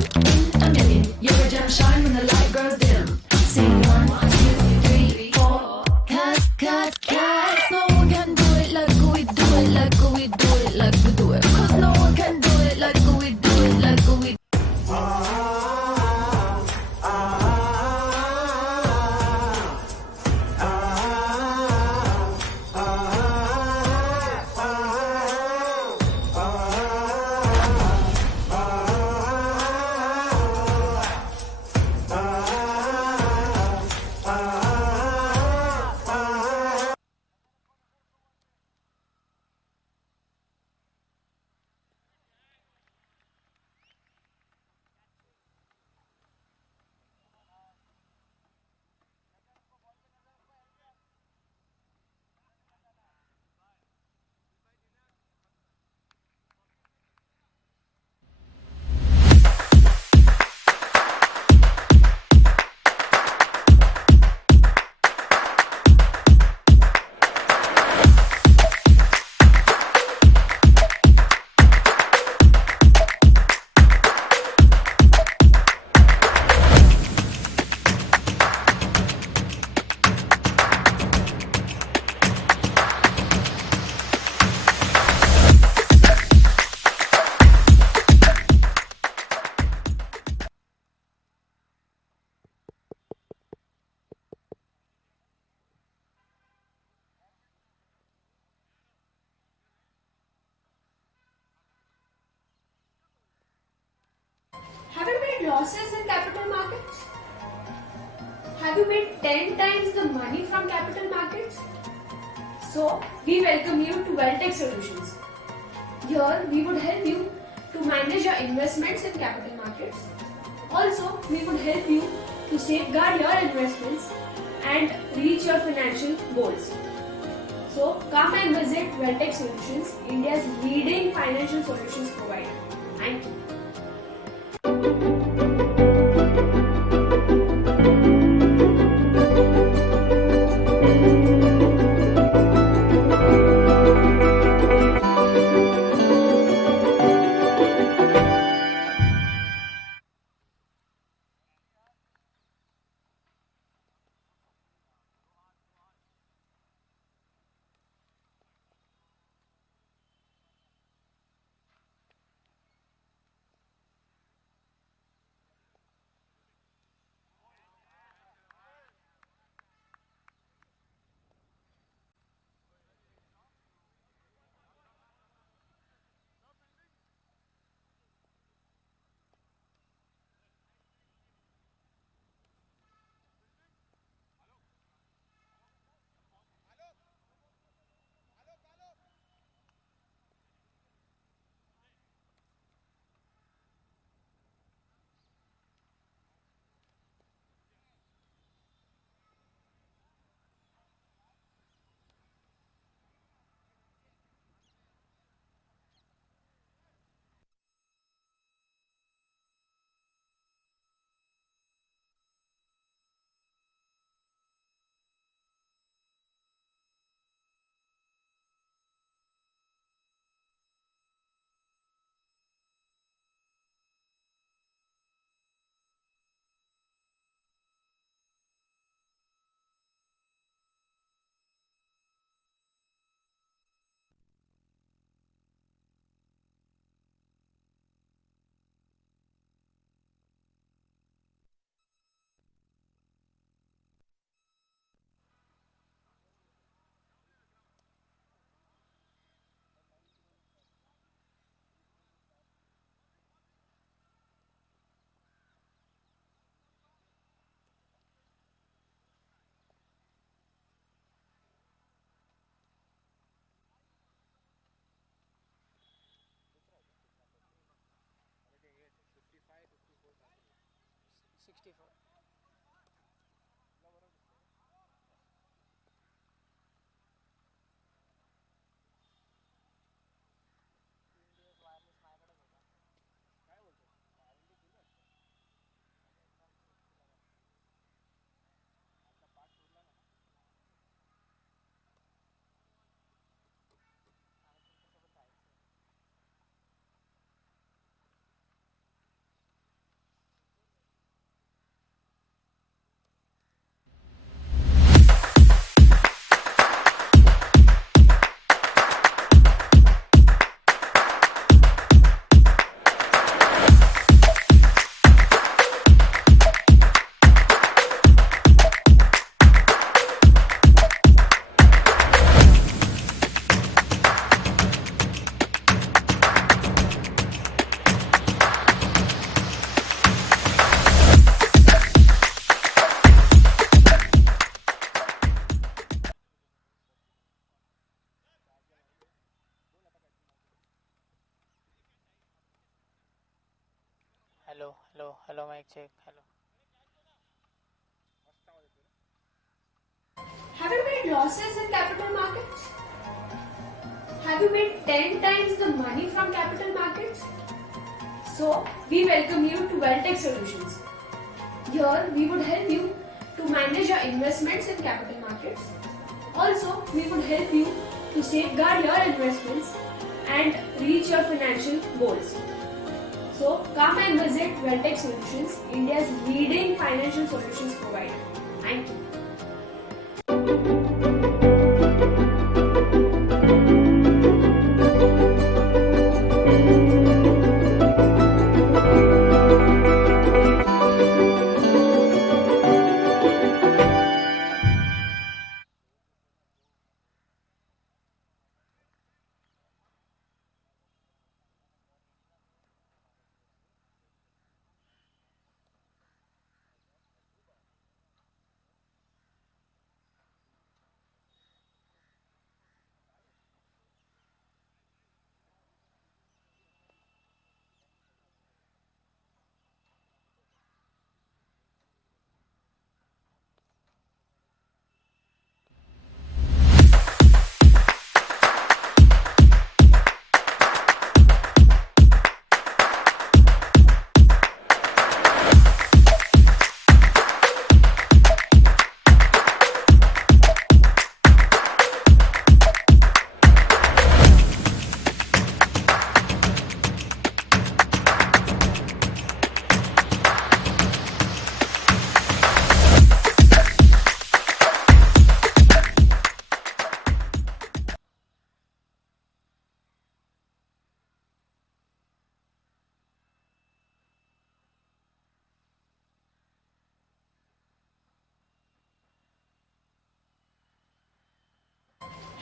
In a million, you're a gem, shine when the light grows dim. Sing one, two, three, four. Cause no one can do it like we do it, like we do it, like we do it. Cause no one can do it like we do it, like we. Have you made losses in capital markets? Have you made 10 times the money from capital markets? So, we welcome you to Wealtech Solutions. Here, we would help you to manage your investments in capital markets. Also, we would help you to safeguard your investments and reach your financial goals. So, come and visit Wealtech Solutions, India's leading financial solutions provider. Thank you. hello, mic check, hello. Have you made losses in capital markets? Have you made 10 times the money from capital markets? So, we welcome you to Wealtech Solutions. Here, we would help you to manage your investments in capital markets. Also, we would help you to safeguard your investments and reach your financial goals. So, come and visit Wealtech Solutions, India's leading financial solutions provider. Thank you.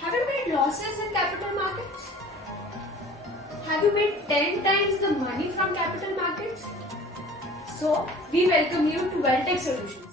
Have you made losses in capital markets? Have you made 10 times the money from capital markets? So, we welcome you to Wealtech Solutions.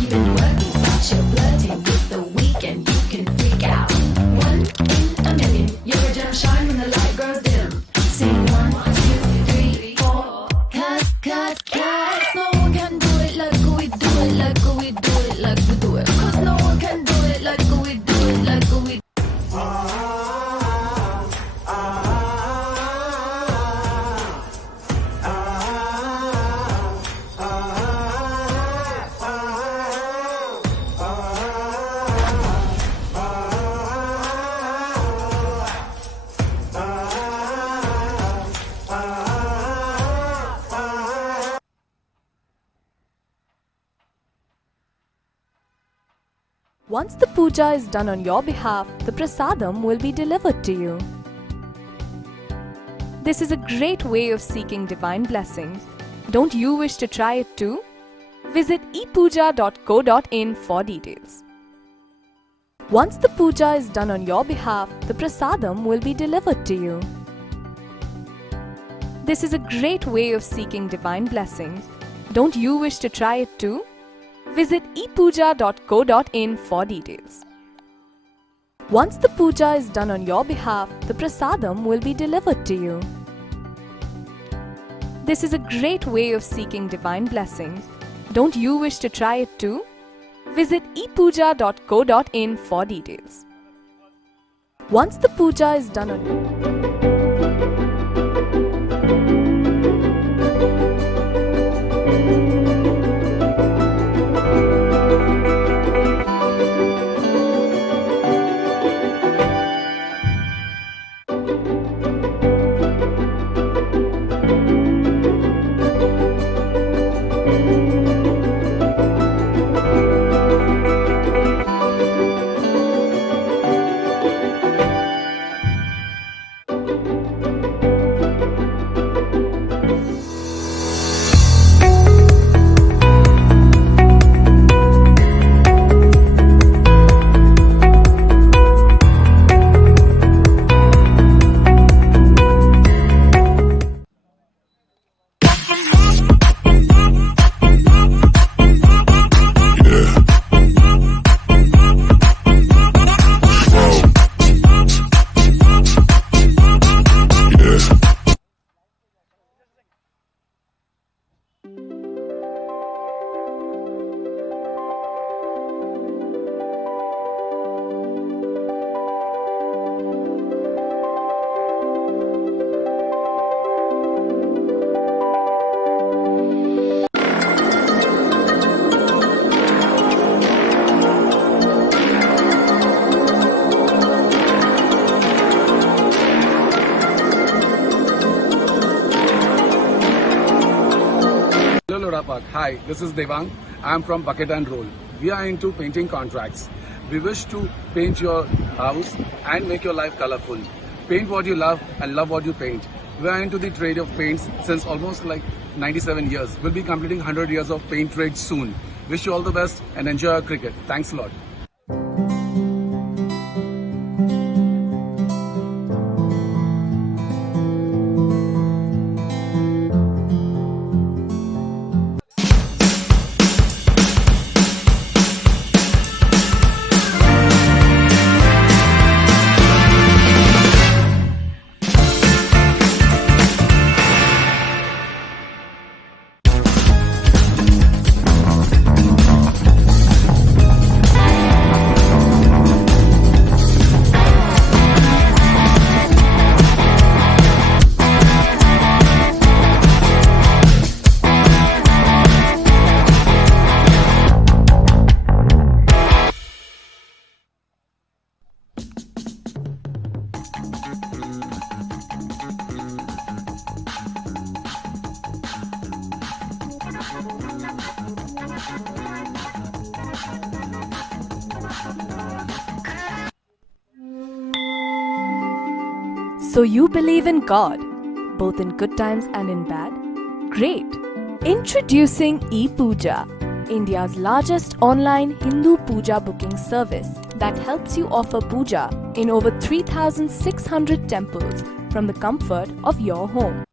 You've been working, but you're flirting with the weekend. You can freak out. 1 in a million. You're a gem, shine when the light grows dim. Sing 1, 2, 3, 4. Cause no one can do it like we do it, like we do it, like we do it. Cause no one can do it like we do it, like we do it. Once the puja is done on your behalf, the prasadam will be delivered to you. This is a great way of seeking divine blessings. Don't you wish to try it too? Visit epuja.co.in for details. Once the puja is done on your behalf, the prasadam will be delivered to you. This is a great way of seeking divine blessings. Don't you wish to try it too? Visit epuja.co.in for details. Once the puja is done on your behalf, the prasadam will be delivered to you. This is a great way of seeking divine blessings. Don't you wish to try it too? Visit epuja.co.in for details. Once the puja is done on Lodha Park. Hi, this is Devang. I am from Bucket and Roll. We are into painting contracts. We wish to paint your house and make your life colorful. Paint what you love and love what you paint. We are into the trade of paints since almost like 97 years. We'll be completing 100 years of paint trade soon. Wish you all the best and enjoy our cricket. Thanks a lot. So you believe in God, both in good times and in bad? Great! Introducing ePooja, India's largest online Hindu puja booking service that helps you offer puja in over 3,600 temples from the comfort of your home.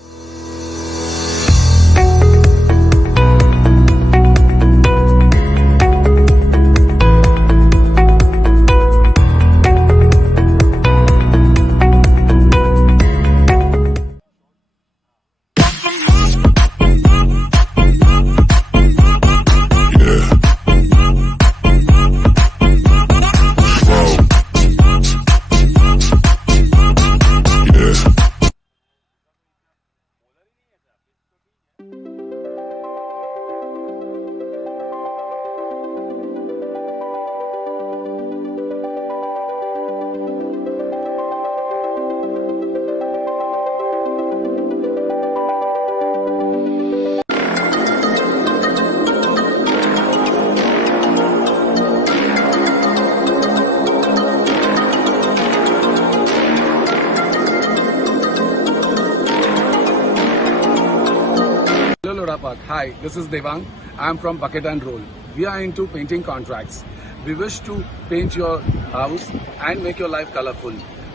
Park. Hi, this is Devang. I'm from Bucket and Roll. We are into painting contracts. We wish to paint your house and make your life colorful.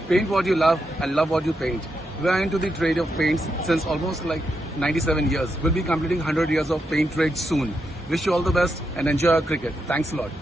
Paint what you love and love what you paint. We are into the trade of paints since almost like 97 years. We'll be completing 100 years of paint trade soon. Wish you all the best and enjoy our cricket. Thanks a lot.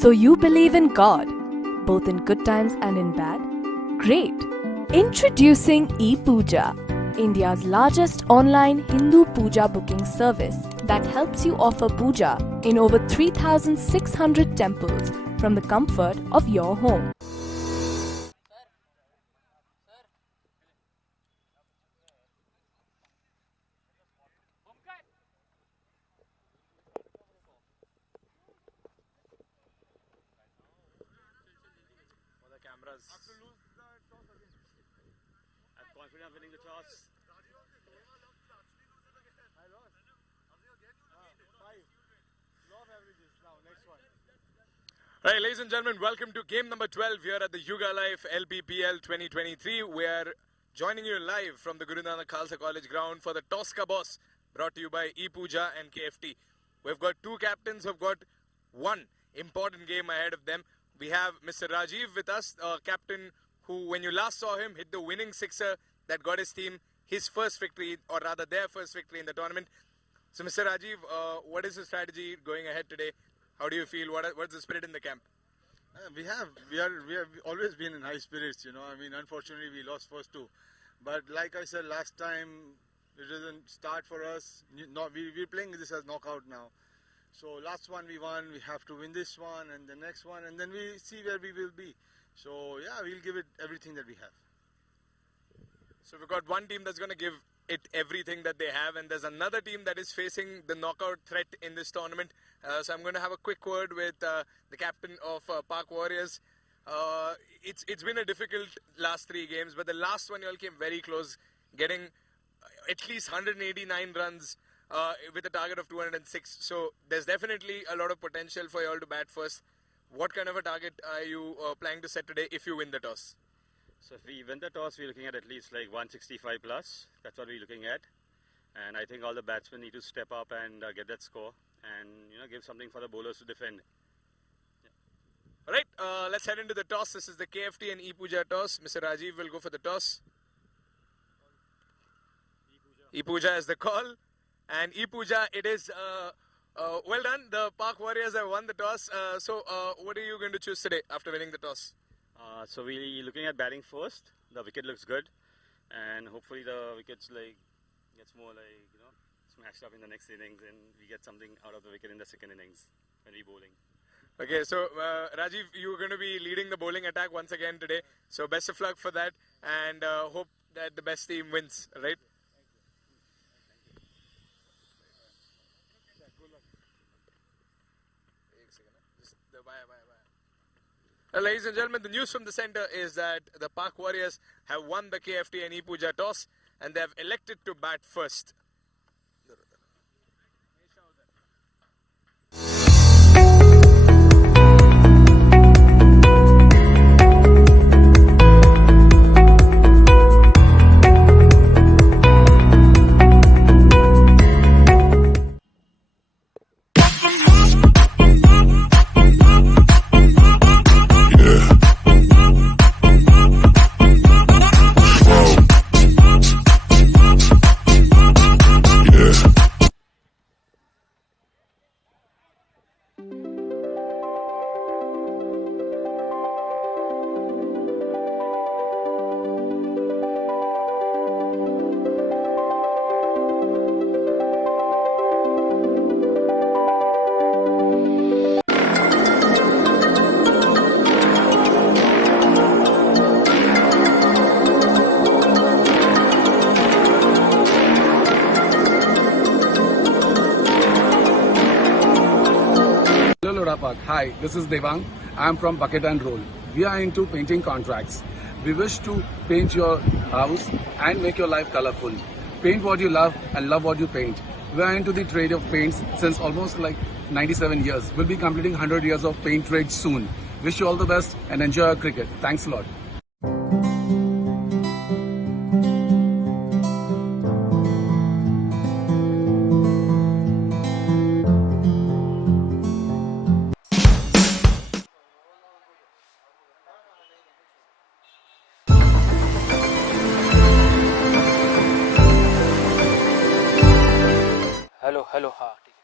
So you believe in God, both in good times and in bad? Great! Introducing ePooja, India's largest online Hindu puja booking service that helps you offer puja in over 3,600 temples from the comfort of your home. Cameras. I'm confident of winning the toss. I lost. 5. Law of averages. Now, next one. Right, ladies and gentlemen, welcome to game number 12 here at the Hyugalife LPPL 2023. We are joining you live from the Guru Nanak Khalsa College ground for the Toss Ka Boss, brought to you by ePooja and KFT. We've got two captains who've got one important game ahead of them. We have Mr. Rajiv with us, captain who, when you last saw him, hit the winning sixer that got his team his first victory, or rather their first victory in the tournament. So, Mr. Rajiv, what is the strategy going ahead today? How do you feel? What's the spirit in the camp? We have always been in high spirits, you know. I mean, unfortunately, we lost first two. But like I said last time, it doesn't start for us. We're playing this as knockout now. So last one we won, we have to win this one and the next one, and then we see where we will be. So yeah, we'll give it everything that we have. So we've got one team that's going to give it everything that they have, and there's another team that is facing the knockout threat in this tournament. So I'm going to have a quick word with the captain of Park Warriors. It's been a difficult last 3 games, but the last one you all came very close, getting at least 189 runs. With a target of 206, so there's definitely a lot of potential for you all to bat first. What kind of a target are you planning to set today if you win the toss? So if we win the toss, we're looking at least like 165 plus. That's what we're looking at. And I think all the batsmen need to step up and get that score and give something for the bowlers to defend. Yeah. All right, let's head into the toss. This is the KFT and ePooja toss. Mr. Rajiv will go for the toss. ePooja is the call. And ePooja, it is well done. The Park Warriors have won the toss. So what are you going to choose today after winning the toss? So we're looking at batting first. The wicket looks good. And hopefully the wickets gets more smashed up in the next innings, and we get something out of the wicket in the second innings when we're bowling. Okay, so Rajiv, you're going to be leading the bowling attack once again today. So best of luck for that, and hope that the best team wins, right? Ladies and gentlemen, the news from the centre is that the Park Warriors have won the KFT and ePooja toss, and they have elected to bat first. Park. Hi, this is Devang. I'm from Bucket and Roll. We are into painting contracts. We wish to paint your house and make your life colorful. Paint what you love and love what you paint. We are into the trade of paints since almost like 97 years. We'll be completing 100 years of paint trade soon. Wish you all the best and enjoy your cricket. Thanks a lot. Hello hello हाँ ठीक है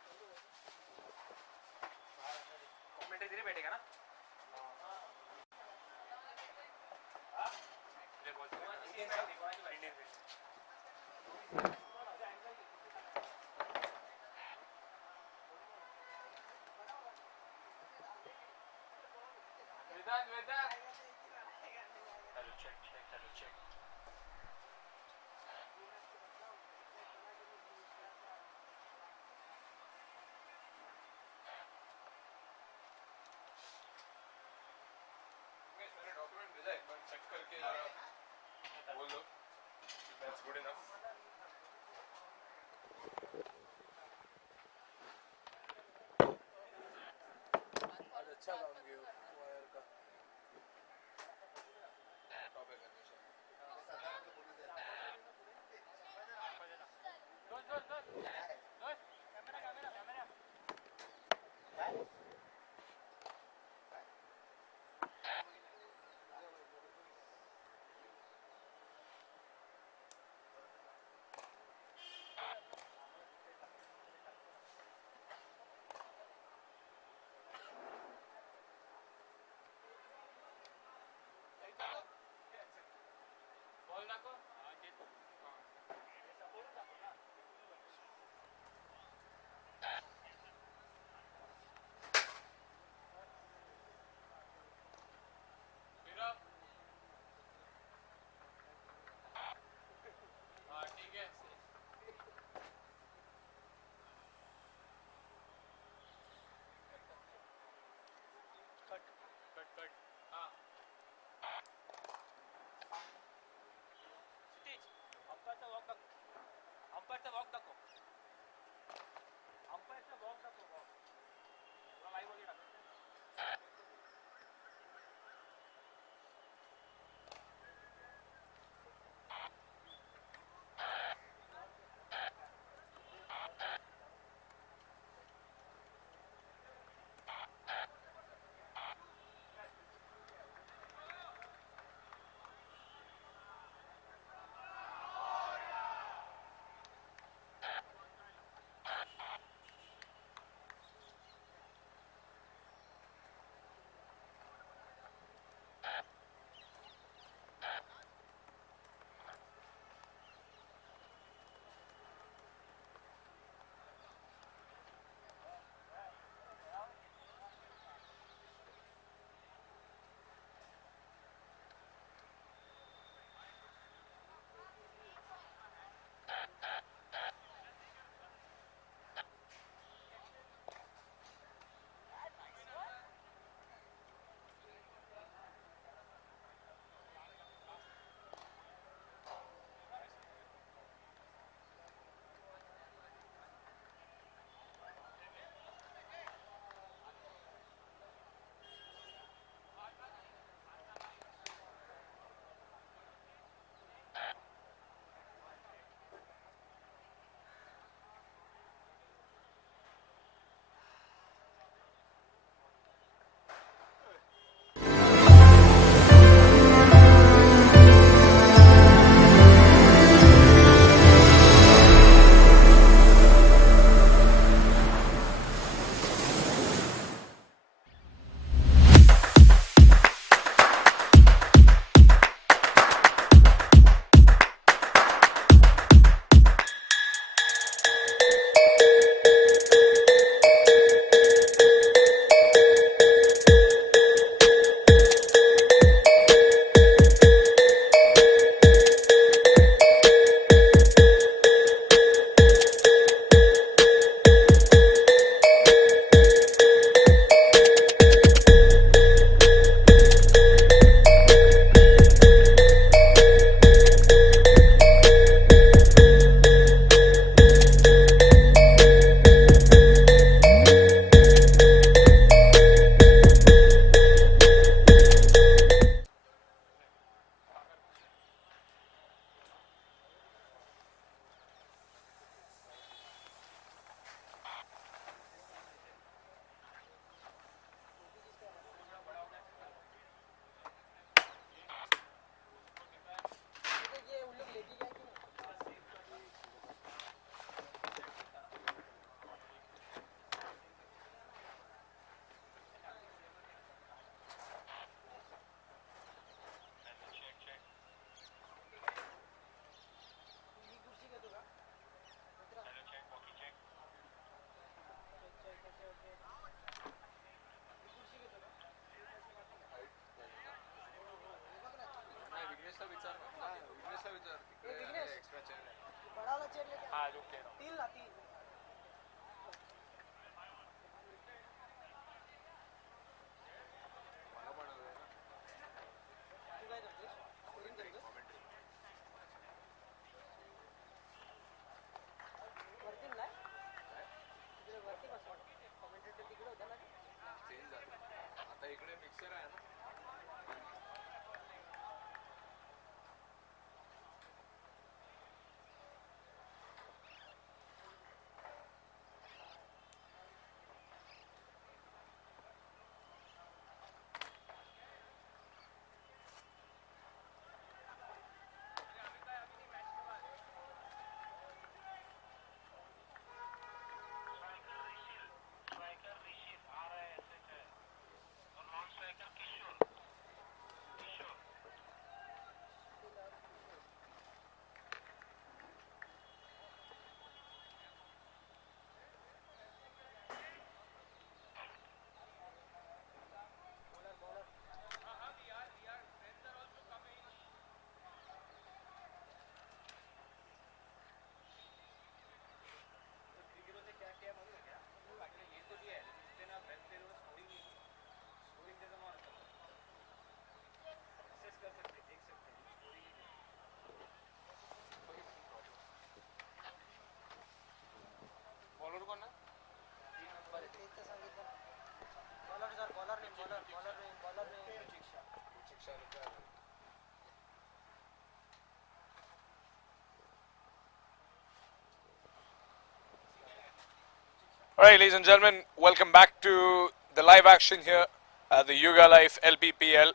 Alright, ladies and gentlemen, welcome back to the live action here at the Hyugalife LPPL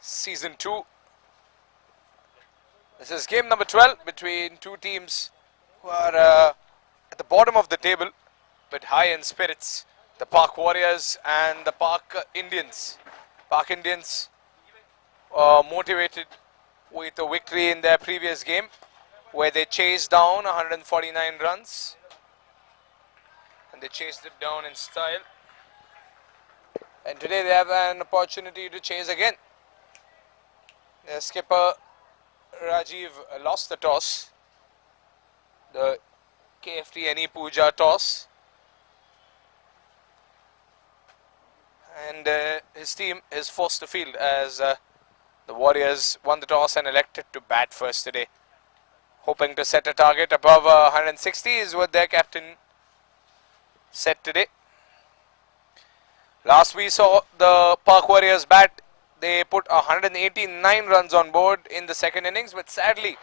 Season 2. This is game number 12 between two teams who are at the bottom of the table but high in spirits. The Park Warriors and the Park Indians. Park Indians motivated with a victory in their previous game where they chased down 149 runs. And they chased it down in style. And today they have an opportunity to chase again. Their skipper Rajiv lost the toss. The KFT NE Pooja toss. And his team is forced to field as the Warriors won the toss and elected to bat first today. Hoping to set a target above 160 is what their captain set today. Last we saw the Park Warriors bat, they put 189 runs on board in the second innings, but sadly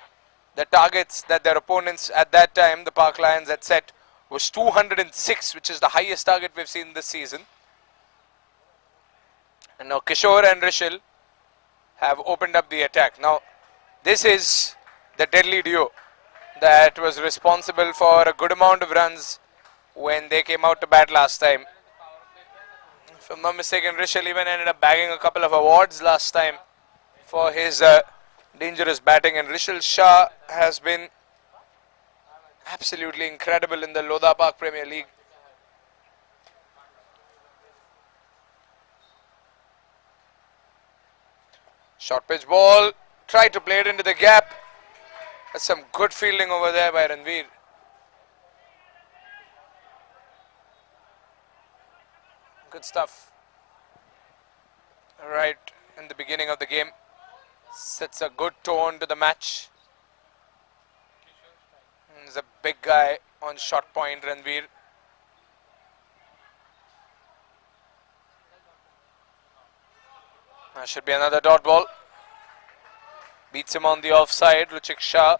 the targets that their opponents at that time, the Park Lions, had set was 206, which is the highest target we've seen this season. And now Kishore and Rishil have opened up the attack. Now this is the deadly duo that was responsible for a good amount of runs when they came out to bat last time. If I'm not mistaken, Rishil even ended up bagging a couple of awards last time for his dangerous batting, and Rishil Shah has been absolutely incredible in the Lodha Park Premier League. Short pitch ball, tried to play it into the gap. That's some good fielding over there by Ranveer. Good stuff. Right in the beginning of the game. Sets a good tone to the match. He's a big guy on short point, Ranveer. That should be another dot ball. Beats him on the offside, Ruchik Shah.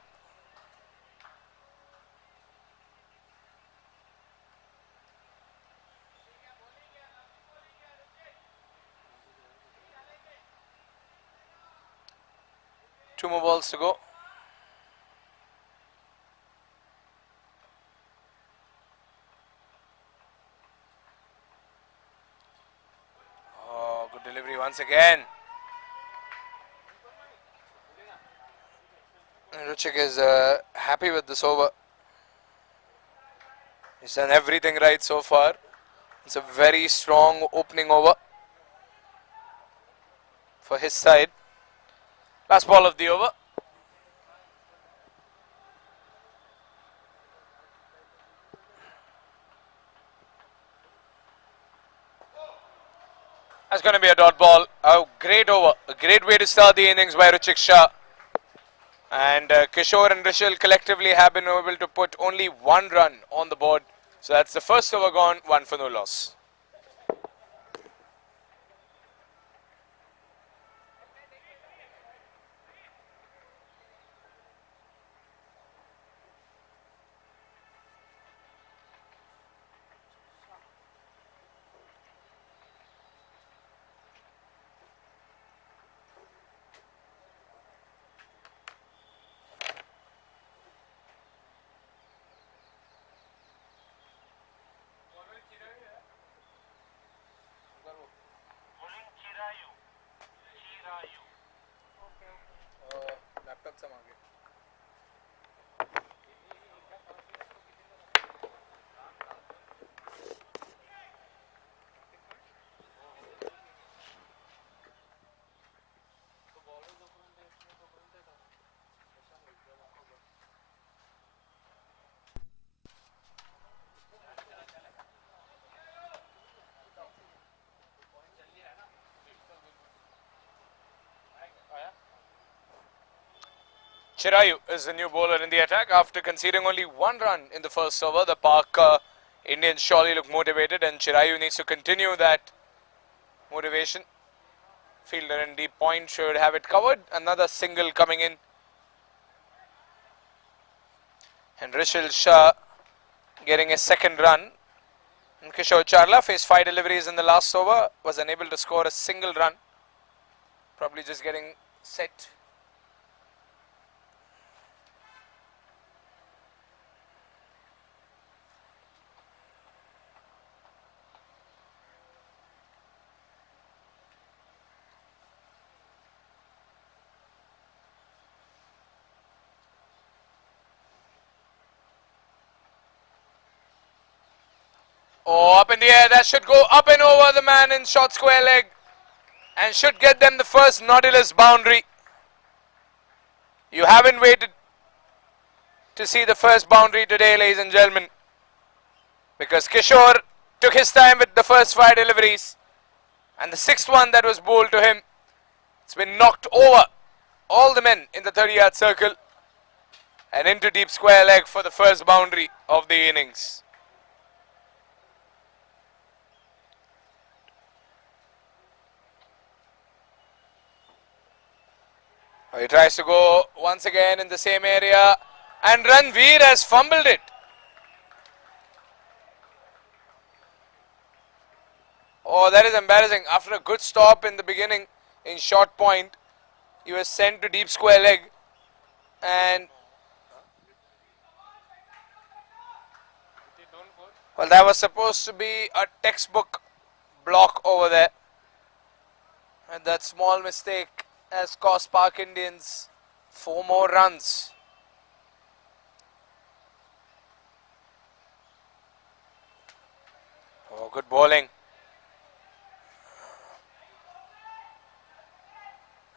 Two more balls to go. Oh, good delivery once again. Ruchik is happy with this over. He's done everything right so far. It's a very strong opening over for his side. Last ball of the over. That's going to be a dot ball. A great over. A great way to start the innings by Ruchik Shah. And Kishore and Rishil collectively have been able to put only one run on the board. So that's the first over gone, one for no loss. Chirayu is the new bowler in the attack after conceding only one run in the first over. The Park Indians surely look motivated, and Chirayu needs to continue that motivation. Fielder in deep point should have it covered. Another single coming in. And Rishil Shah getting a second run. And Kishore Charla faced 5 deliveries in the last over, was unable to score a single run. Probably just getting set. Oh, up in the air, that should go up and over the man in short square leg and should get them the first Nautilus boundary. You haven't waited to see the first boundary today, ladies and gentlemen, because Kishore took his time with the first 5 deliveries, and the 6th one that was bowled to him, it's been knocked over all the men in the 30-yard circle and into deep square leg for the first boundary of the innings. He tries to go once again in the same area, and Ranveer has fumbled it. Oh, that is embarrassing. After a good stop in the beginning in short point, he was sent to deep square leg, and well, that was supposed to be a textbook block over there, and that small mistake has cost Park Indians 4 more runs. Oh, good bowling.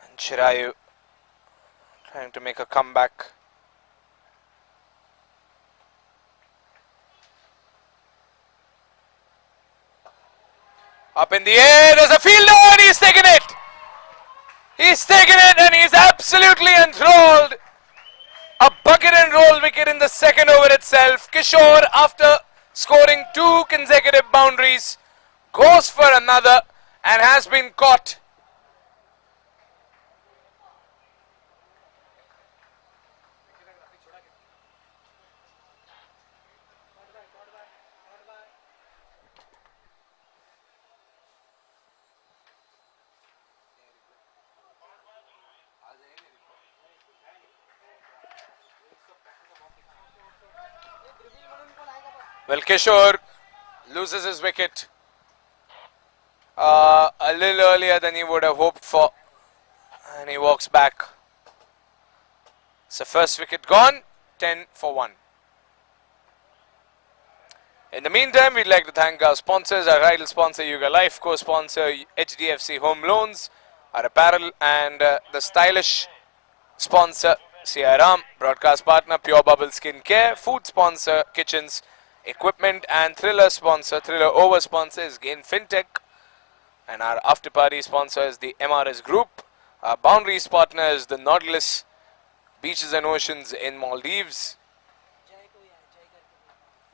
And Chirayu trying to make a comeback. Up in the air, there's a fielder and he's taken it. He's taken it and he's absolutely enthralled. A bucket and roll wicket in the second over itself. Kishore, after scoring 2 consecutive boundaries, goes for another and has been caught. Well, Kishore loses his wicket a little earlier than he would have hoped for, and he walks back. So first wicket gone, 10 for 1. In the meantime, we'd like to thank our sponsors, our title sponsor Hyugalife, co-sponsor HDFC Home Loans, our apparel and the stylish sponsor CRM, broadcast partner Pure Bubble Skincare, food sponsor Kitchens Equipment, and thriller sponsor, thriller over sponsor is Gain Fintech, and our after party sponsor is the MRS Group. Our boundaries partner is the Nautilus Beaches and Oceans in Maldives.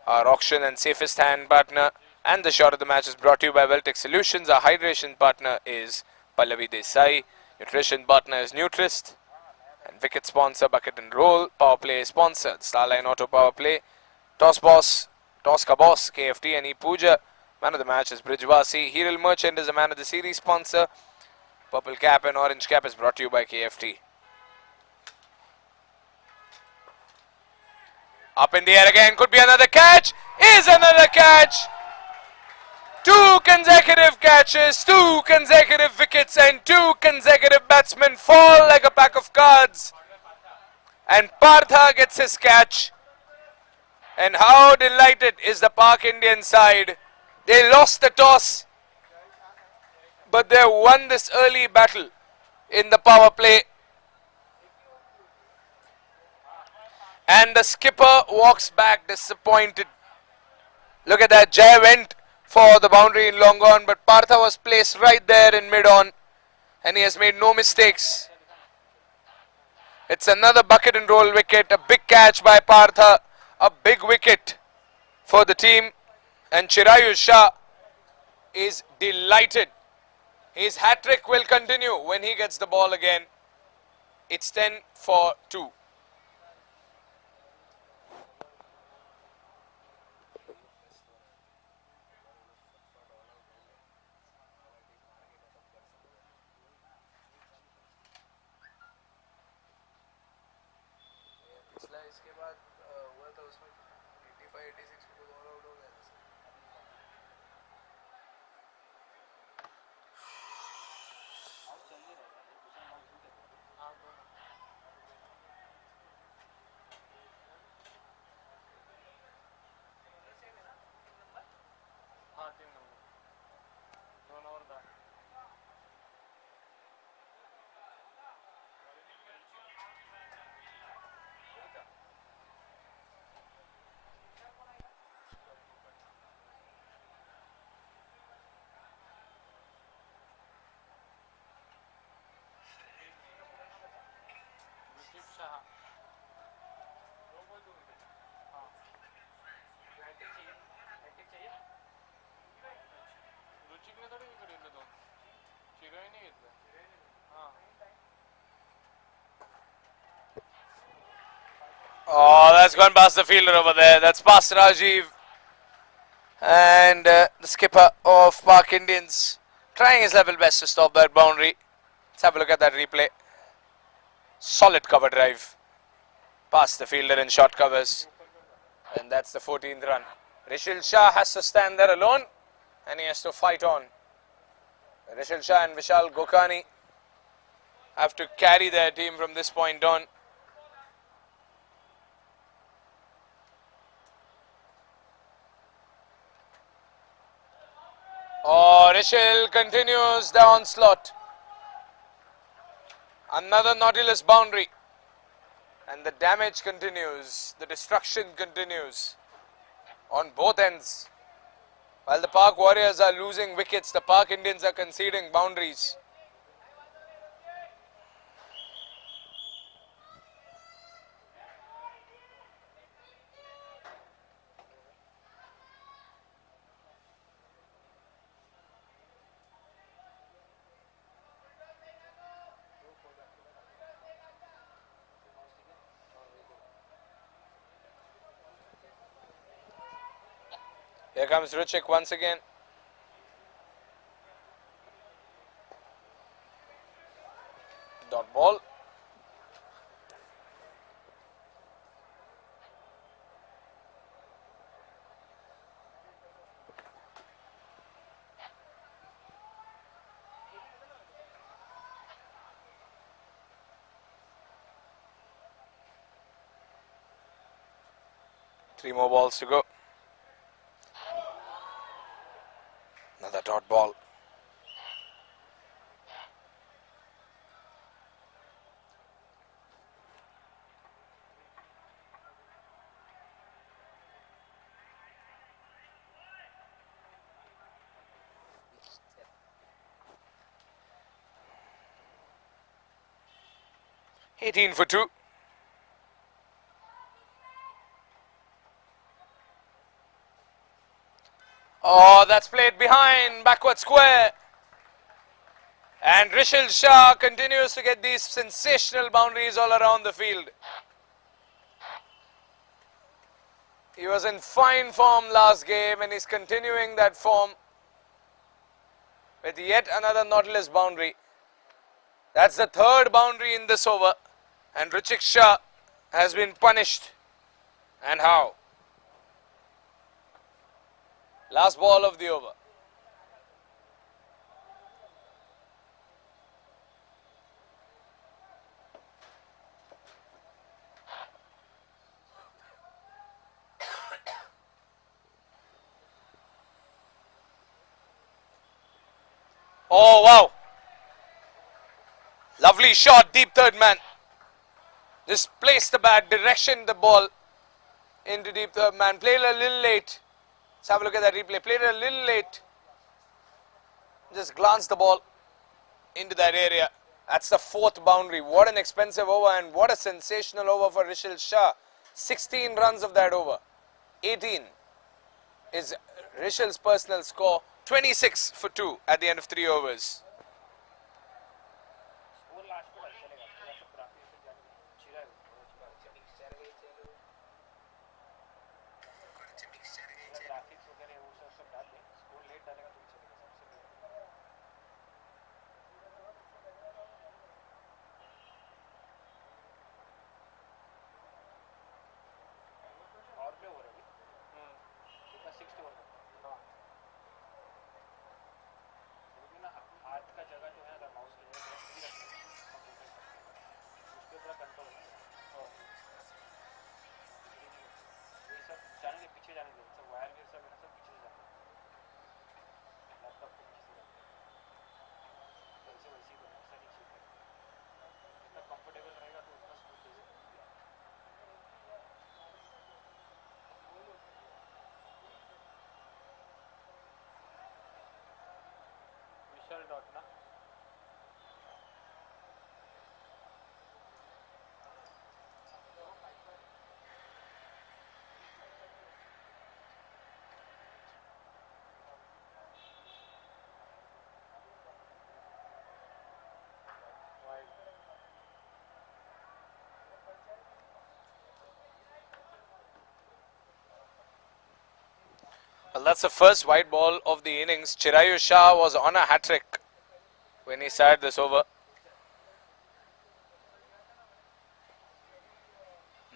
Our auction and safest hand partner and the shot of the match is brought to you by Welltech Solutions. Our hydration partner is Pallavi Desai. Nutrition partner is Nutrist. And wicket sponsor Bucket and Roll. Power play sponsor Starline Auto Power Play. Toss ka boss KFT and Pooja. Man of the match is Bridgevasi. Hero Merchant is the man of the series sponsor. Purple cap and orange cap is brought to you by KFT. Up in the air again, could be another catch, is another catch. 2 consecutive catches, 2 consecutive wickets and 2 consecutive batsmen fall like a pack of cards. And Partha gets his catch. And how delighted is the Park Indian side. They lost the toss, but they won this early battle in the power play. And the skipper walks back disappointed. Look at that, Jai went for the boundary in long on, but Partha was placed right there in mid-on and he has made no mistakes. It's another bucket and roll wicket, a big catch by Partha, a big wicket for the team, and Chirayu Shah is delighted. His hat-trick will continue when he gets the ball again. It's 10 for 2. gone past the fielder over there. That's past Rajiv. And the skipper of Park Indians trying his level best to stop that boundary. Let's have a look at that replay. Solid cover drive. Past the fielder in short covers. And that's the 14th run. Rishil Shah has to stand there alone and he has to fight on. Rishil Shah and Vishal Gokani have to carry their team from this point on. Oh, Rishil continues the onslaught. Another Nautilus boundary. And the damage continues. The destruction continues on both ends. While the Park Warriors are losing wickets, the Park Indians are conceding boundaries. Here comes Ruchik once again. Dot ball. Three more balls to go. Another dot ball. $18 for 2. Oh, that's played behind, backward square. And Rishil Shah continues to get these sensational boundaries all around the field. He was in fine form last game and he's continuing that form with yet another Nautilus boundary. That's the third boundary in this over. And Ruchik Shah has been punished. And how? Last ball of the over. Oh, wow. Lovely shot, deep third man. Just placed the bat, direction the ball into deep third man. Played a little late. Let's have a look at that replay. Played a little late. Just glanced the ball into that area. That's the fourth boundary. What an expensive over and what a sensational over for Rishil Shah. 16 runs of that over. 18 is Rishil's personal score. 26 for 2 at the end of 3 overs. That's the first white ball of the innings. Chirayu Shah was on a hat-trick when he started this over.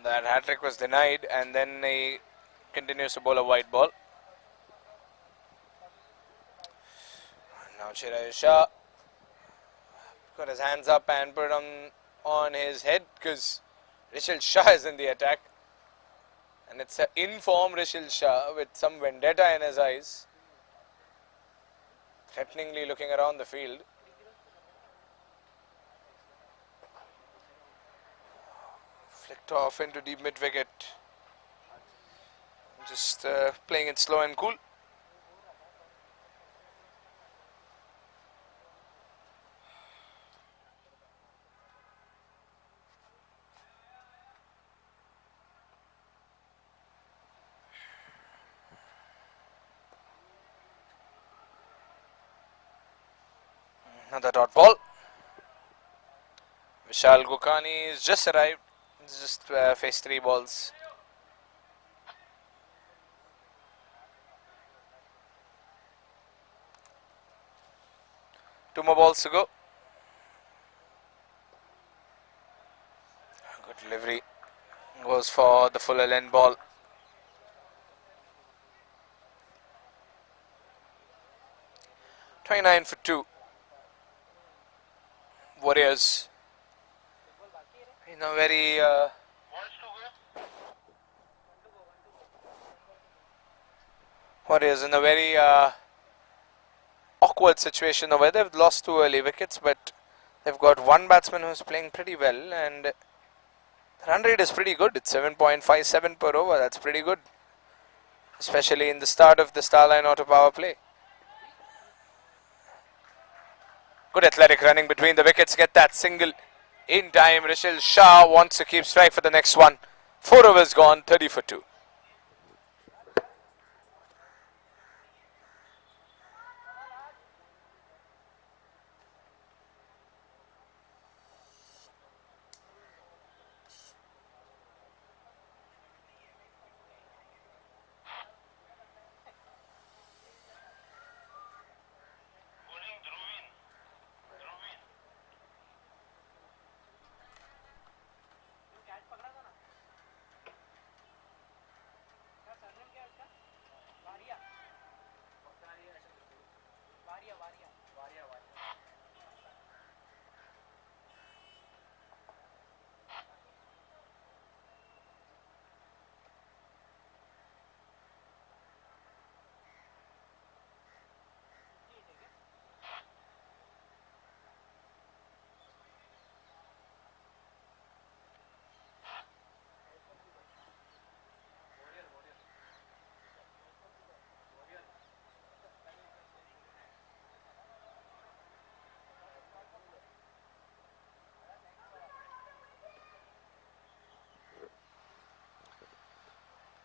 That hat-trick was denied, and then he continues to bowl a white ball. Now Chirayu Shah got his hands up and put it on his head because Rishil Shah is in the attack. And it's an in-form Rishil Shah with some vendetta in his eyes, threateningly looking around the field. Flicked off into deep mid-wicket. Just playing it slow and cool. Another dot ball. Vishal Gokani has just arrived. He's just faced 3 balls. Two more balls to go. Good delivery. Goes for the full length ball. "29 for 2. Warriors in a very awkward situation over. They've lost 2 early wickets, but they've got one batsman who's playing pretty well, and the run rate is pretty good. It's 7.57 per over. That's pretty good, especially in the start of the Starline auto power play. Good athletic running between the wickets. Get that single in time. Rishil Shah wants to keep strike for the next one. 4 overs gone, 30 for 2.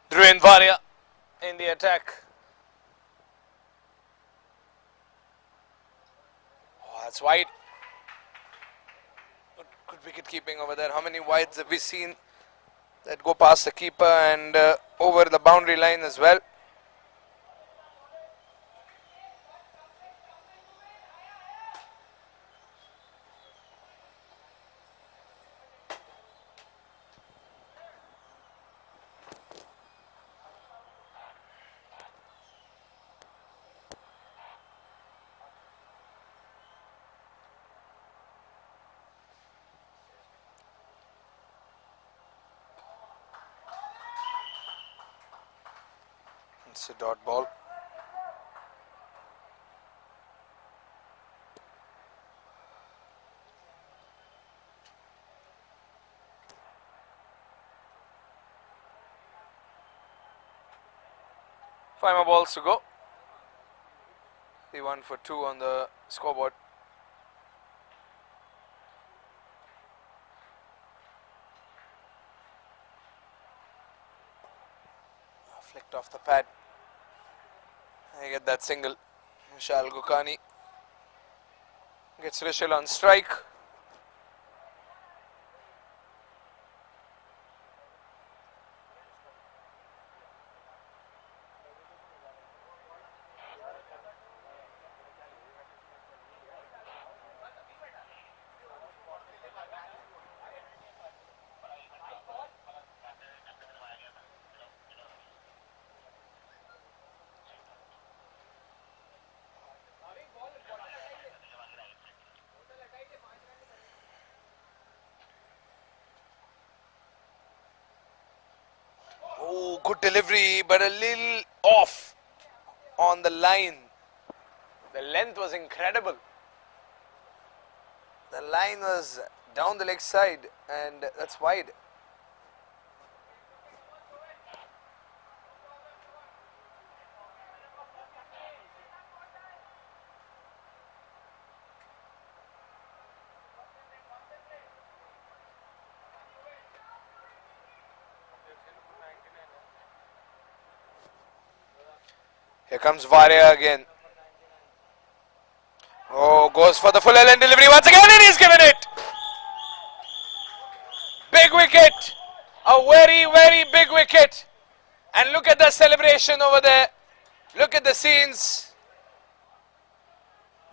Dhruv Varia in the attack. Oh, that's wide. Good wicket keeping over there. How many wides have we seen that go past the keeper and over the boundary line as well? It's a dot ball. Five more balls to go. The 1 for 2 on the scoreboard. Flicked off the pad. I get that single. Vishal Gokani gets Rishil on strike. Good delivery, but a little off on the line. The length was incredible. The line was down the leg side, and that's wide. Here comes Varia again. Oh, goes for the full Ellen delivery once again, and he's given it. Big wicket. A very, very big wicket. And look at the celebration over there. Look at the scenes.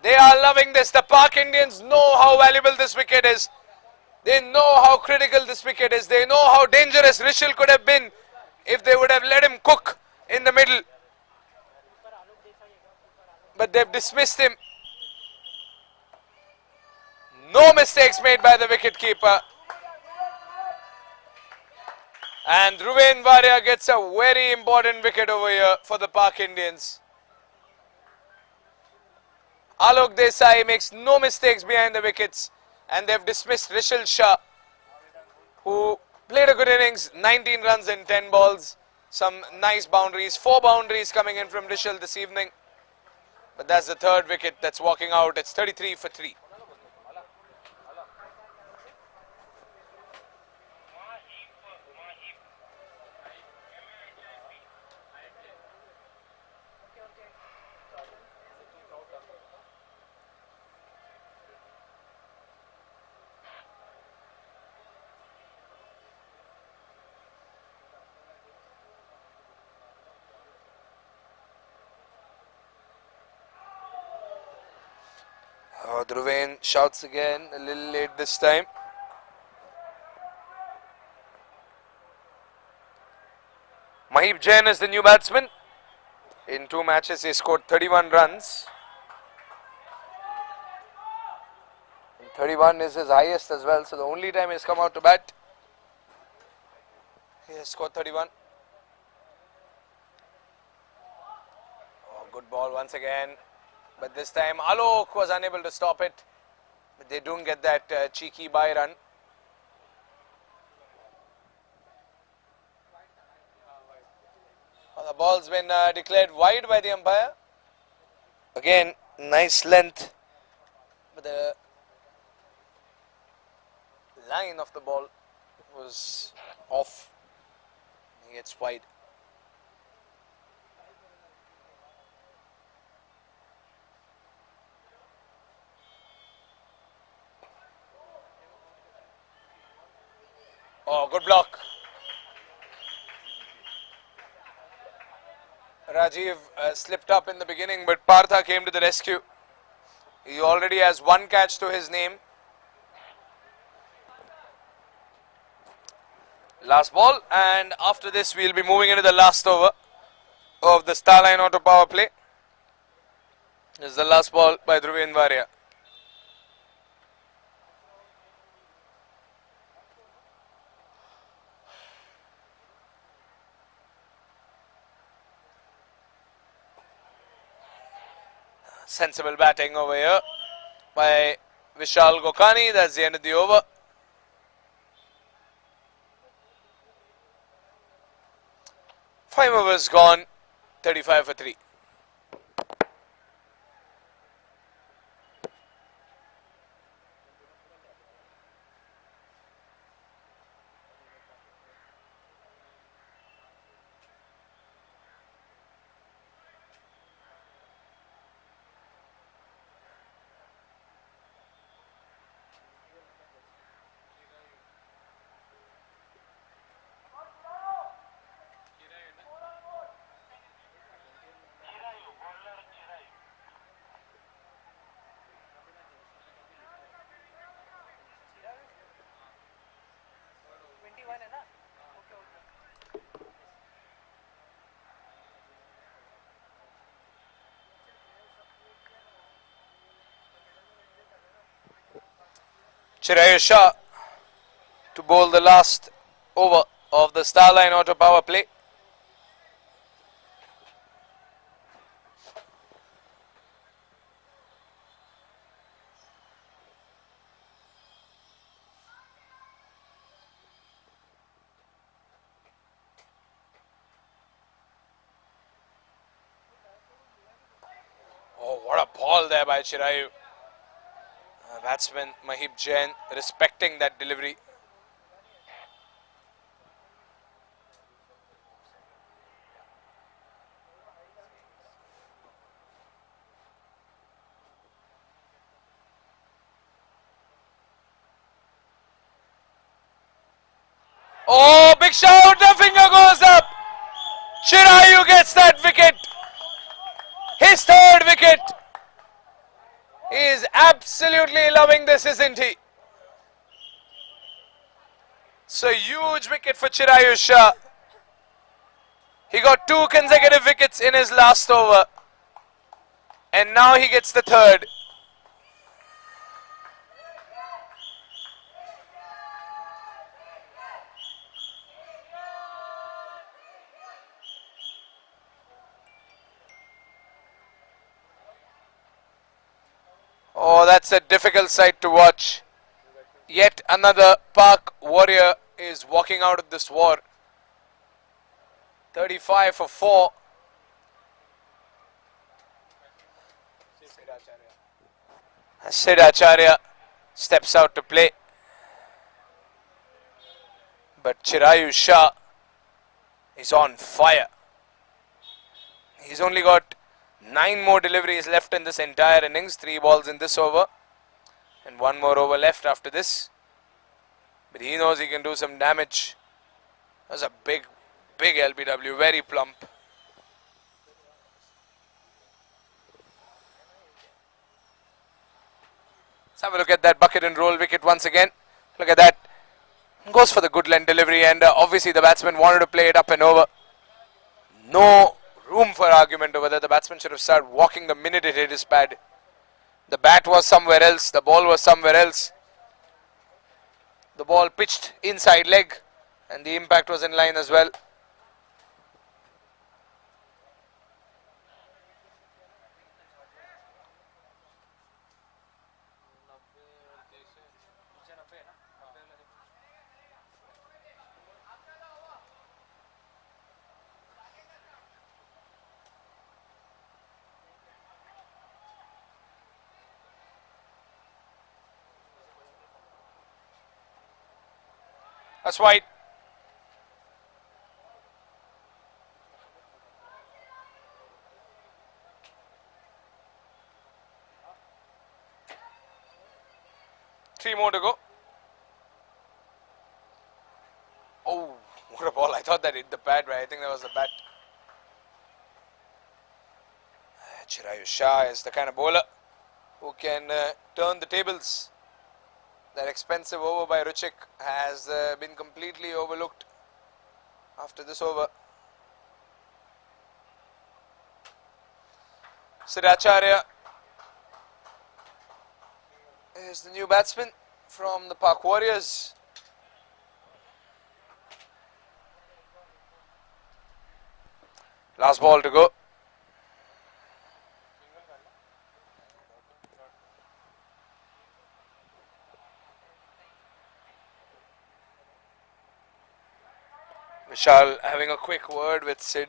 They are loving this. The Pak Indians know how valuable this wicket is. They know how critical this wicket is. They know how dangerous Rishil could have been if they would have let him cook in the middle. But they've dismissed him. No mistakes made by the wicketkeeper. And Dhruven Varia gets a very important wicket over here for the Pak Indians. Alok Desai makes no mistakes behind the wickets, and they've dismissed Rishil Shah, who played a good innings, 19 runs in 10 balls, some nice boundaries, 4 boundaries coming in from Rishil this evening. But that's the third wicket that's walking out. It's 33 for 3. Dhruven shouts again, a little late this time. Mahib Jain is the new batsman. In 2 matches, he scored 31 runs. And 31 is his highest as well, so the only time he's come out to bat, he has scored 31. Oh, good ball once again. But this time Alok was unable to stop it. But they don't get that cheeky bye run. Well, the ball's been declared wide by the umpire. Again, nice length. But the line of the ball was off. He gets wide. Oh, good block. Rajiv slipped up in the beginning, but Partha came to the rescue. He already has 1 catch to his name. Last ball, and after this we'll be moving into the last over of the Starline Auto Power Play. This is the last ball by Dhruven Varia. Sensible batting over here by Vishal Gokani. That's the end of the over. Five overs gone, 35 for 3. Chiraya Shah to bowl the last over of the Starline Auto Power Play. there by Chirayu. Batsman Mahib Jain respecting that delivery. Oh, big shout, the finger goes up. Chirayu gets that wicket. His third wicket. He is absolutely loving this, isn't he? It's a huge wicket for Chirayu Shah. He got 2 consecutive wickets in his last over. And now he gets the third. Oh, that's a difficult sight to watch. Yet another Pak warrior is walking out of this war. 35 for 4. Sid Acharya steps out to play. But Chirayu Shah is on fire. He's only got 9 more deliveries left in this entire innings. 3 balls in this over. And 1 more over left after this. But he knows he can do some damage. That's a big LBW. Very plump. Let's have a look at that bucket and roll wicket once again. Look at that. Goes for the good length delivery, and obviously the batsman wanted to play it up and over. No room for argument over there. The batsman should have started walking the minute it hit his pad. The bat was somewhere else. The ball was somewhere else. The ball pitched inside leg, and the impact was in line as well. That's wide. Three more to go. Oh, what a ball. I thought that hit the pad, right? I think that was the bat. Chirayu Shah is the kind of bowler who can turn the tables. That expensive over by Ruchik has been completely overlooked after this over. Sid Acharya is the new batsman from the Pak Warriors. Last ball to go. Vishal having a quick word with Sid,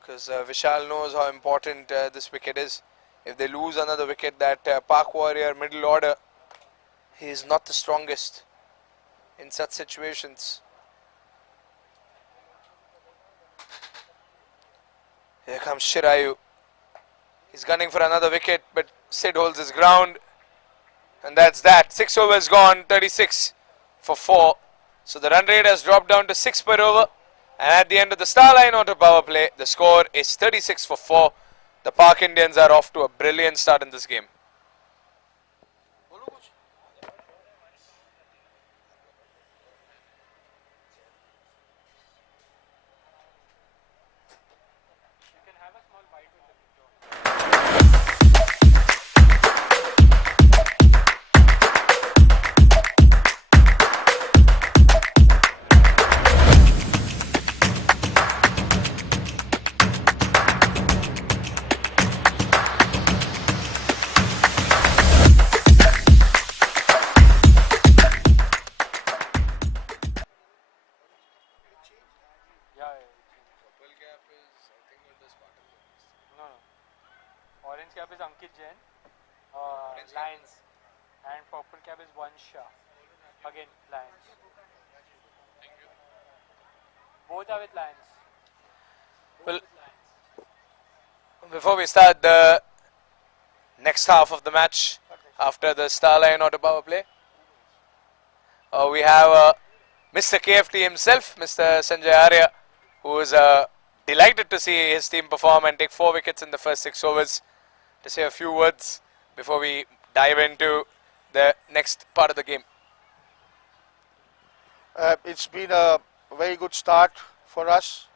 because Vishal knows how important this wicket is. If they lose another wicket, that Pak Warrior middle order, he is not the strongest in such situations. Here comes Chirayu. He's gunning for another wicket, but Sid holds his ground. And that's that. 6 overs gone, 36 for 4. So the run rate has dropped down to 6 per over. And at the end of the star line auto power play, the score is 36 for 4. The Pak Indians are off to a brilliant start in this game. cap is Ankit Jain, Lions, and purple cap is Vansh Shah, again Lions. Both are with Lions. Well, before we start the next half of the match, after the Starline auto power play, we have Mr. KFT himself, Mr. Sanjay Arya, who is delighted to see his team perform and take 4 wickets in the first 6 overs, to say a few words before we dive into the next part of the game. It's been a very good start for us.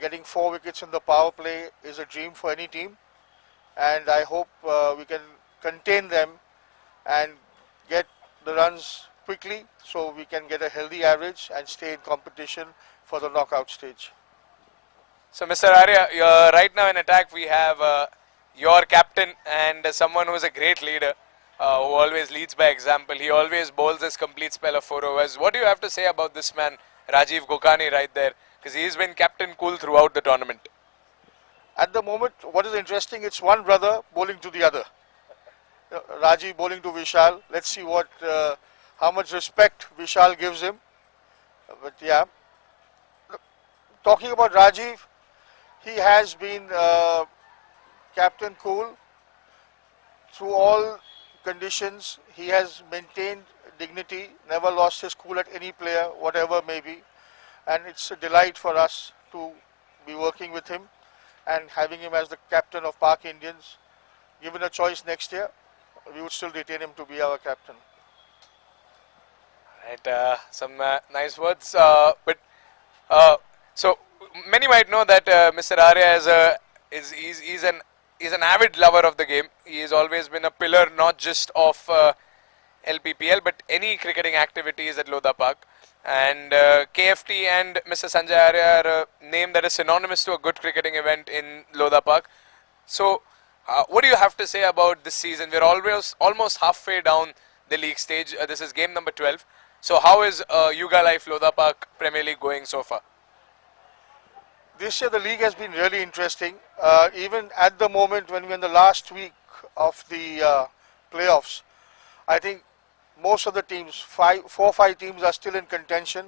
Getting 4 wickets in the power play is a dream for any team, and I hope we can contain them and get the runs quickly so we can get a healthy average and stay in competition for the knockout stage. So, Mr. Arya, right now in attack we have your captain and someone who is a great leader, who always leads by example. He always bowls his complete spell of 4 overs. What do you have to say about this man, Rajiv Gokani, right there? Because he's been captain cool throughout the tournament. At the moment, what is interesting, it's one brother bowling to the other. Rajiv bowling to Vishal. Let's see what, how much respect Vishal gives him. But yeah, talking about Rajiv, he has been captain cool through all conditions. He has maintained dignity, never lost his cool at any player, whatever may be. And it's a delight for us to be working with him and having him as the captain of Pak Indians. Given a choice next year, we would still retain him to be our captain. Right, some nice words. So many might know that Mr. Arya is an avid lover of the game. He has always been a pillar not just of LPPL but any cricketing activities at Lodha Park. And KFT and Mr. Sanjay Arya are a name that is synonymous to a good cricketing event in Lodha Park. So, what do you have to say about this season? We're almost halfway down the league stage. This is game number 12. So, how is Hyugalife Lodha Park Premier League going so far? This year the league has been really interesting. Even at the moment when we're in the last week of the playoffs, I think most of the teams, 4 or 5 teams are still in contention,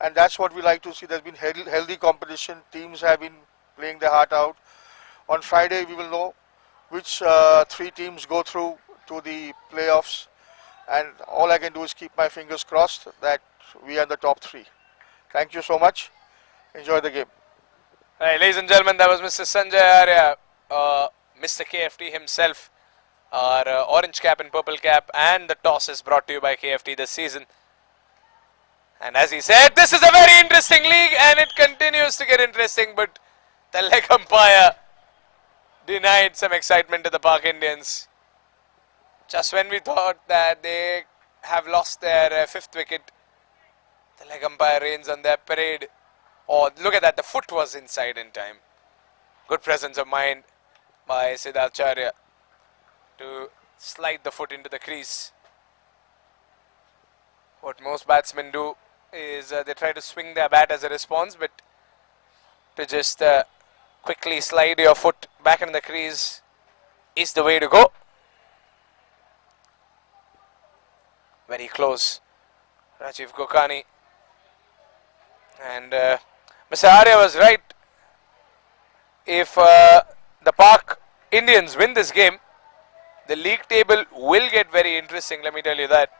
and that's what we like to see. There's been healthy competition. Teams have been playing their heart out. On Friday we will know which 3 teams go through to the playoffs, and all I can do is keep my fingers crossed that we are in the top 3. Thank you so much. Enjoy the game. Right, ladies and gentlemen, that was Mr. Sanjay Arya, Mr. KFT himself, our orange cap and purple cap, and the toss is brought to you by KFT this season. And as he said, this is a very interesting league and it continues to get interesting, but the leg umpire denied some excitement to the Pak Indians. Just when we thought that they have lost their 5th wicket, the leg umpire rains on their parade. Oh, look at that, the foot was inside in time. Good presence of mind by Siddhartacharya to slide the foot into the crease. What most batsmen do is they try to swing their bat as a response, but to just quickly slide your foot back in the crease is the way to go. Very close, Rajiv Gokani. And Mr. Arya was right. If the Pak Indians win this game, the league table will get very interesting, let me tell you that.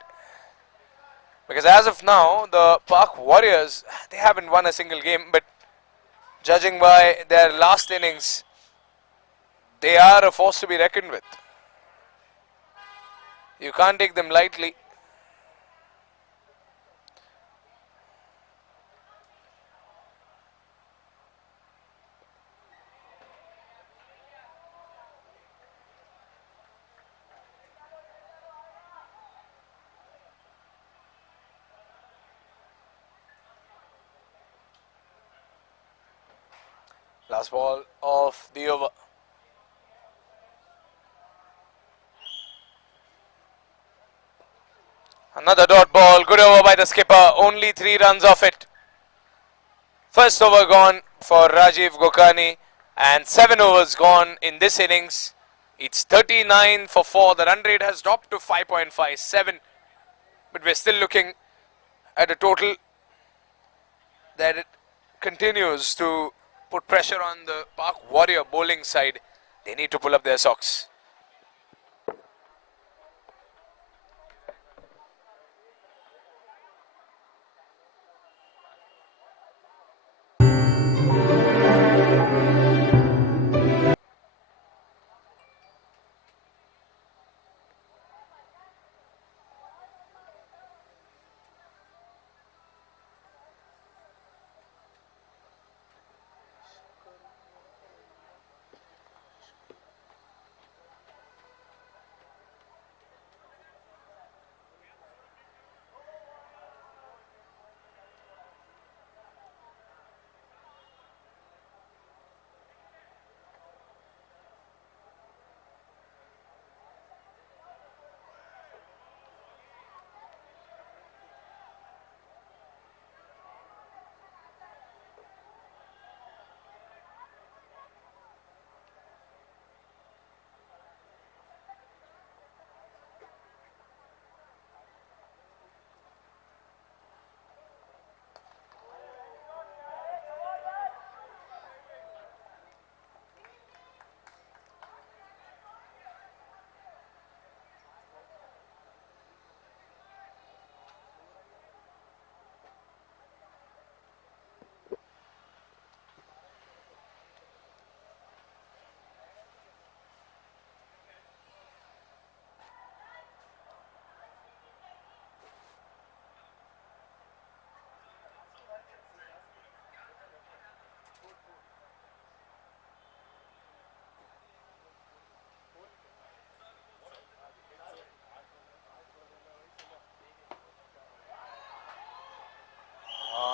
Because as of now, the Pak Warriors, they haven't won a single game, but judging by their last innings, they are a force to be reckoned with. You can't take them lightly. Last ball of the over. Another dot ball, good over by the skipper, only 3 runs off it. First over gone for Rajiv Gokani and 7 overs gone in this innings. It's 39 for 4. The run rate has dropped to 5.57. But we're still looking at a total that it continues to put pressure on the Park Warrior bowling side. They need to pull up their socks.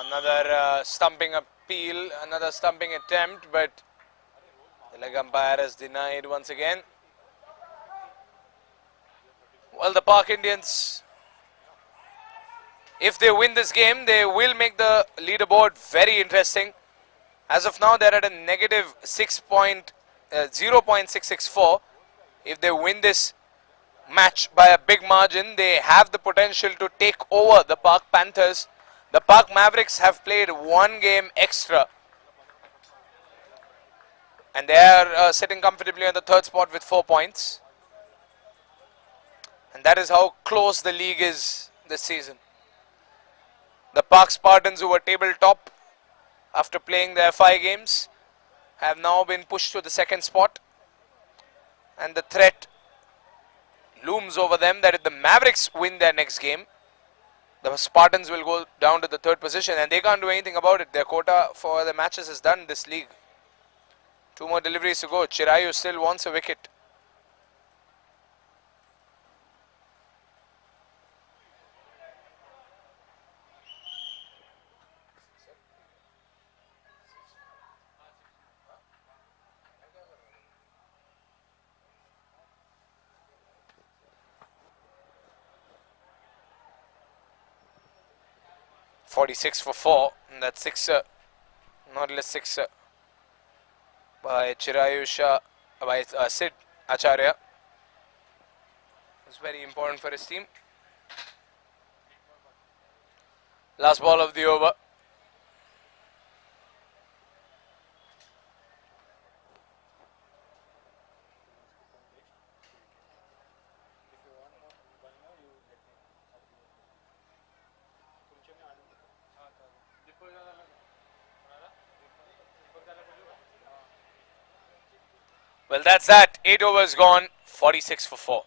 Another stumping appeal, another stumping attempt, but the leg umpire has denied once again. Well, the Park Indians, if they win this game, they will make the leaderboard very interesting. As of now, they're at a negative 0.664. If they win this match by a big margin, they have the potential to take over the Park Panthers. The Park Mavericks have played one game extra, and they are sitting comfortably on the third spot with 4 points. And that is how close the league is this season. The Park Spartans, who were table top after playing their 5 games, have now been pushed to the second spot. And the threat looms over them that if the Mavericks win their next game, the Spartans will go down to the third position, and they can't do anything about it. Their quota for the matches is done this league. 2 more deliveries to go. Chirayu still wants a wicket. .46 for 4, and that's sixer, not less sixer by Chirayu Shah, by Sid Acharya. It's very important for his team. Last ball of the over. Well, that's that. 8 overs gone, 46 for 4.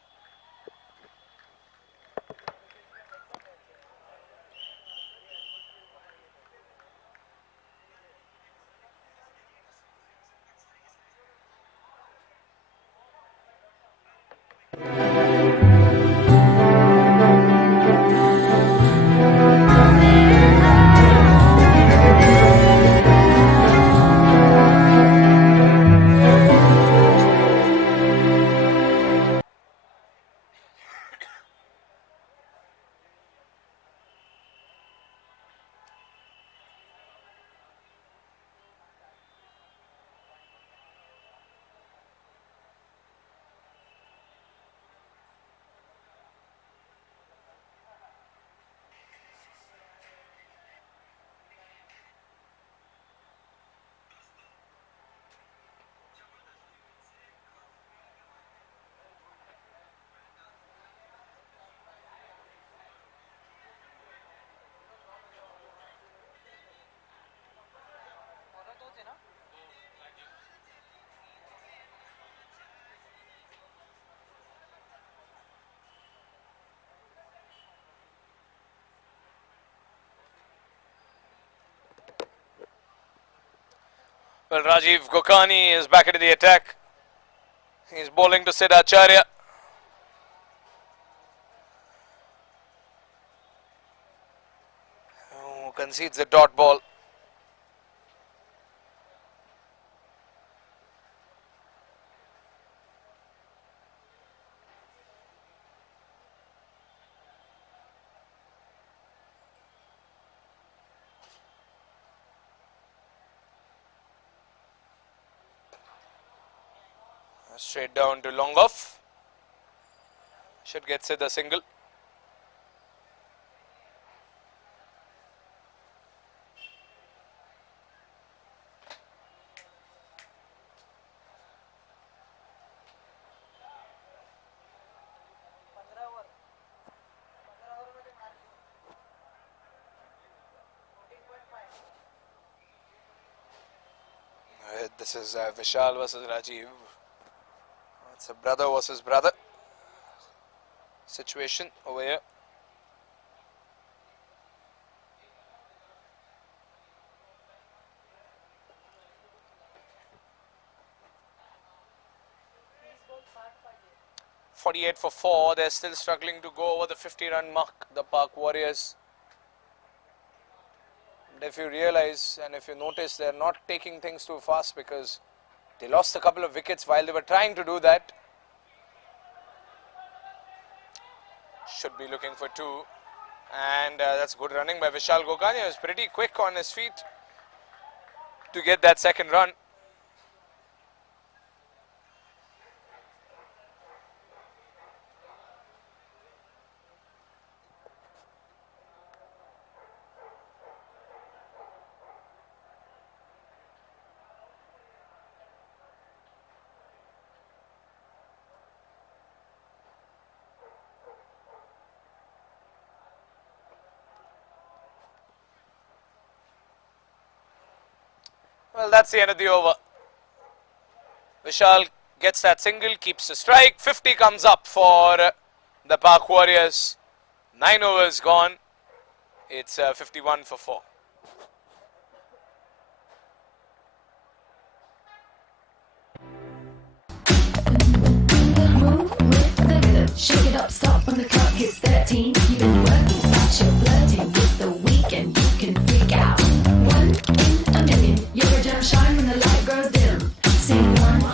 Well, Rajiv Gokani is back into the attack. He's bowling to Sid Acharya. Who concedes a dot ball. Straight down to long off. Should get Sid a single. This is Vishal versus Rajiv. It's a brother versus brother situation over here. .48 for 4. They're still struggling to go over the 50-run mark, the Park Warriors. And if you realize and if you notice, they're not taking things too fast because they lost a couple of wickets while they were trying to do that. Should be looking for 2. And that's good running by Vishal Gokani. He was pretty quick on his feet to get that second run. Well, that's the end of the over. Vishal gets that single, keeps the strike. 50 comes up for the Park Warriors. 9 overs gone. It's 51 for 4. Move with the rhythm. Shake it up, stop when the clock hits 13. You've been working, but you're flirting with the weekend. You can freak out. 1 in a million. You're a gem, shine when the light grows dim. Sing 1, 2,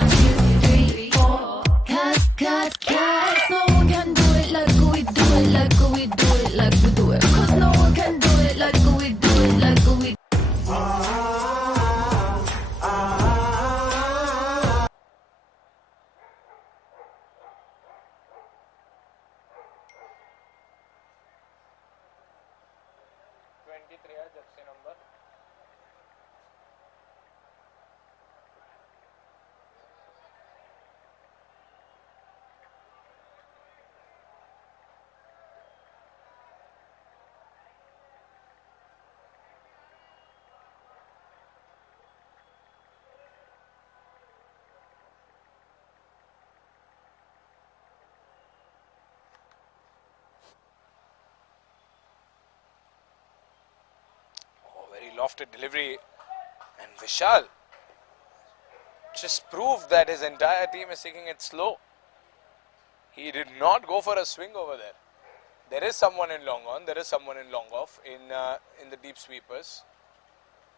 3, 4. Cause no one can do it like we do it, like we do it, like we do it. Cause no one can do it like we do it, like we do it. Very lofted delivery, and Vishal just proved that his entire team is taking it slow. He did not go for a swing over there. There is someone in long on, there is someone in long off in the deep sweepers,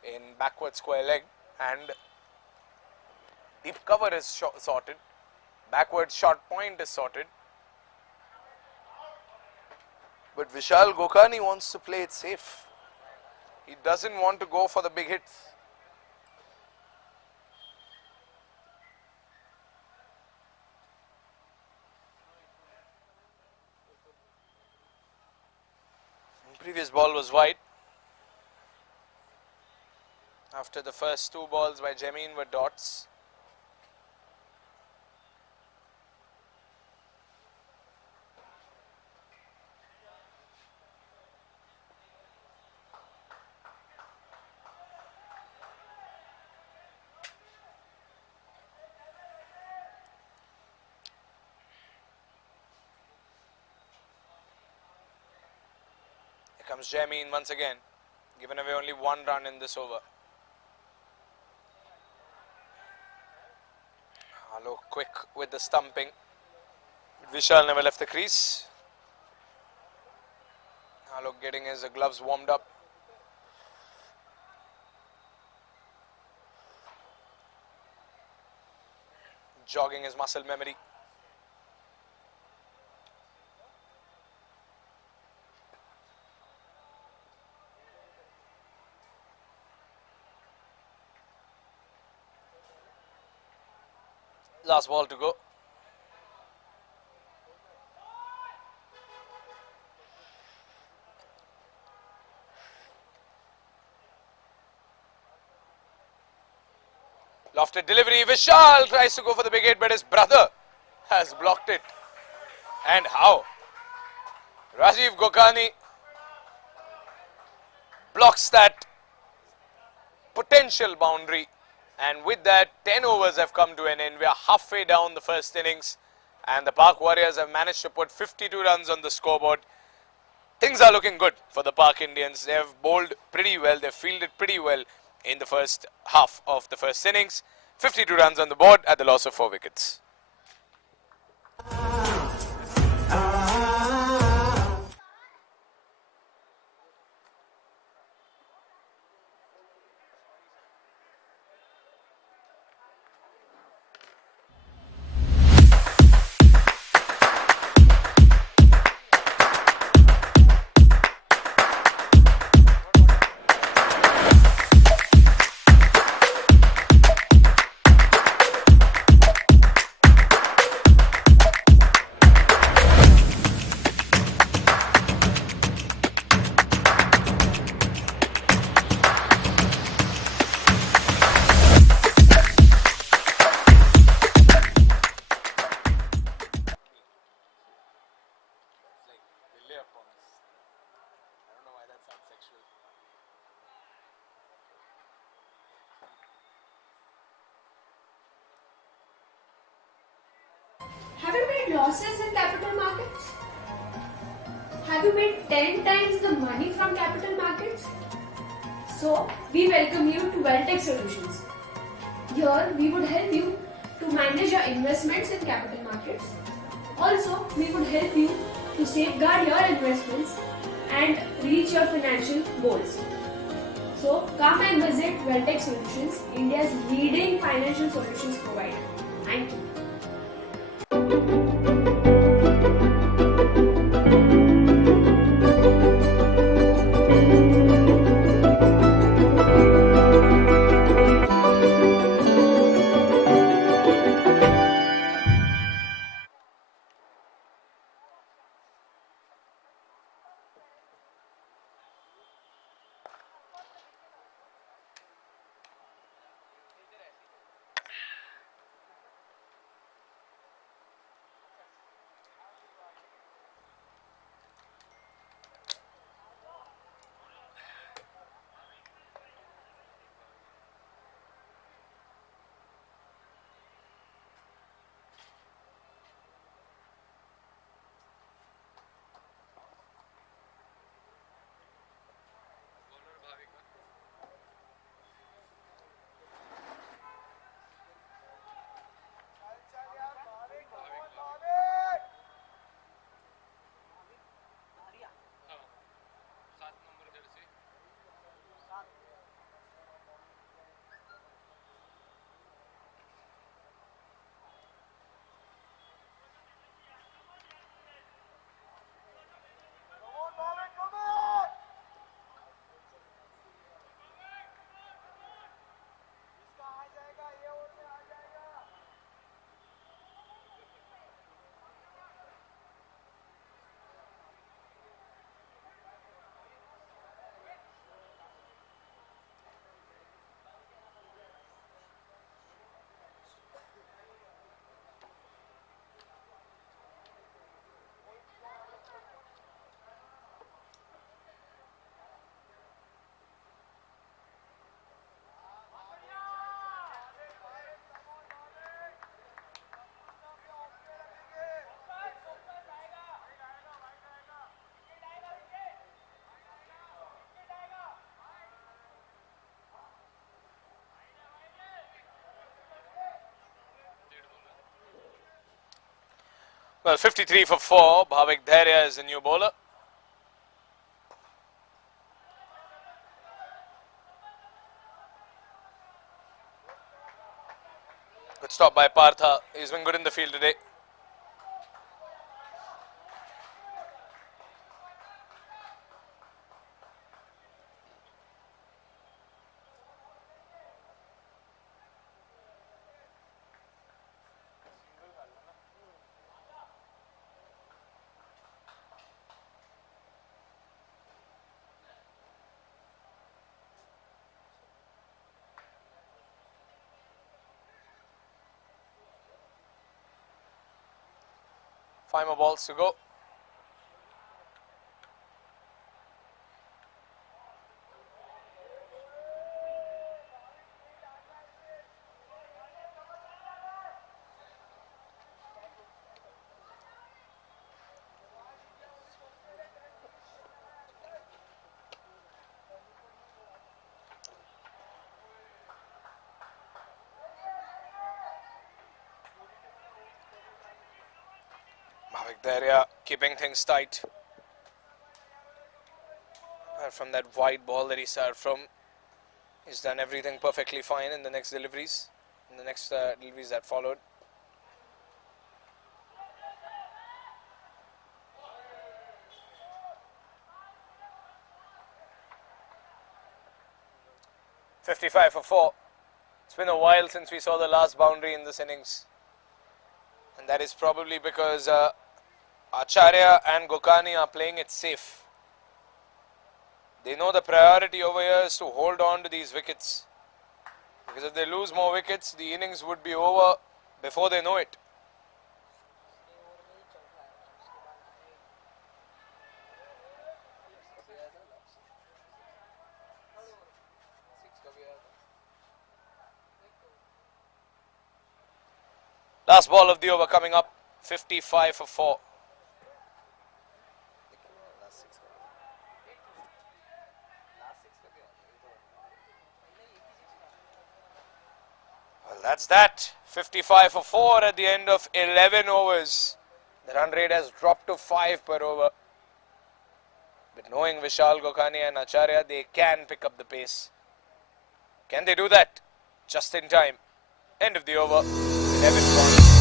in backward square leg, and deep cover is sorted, backward short point is sorted. But Vishal Gokani wants to play it safe. He doesn't want to go for the big hits. The previous ball was wide. After the first 2 balls by Jameen were dots. Here comes Jameen once again, given away only 1 run in this over. Hello, quick with the stumping. Vishal never left the crease. Hello, getting his gloves warmed up. Jogging his muscle memory. Last ball to go. Lofted delivery. Vishal tries to go for the big hit, but his brother has blocked it. And how? Rajiv Gokani blocks that potential boundary. And with that, 10 overs have come to an end. We are halfway down the first innings. And the Park Warriors have managed to put 52 runs on the scoreboard. Things are looking good for the Park Indians. They have bowled pretty well. They've fielded pretty well in the first half of the first innings. 52 runs on the board at the loss of 4 wickets. Have you made losses in capital markets? Have you made 10 times the money from capital markets? So, we welcome you to Welltech Solutions. Here, we would help you to manage your investments in capital markets. Also, we would help you to safeguard your investments and reach your financial goals. So, come and visit Welltech Solutions, India's leading financial solutions provider. Thank you. Well, 53 for 4. Bhavik Dharia is the new bowler. Good stop by Partha. He's been good in the field today. Five more balls to go. Bhavik Dharia keeping things tight. From that wide ball that he served from, he's done everything perfectly fine in the next deliveries. In the next deliveries that followed. .55 for 4. It's been a while since we saw the last boundary in this innings. And that is probably because Acharya and Gokani are playing it safe. They know the priority over here is to hold on to these wickets. Because if they lose more wickets, the innings would be over before they know it. Last ball of the over coming up, 55 for 4. Well, that's that. 55 for 4 at the end of 11 overs. The run rate has dropped to 5 per over. But knowing Vishal Gokani and Acharya, they can pick up the pace. Can they do that? Just in time. End of the over. 11 points.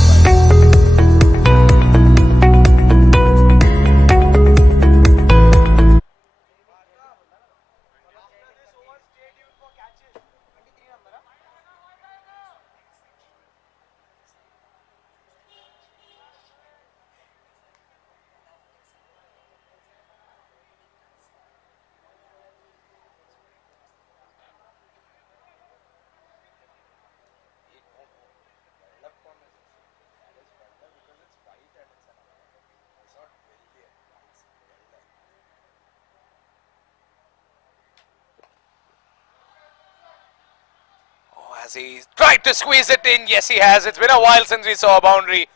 Has he tried to squeeze it in? Yes, he has. It's been a while since we saw a boundary.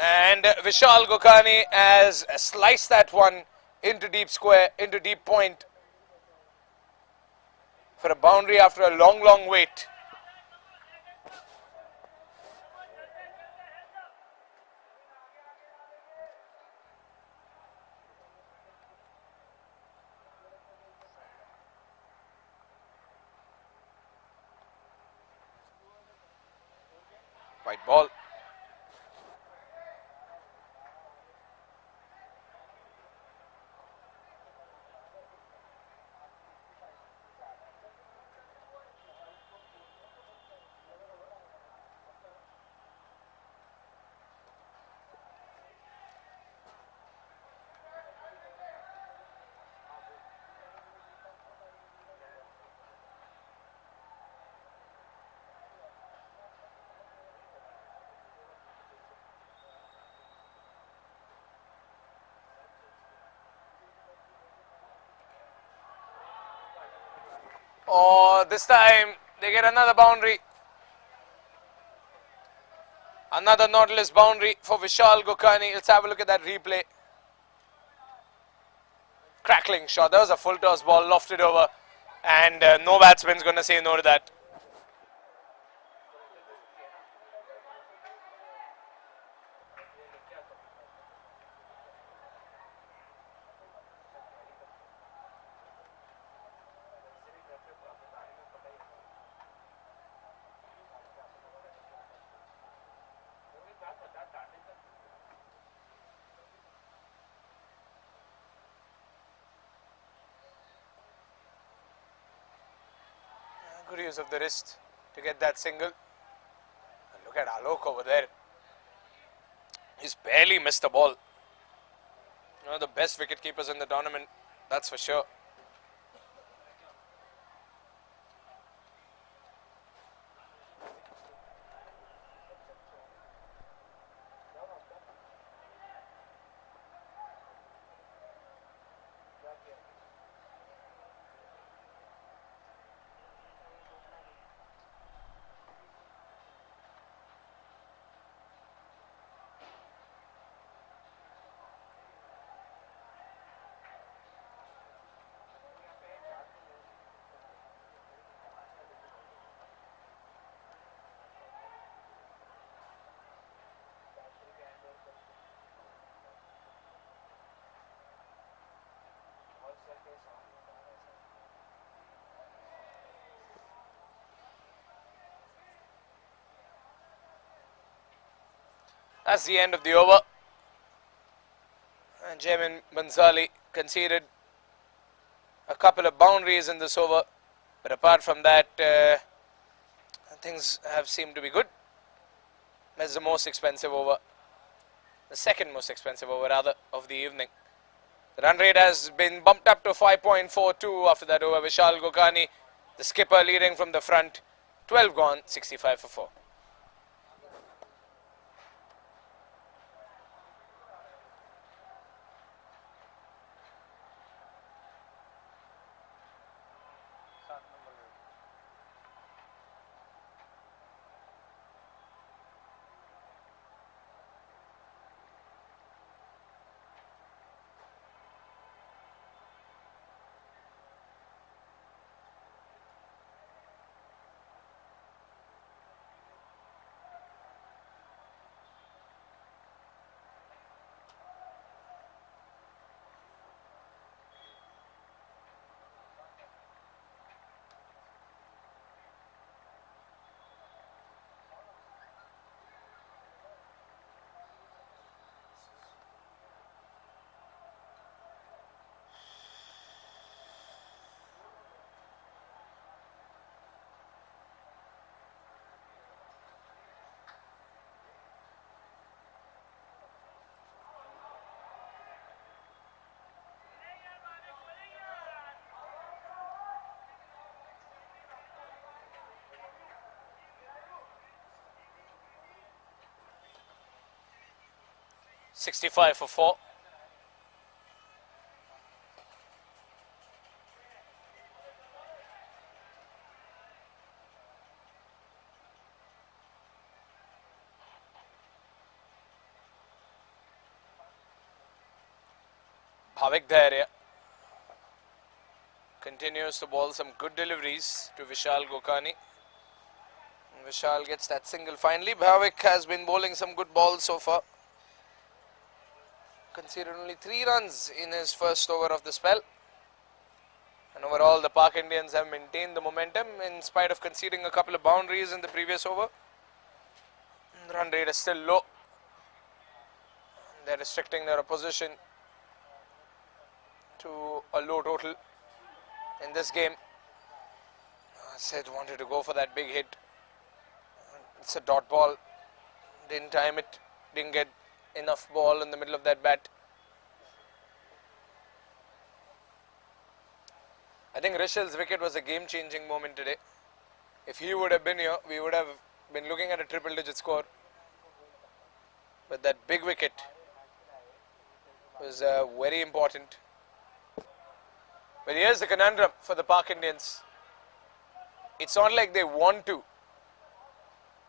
And Vishal Gokani has sliced that one into deep square, into deep point for a boundary after a long, long wait. White ball. Oh, this time they get another boundary. Another Nautilus boundary for Vishal Gokani. Let's have a look at that replay. Crackling shot. That was a full toss ball, lofted over. And no batsman's going to say no to that. Good use of the wrist to get that single. And look at Alok over there. He's barely missed the ball. One of the best wicket keepers in the tournament, that's for sure. That's the end of the over. And Jamin Bansali conceded a couple of boundaries in this over. But apart from that, things have seemed to be good. That's the most expensive over. The second most expensive over, rather, of the evening. The run rate has been bumped up to 5.42 after that over. Vishal Gokani, the skipper, leading from the front. 12 gone, 65 for 4. $65 for 4. Bhavik Dhairya continues to bowl some good deliveries to Vishal Gokani. Vishal gets that single finally. Bhavik has been bowling some good balls so far. Conceded only 3 runs in his first over of the spell. And overall, the Pak Indians have maintained the momentum in spite of conceding a couple of boundaries in the previous over. The run rate is still low. They're restricting their opposition to a low total in this game. Sid wanted to go for that big hit. It's a dot ball. Didn't time it. Didn't get enough ball in the middle of that bat. I think Rishal's wicket was a game-changing moment today. If he would have been here, we would have been looking at a triple-digit score. But that big wicket was very important. But here's the conundrum for the Pak Indians. It's not like they want to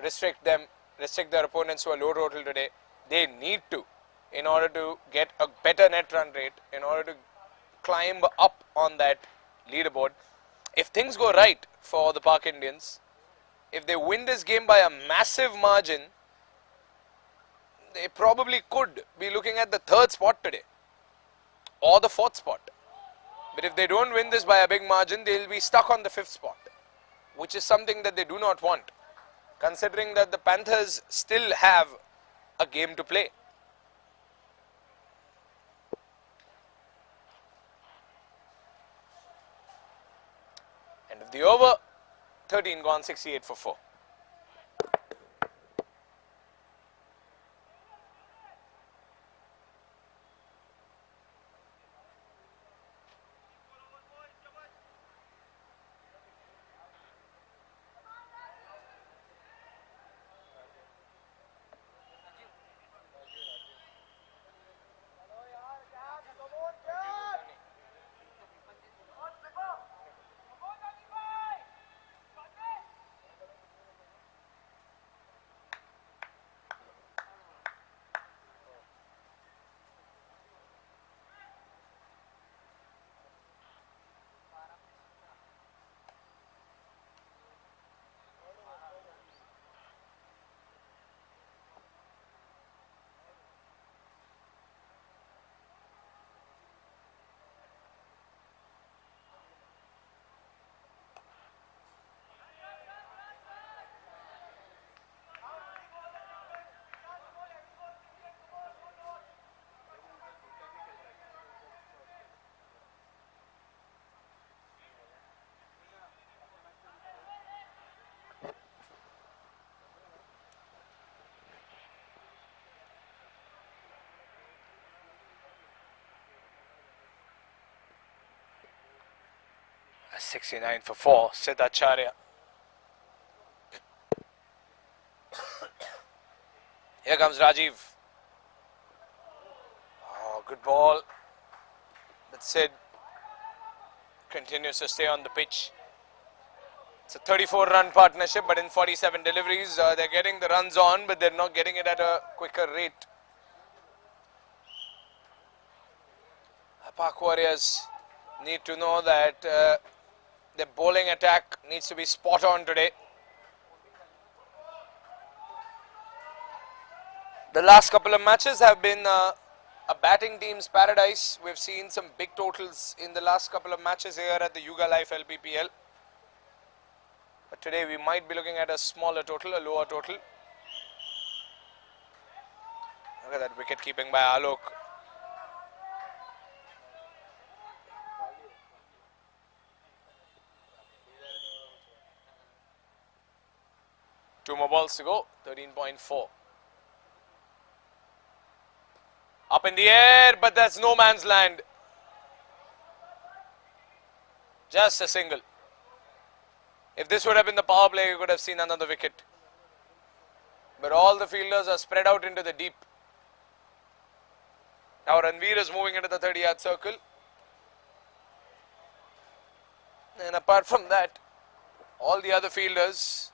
restrict their opponents to a low total today. They need to, in order to get a better net run rate, in order to climb up on that leaderboard. If things go right for the Pak Indians, if they win this game by a massive margin, they probably could be looking at the 3rd spot today or the 4th spot. But if they don't win this by a big margin, they'll be stuck on the 5th spot, which is something that they do not want, considering that the Panthers still have a game to play. End of the over. 13 gone, 68 for 4. A 69 for 4, Siddhacharya. Here comes Rajiv. Oh, good ball. But Sid continues to stay on the pitch. It's a 34-run partnership, but in 47 deliveries, they're getting the runs on, but they're not getting it at a quicker rate. Park Warriors need to know that their bowling attack needs to be spot on today. The last couple of matches have been a batting team's paradise. We've seen some big totals in the last couple of matches here at the Hyugalife LPPL. But today we might be looking at a smaller total, a lower total. Look at that wicket keeping by Alok. Two more balls to go, 13.4. Up in the air, but that's no man's land. Just a single. If this would have been the power play, you could have seen another wicket. But all the fielders are spread out into the deep. Now Ranveer is moving into the 30-yard circle. And apart from that, all the other fielders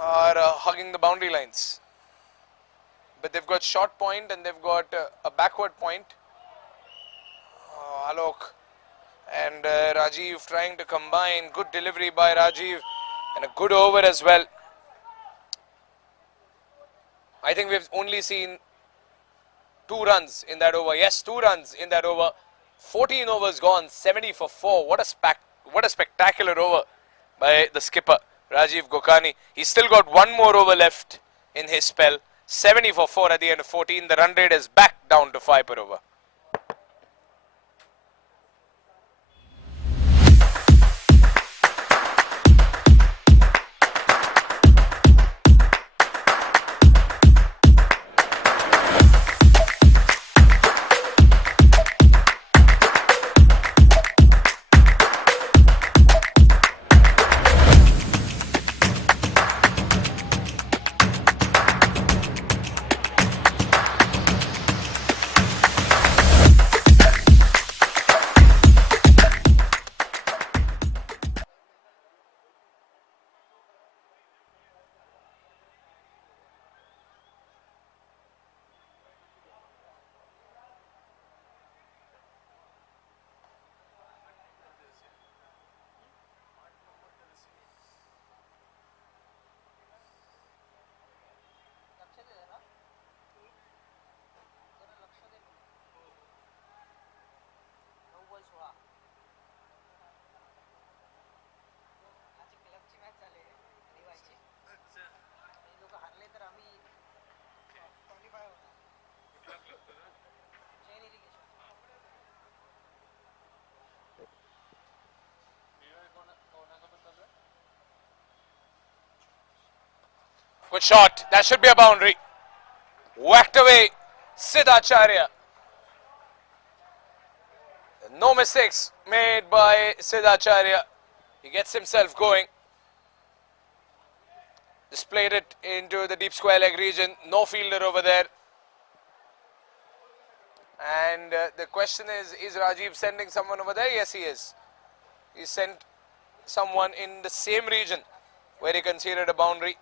are hugging the boundary lines. But they've got short point and they've got a backward point. Alok and Rajiv trying to combine. Good delivery by Rajiv and a good over as well. I think we've only seen 2 runs in that over. Yes, 2 runs in that over. 14 overs gone, 70 for 4. What a spectacular over by the skipper, Rajiv Gokani. He's still got 1 more over left in his spell. 70 for 4 at the end of 14. The run rate is back down to 5 per over. Good shot. That should be a boundary. Whacked away Siddhacharya. No mistakes made by Siddhacharya. He gets himself going. Just played it into the deep square leg region. No fielder over there. And the question is Rajiv sending someone over there? Yes, he is. He sent someone in the same region where he conceded a boundary.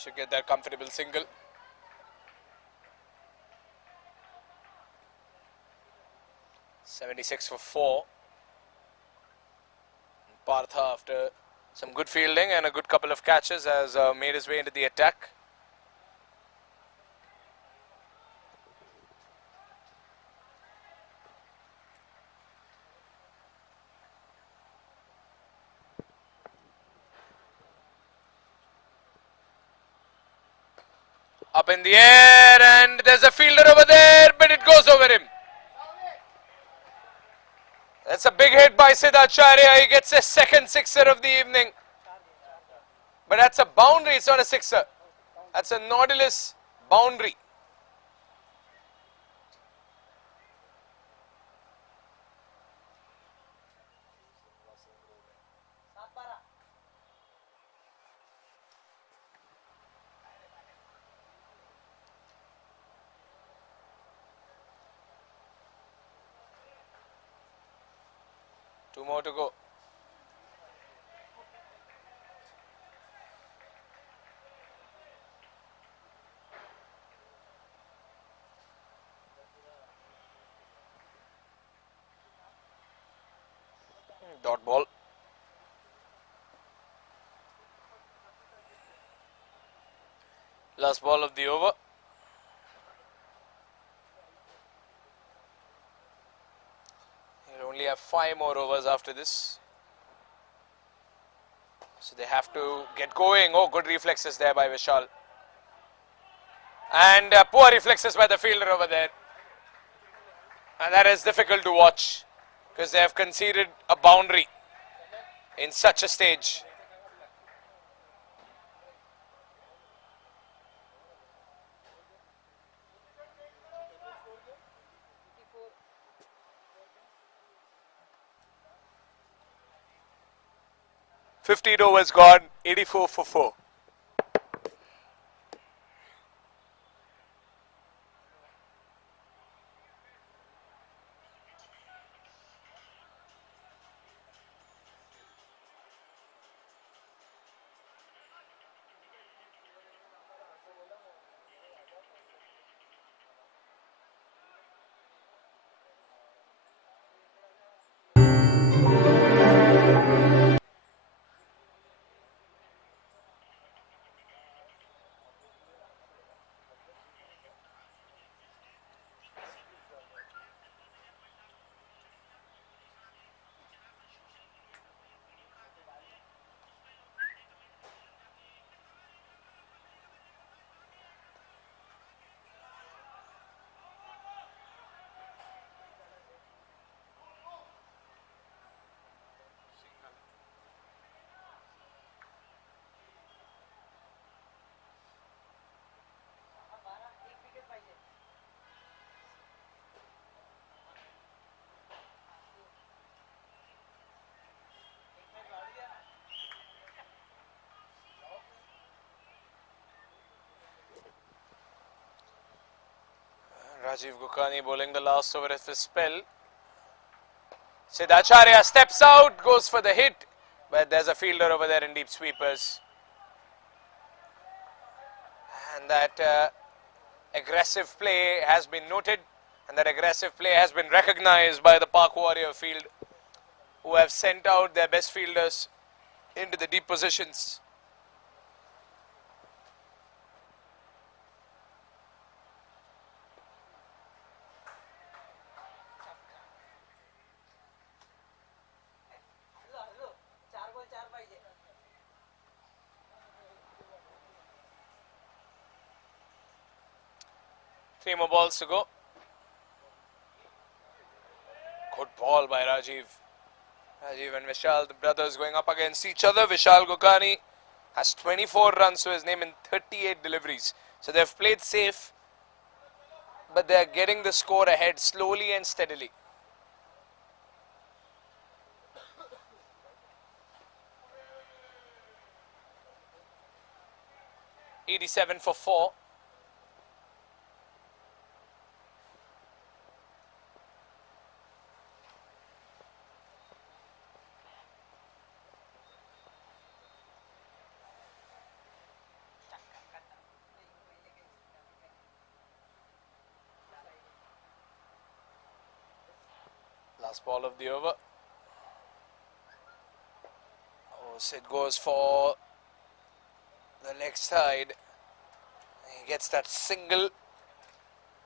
Should get that comfortable single. .76 for 4. Partha, after some good fielding and a good couple of catches, has made his way into the attack. Up in the air, and there's a fielder over there, but it goes over him. That's a big hit by Siddhacharya. He gets a second sixer of the evening. But that's a boundary, it's not a sixer. That's a Nautilus boundary. Two more to go. Dot ball. Last ball of the over. You'll only have 5 more overs after this. So they have to get going. Oh, good reflexes there by Vishal. And poor reflexes by the fielder over there. And that is difficult to watch because they have conceded a boundary in such a stage. .15 overs gone, 84 for 4. Rajiv Gukani bowling the last over of his spell. Siddhacharya steps out, goes for the hit, but there's a fielder over there in deep sweepers. and that aggressive play has been noted, and that aggressive play has been recognized by the Park Warrior field, who have sent out their best fielders into the deep positions. Three more balls to go. Good ball by Rajiv. Rajiv and Vishal, the brothers, going up against each other. Vishal Gokani has 24 runs to his name in 38 deliveries. So they've played safe, but they're getting the score ahead slowly and steadily. '87 for 4. Last ball of the over. Oh, Sid goes for the leg side. He gets that single.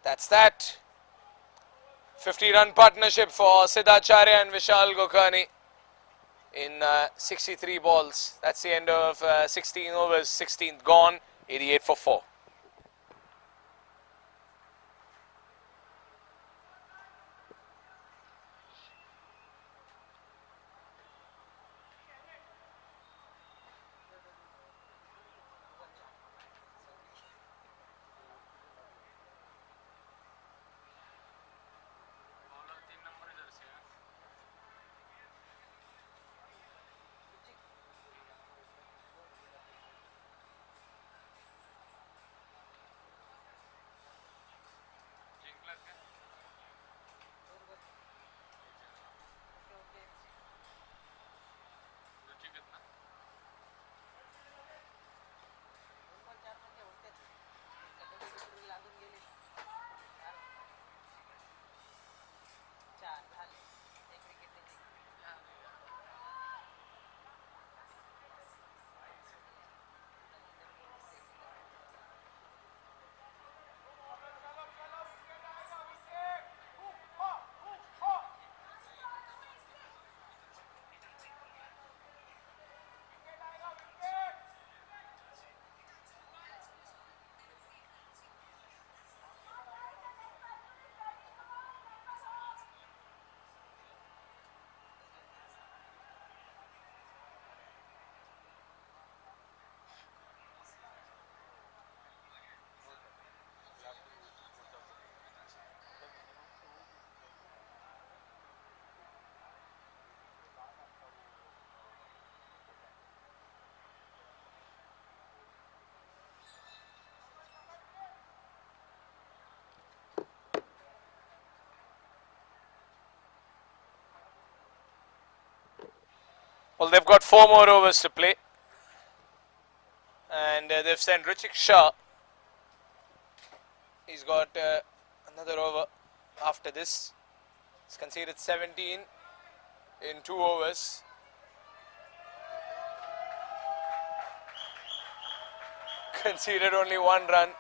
That's that. 50-run partnership for Siddhacharya and Vishal Gokani in 63 balls. That's the end of 16 overs. 16th gone. 88 for 4. Well, they've got 4 more overs to play. And they've sent Ruchik Shah. He's got another over after this. He's conceded 17 in 2 overs. Conceded only 1 run.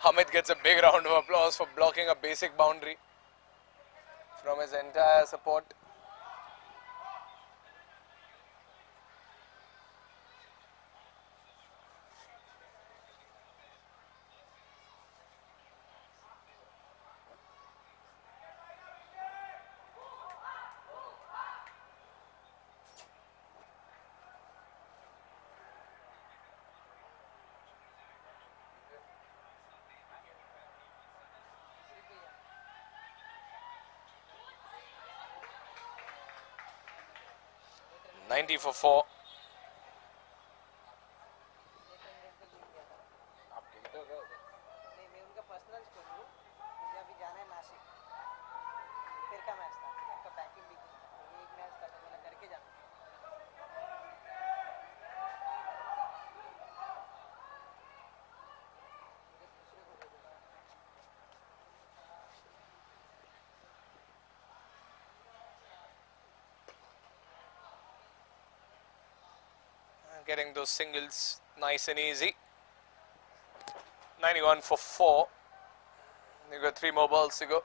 Hamid gets a big round of applause for blocking a basic boundary from his entire support. $90 for 4. getting those singles nice and easy. 91 for 4. They've got 3 more balls to go.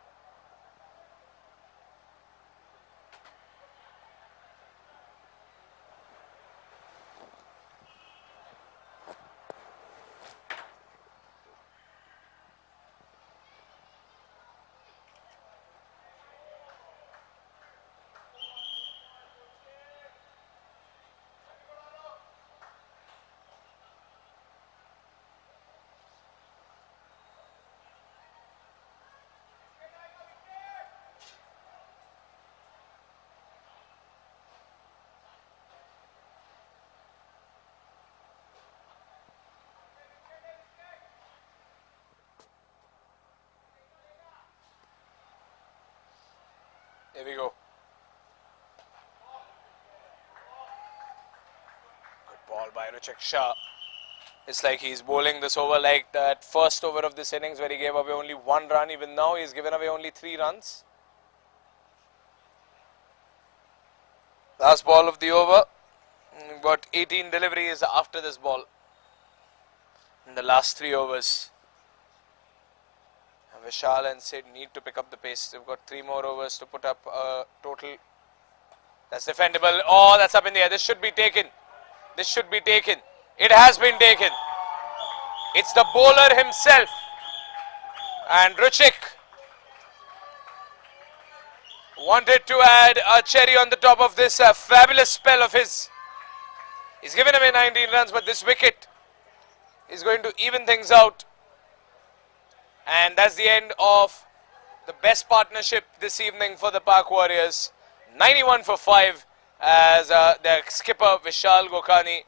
Here we go. Good ball by Ruchik Shah. It's like he's bowling this over like that first over of this innings where he gave away only 1 run. Even now he's given away only 3 runs. Last ball of the over. We've got 18 deliveries after this ball in the last 3 overs. Vishal and Sid need to pick up the pace. They've got 3 more overs to put up a total. That's defendable. Oh, that's up in the air. This should be taken. This should be taken. It has been taken. It's the bowler himself. And Ruchik wanted to add a cherry on the top of this fabulous spell of his. He's given away 19 runs, but this wicket is going to even things out. And that's the end of the best partnership this evening for the Pak Warriors. 91 for 5 as their skipper Vishal Gokhani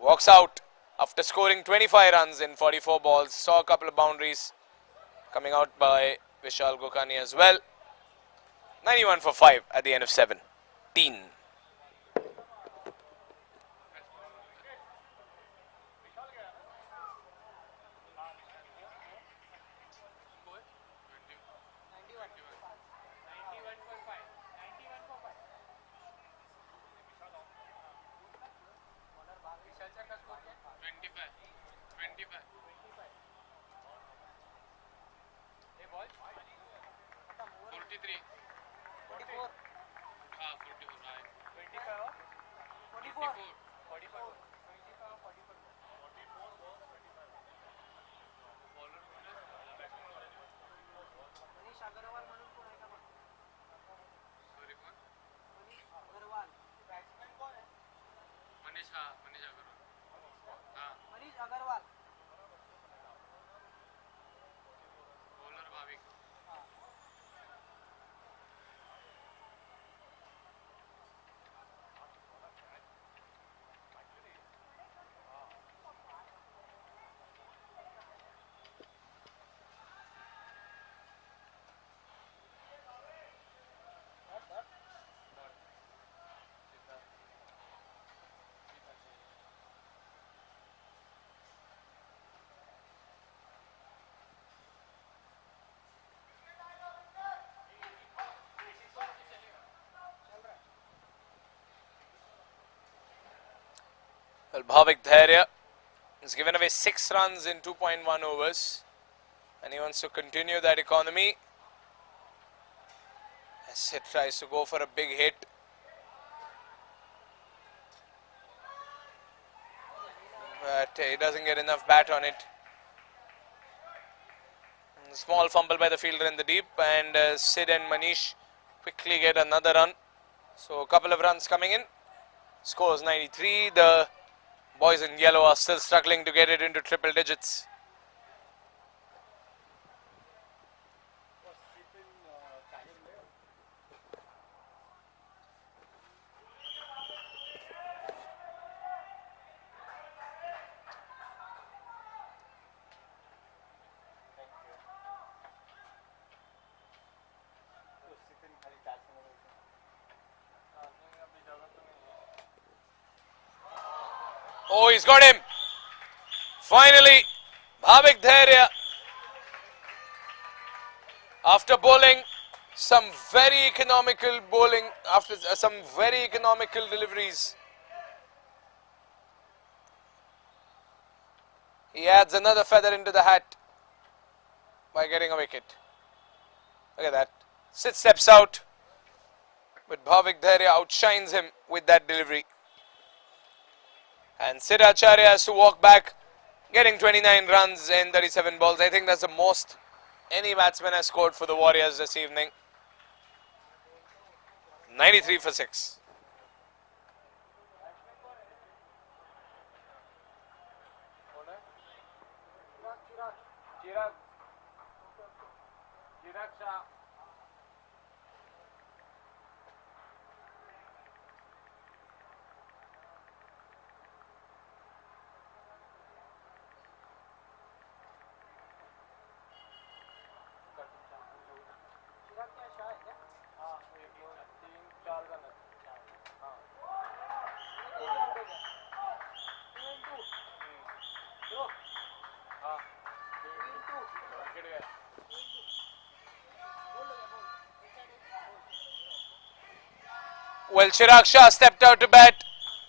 walks out after scoring 25 runs in 44 balls. Saw a couple of boundaries coming out by Vishal Gokhani as well. 91 for 5 at the end of 17. Well, Bhavik Dhairya has given away 6 runs in 2.1 overs. And he wants to continue that economy. As Sid tries to go for a big hit. But he doesn't get enough bat on it. And a small fumble by the fielder in the deep. And Sid and Manish quickly get another run. So a couple of runs coming in. Scores 93. The boys in yellow are still struggling to get it into triple digits. Oh, he's got him. Finally, Bhavik Dhairya, after bowling some very economical bowling, after some very economical deliveries, He adds another feather into the hat by getting a wicket. Look at that. Sid steps out, but Bhavik Dharia outshines him with that delivery. And Sid Acharya has to walk back, getting 29 runs in 37 balls. I think that's the most any batsman has scored for the Warriors this evening. 93 for 6. Well, Chirag Shah stepped out to bat,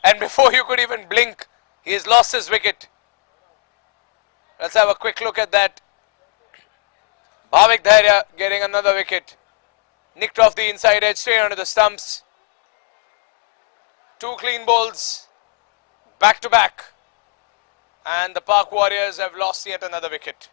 and before you could even blink, he has lost his wicket. Let's have a quick look at that. Bhavik Dharia getting another wicket. Nicked off the inside edge, straight onto the stumps. 2 clean bowls, back to back. And the Park Warriors have lost yet another wicket.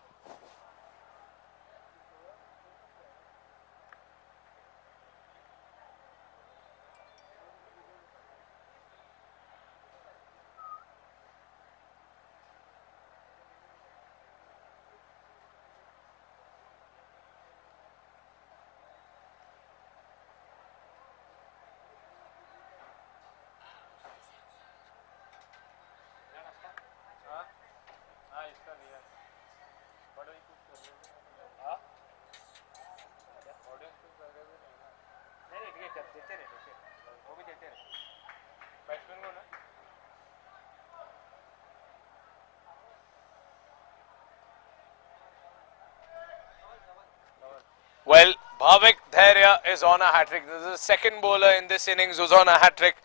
Well, Bhavik Dharia is on a hat-trick. This is the second bowler in this innings who's on a hat-trick.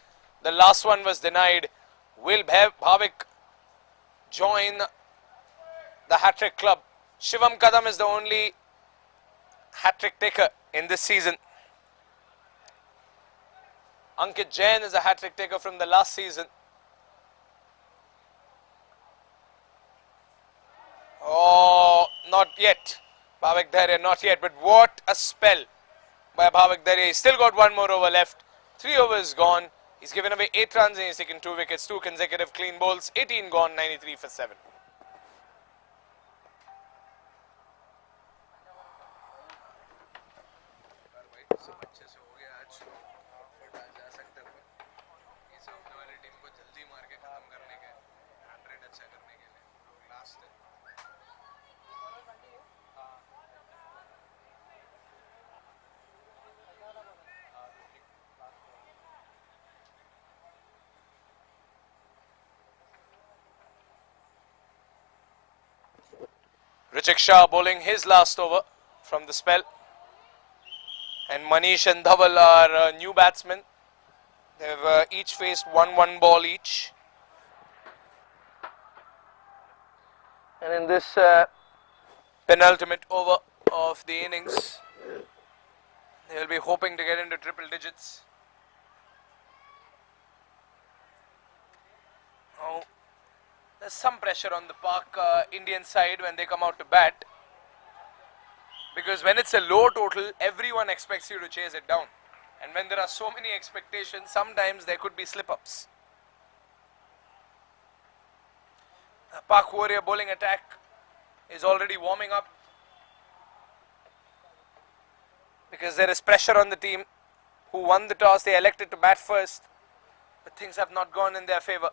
The last one was denied. Will Bhavik join the hat-trick club? Shivam Kadam is the only hat-trick taker in this season. Ankit Jain is a hat-trick taker from the last season. Oh, not yet. Bhavik Dharia, not yet. But what a spell by Bhavik Dharia. He's still got one more over left. 3 overs gone. He's given away 8 runs and he's taken 2 wickets. 2 consecutive clean bowls. 18 gone, 93 for 7. Richik Shah bowling his last over from the spell. And Manish and Dhaval are new batsmen. They've each faced 1 ball each. And in this penultimate over of the innings, they'll be hoping to get into triple digits. Oh, there's some pressure on the Park Indian side when they come out to bat. Because when it's a low total, everyone expects you to chase it down. And when there are so many expectations, sometimes there could be slip-ups. Park Warrior bowling attack is already warming up. Because there is pressure on the team who won the toss. They elected to bat first. But things have not gone in their favour.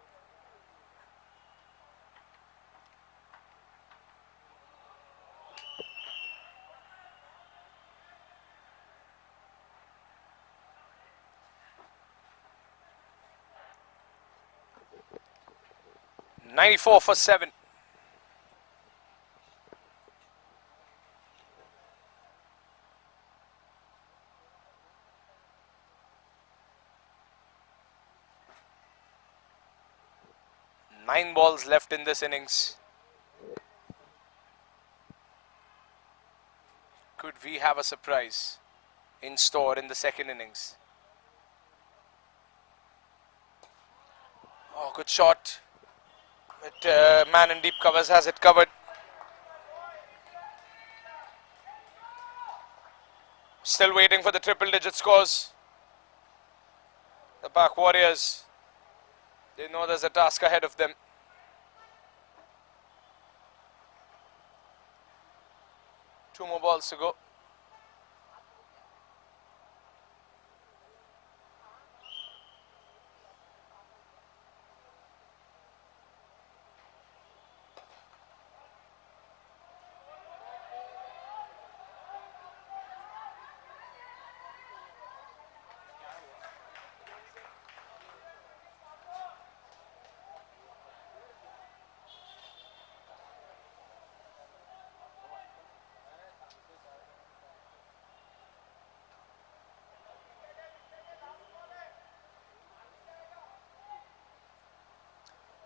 .94 for 7. Nine balls left in this innings. could we have a surprise in store in the second innings? Oh, good shot. But man in deep covers has it covered. Still waiting for the triple digit scores. The Pak Warriors, they know there's a task ahead of them. Two more balls to go.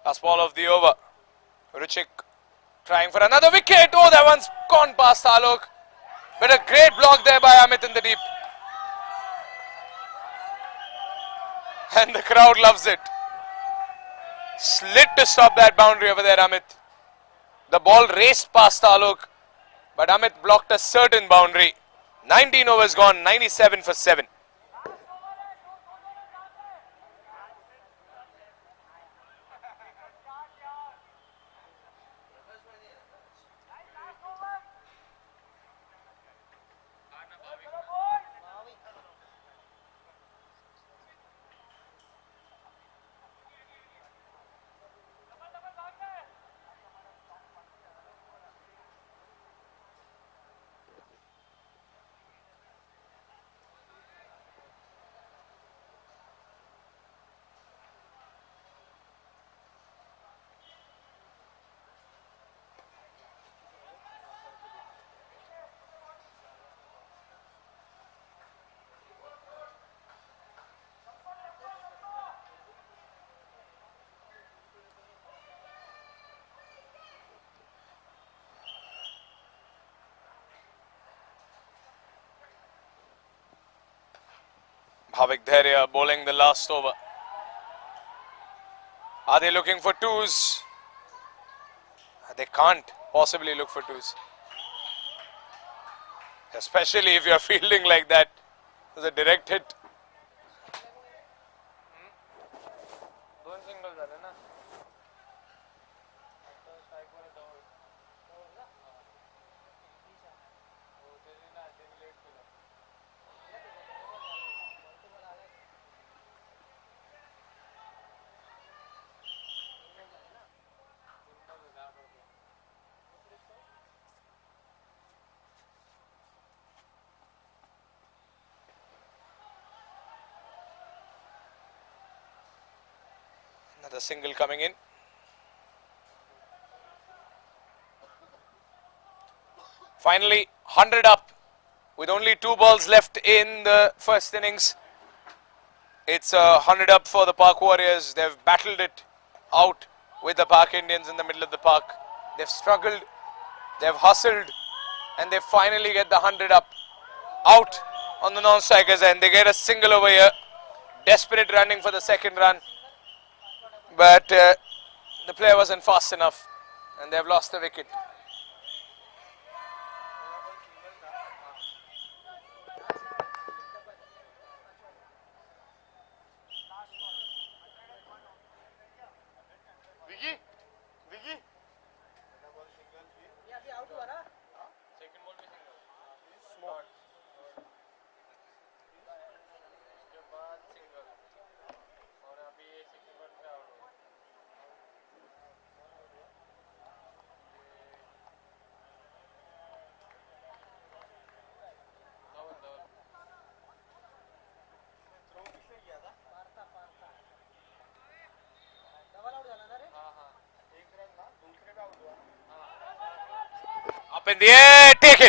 Last ball of the over. Ruchik trying for another wicket. Oh, that one's gone past Alok. But a great block there by Amit in the deep. And the crowd loves it. Slid to stop that boundary over there, Amit. The ball raced past Alok, but Amit blocked a certain boundary. 19 overs gone, 97 for 7. Bhavik Dharia bowling the last over. Are they looking for twos? They can't possibly look for twos. Especially if you're fielding like that. It's a direct hit. Another single coming in. Finally, 100 up with only 2 balls left in the first innings. It's 100 up for the Pak Warriors. They've battled it out with the Pak Indians in the middle of the park. They've struggled, they've hustled, and they finally get the 100 up out on the non-strikers end. They get a single over here. Desperate running for the second run. But the player wasn't fast enough and they've lost the wicket. Up in the air, taken.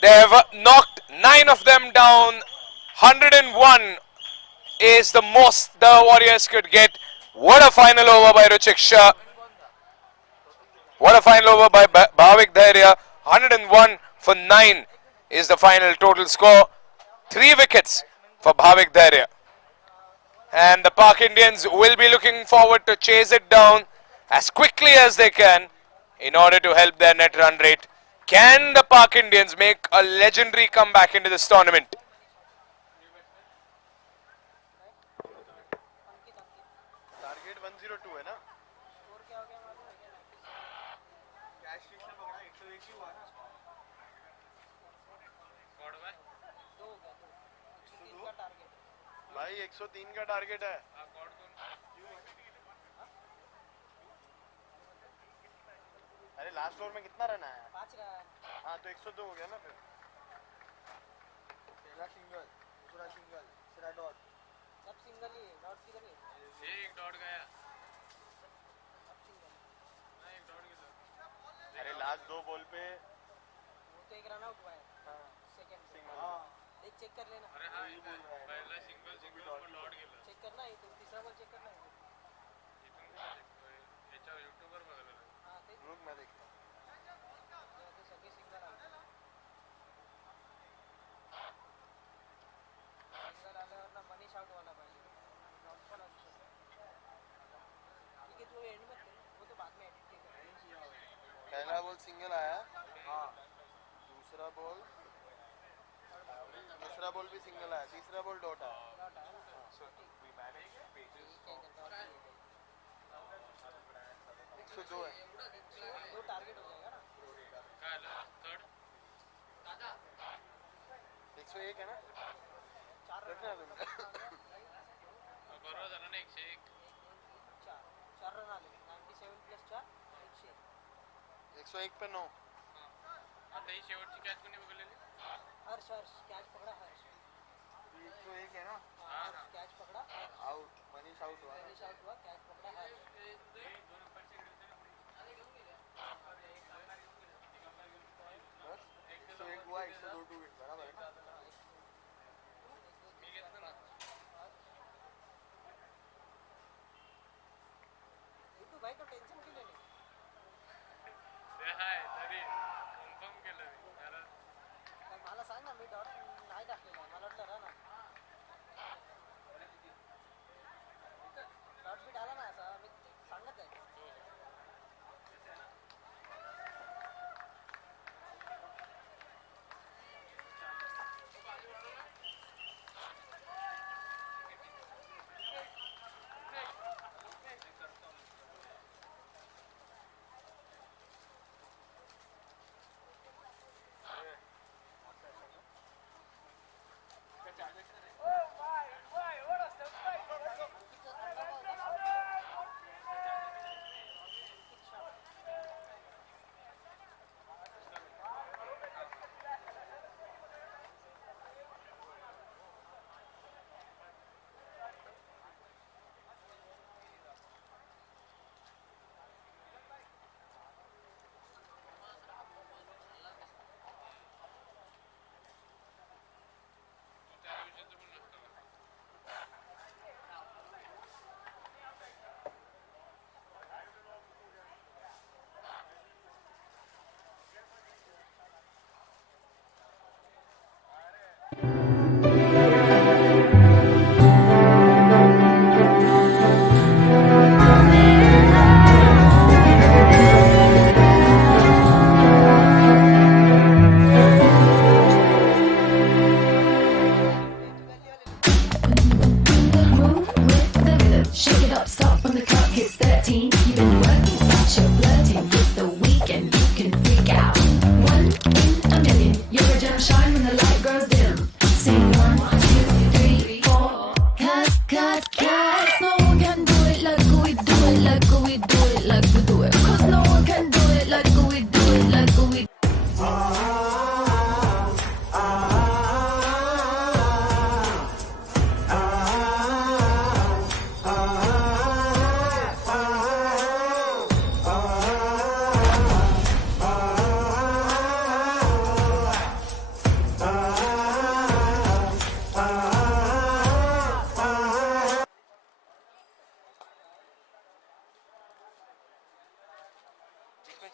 They have knocked 9 of them down. 101 is the most the Warriors could get. What a final over by Ruchik Shah. What a final over by Bhavik Dhairya. 101 for 9 is the final total score. 3 wickets for Bhavik Dhairya. And the Pak Indians will be looking forward to chase it down as quickly as they can in order to help their net run rate. Can the Pak Indians make a legendary comeback into this tournament? Target 102 है ना भाई 103 का target है अरे last over में कितना run आया 5 run हाँ तो 102 हो गया ना फिर पहला सिंगल दूसरा सिंगल तीसरा डॉट सब सिंगल ही है डॉट किधर है एक डॉट गया एक डॉट किधर अरे लास्ट 2 बॉल पे वो तो एक रन आउट हुआ है हां सेकंड सिंगल हां देख चेक कर लेना अरे हां ये बोल रहा है पहला सिंगल सिंगल और डॉट गेला चेक करना है तो तीसरा बॉल चेक करना है याचा यूट्यूबर बघायला हां ते रोज मैं देखता हूं सगळे सिंगल आउट सिंगल आल्यावर ना मनीष आउट व्हायला पाहिजे डॉट पण असू शकतो ठीक है तू एंड मत कर वो तो बाद में एडिट करेंगे पहला बॉल सिंगल आया हां दूसरा बॉल भी सिंगल आया तीसरा बॉल डॉट आया सो वी मैनेज पेजेस 102 है दो टारगेट हो जाएगा ना थर्ड दादा 101 है ना चार रखना बरोबर झालं ना 101 चार रन आले 97 प्लस 4 101 पे 9 आता ही शेवटची कॅच कोणी बघलेली हर्ष कॅच पकडा हर्ष 101 है ना हां कैच पकड़ा आउट मनीष आउट हुआ कैच पकड़ा हर्ष बस 101 हुआ 102 टू विन बराबर है ना युट्यूब भाई तो टेंशन क्यों लेने ते हाय तरी कन्फर्म केलं मी कारण मला सांग ना मी डॉट नाही टाकलेला मला वाटलं रन डॉट बी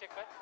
चेक कर.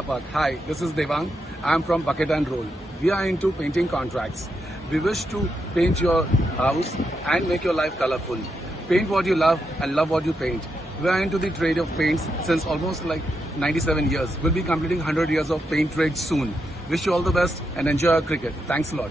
Lodha Park. Hi, this is Devang. I'm from Bucket and Roll. We are into painting contracts. We wish to paint your house and make your life colorful. Paint what you love and love what you paint. We are into the trade of paints since almost like 97 years. We'll be completing 100 years of paint trade soon. Wish you all the best and enjoy our cricket. Thanks a lot.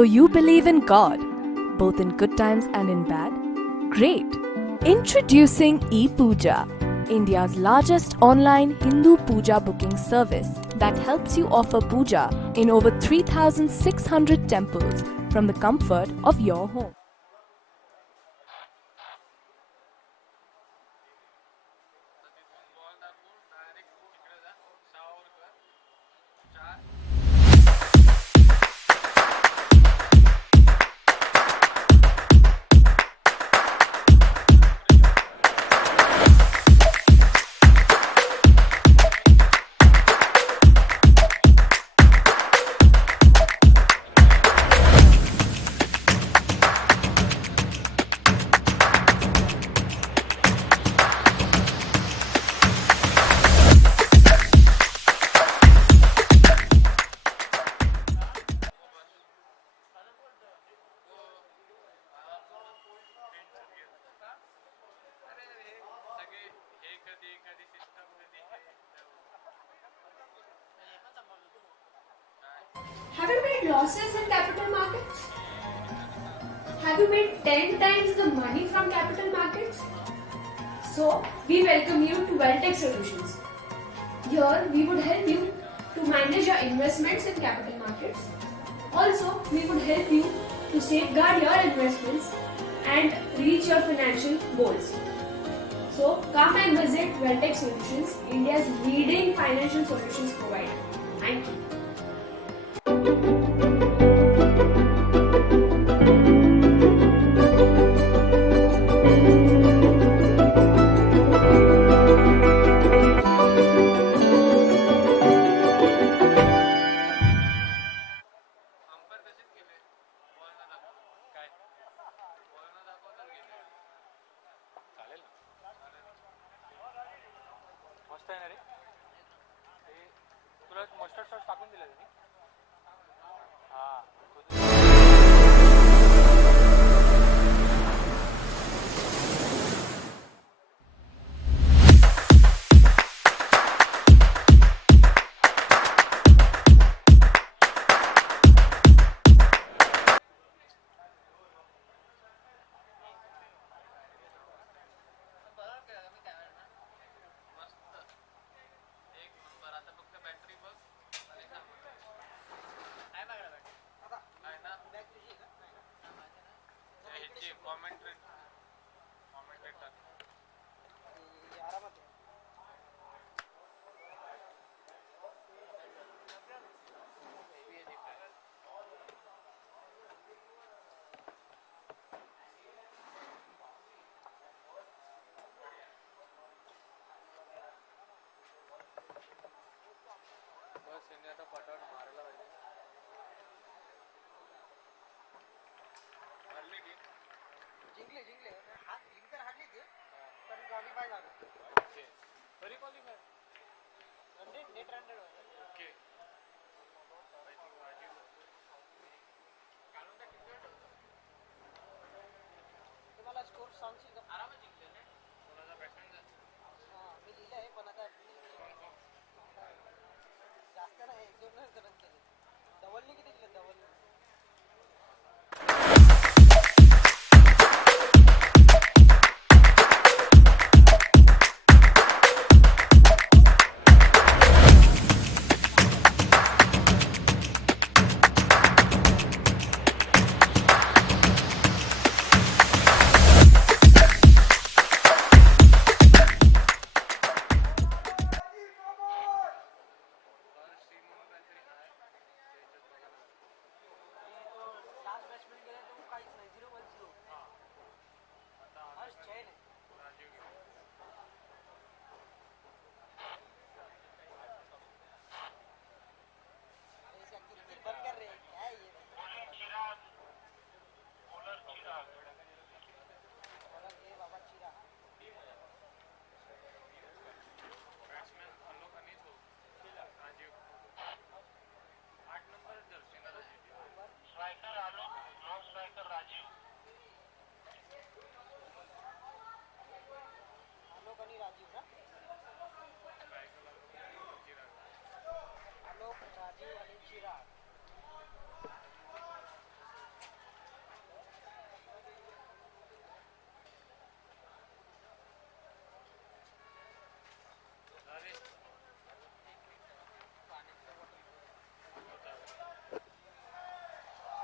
So you believe in God, both in good times and in bad? Great! Introducing ePooja, India's largest online Hindu puja booking service that helps you offer puja in over 3,600 temples from the comfort of your home. Have you made losses in capital markets? Have you made 10 times the money from capital markets? So, we welcome you to Wealtech Solutions. Here, we would help you to manage your investments in capital markets. Also, we would help you to safeguard your investments and reach your financial goals. So, come and visit Wealtech Solutions, India's leading financial solutions provider. Thank you. मस्त आहे ना रे तुला mustard sauce टाकून दिला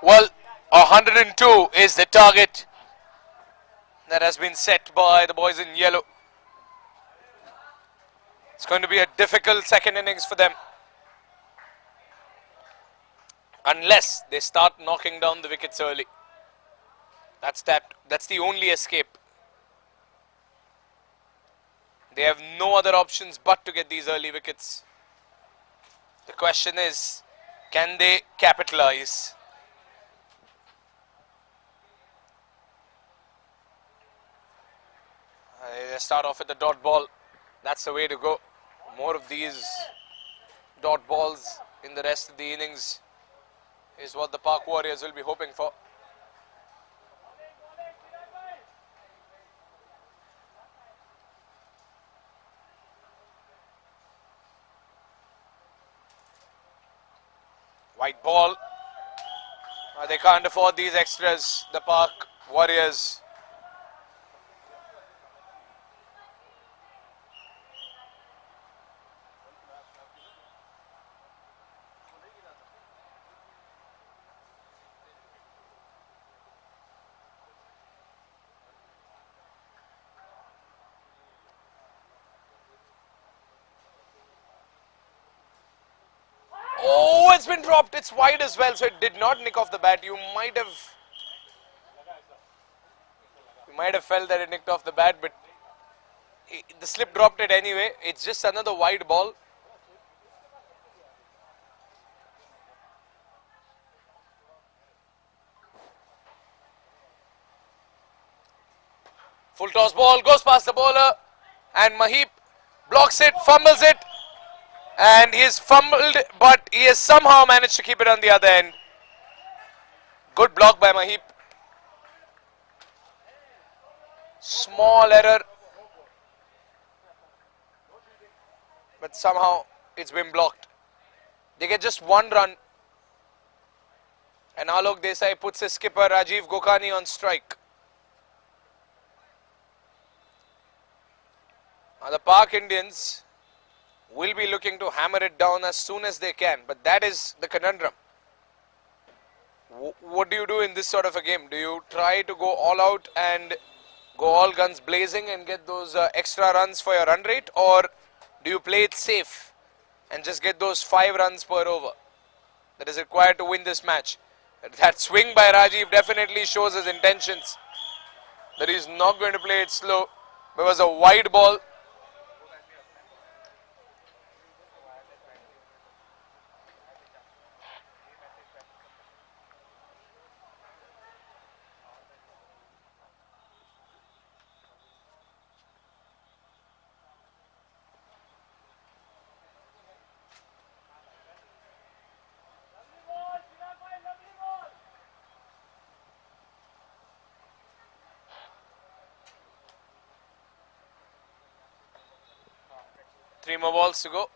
Well, 102 is the target that has been set by the boys in yellow. It's going to be a difficult second innings for them, unless they start knocking down the wickets early. That's the only escape. They have no other options but to get these early wickets. The question is, can they capitalize? They start off with the dot ball. That's the way to go. More of these dot balls in the rest of the innings is what the Park Warriors will be hoping for. White ball. They can't afford these extras, the Park Warriors. Oh, it's been dropped. It's wide as well, so it did not nick off the bat. You might have felt that it nicked off the bat, but the slip dropped it anyway. It's just another wide ball. Full toss ball goes past the bowler, and Mahip blocks it, fumbles it, and he is fumbled, but he has somehow managed to keep it on the other end. Good block by Mahip. Small error, but somehow it's been blocked. They get just one run, and Alok Desai puts his skipper Rajiv Gokani on strike. Now the Park Indians will be looking to hammer it down as soon as they can, but that is the conundrum. What do you do in this sort of a game? Do you try to go all out and go all guns blazing and get those extra runs for your run rate, or do you play it safe and just get those 5 runs per over that is required to win this match? That swing by Rajiv definitely shows his intentions, that he's not going to play it slow. It was a wide ball. Three more balls to go.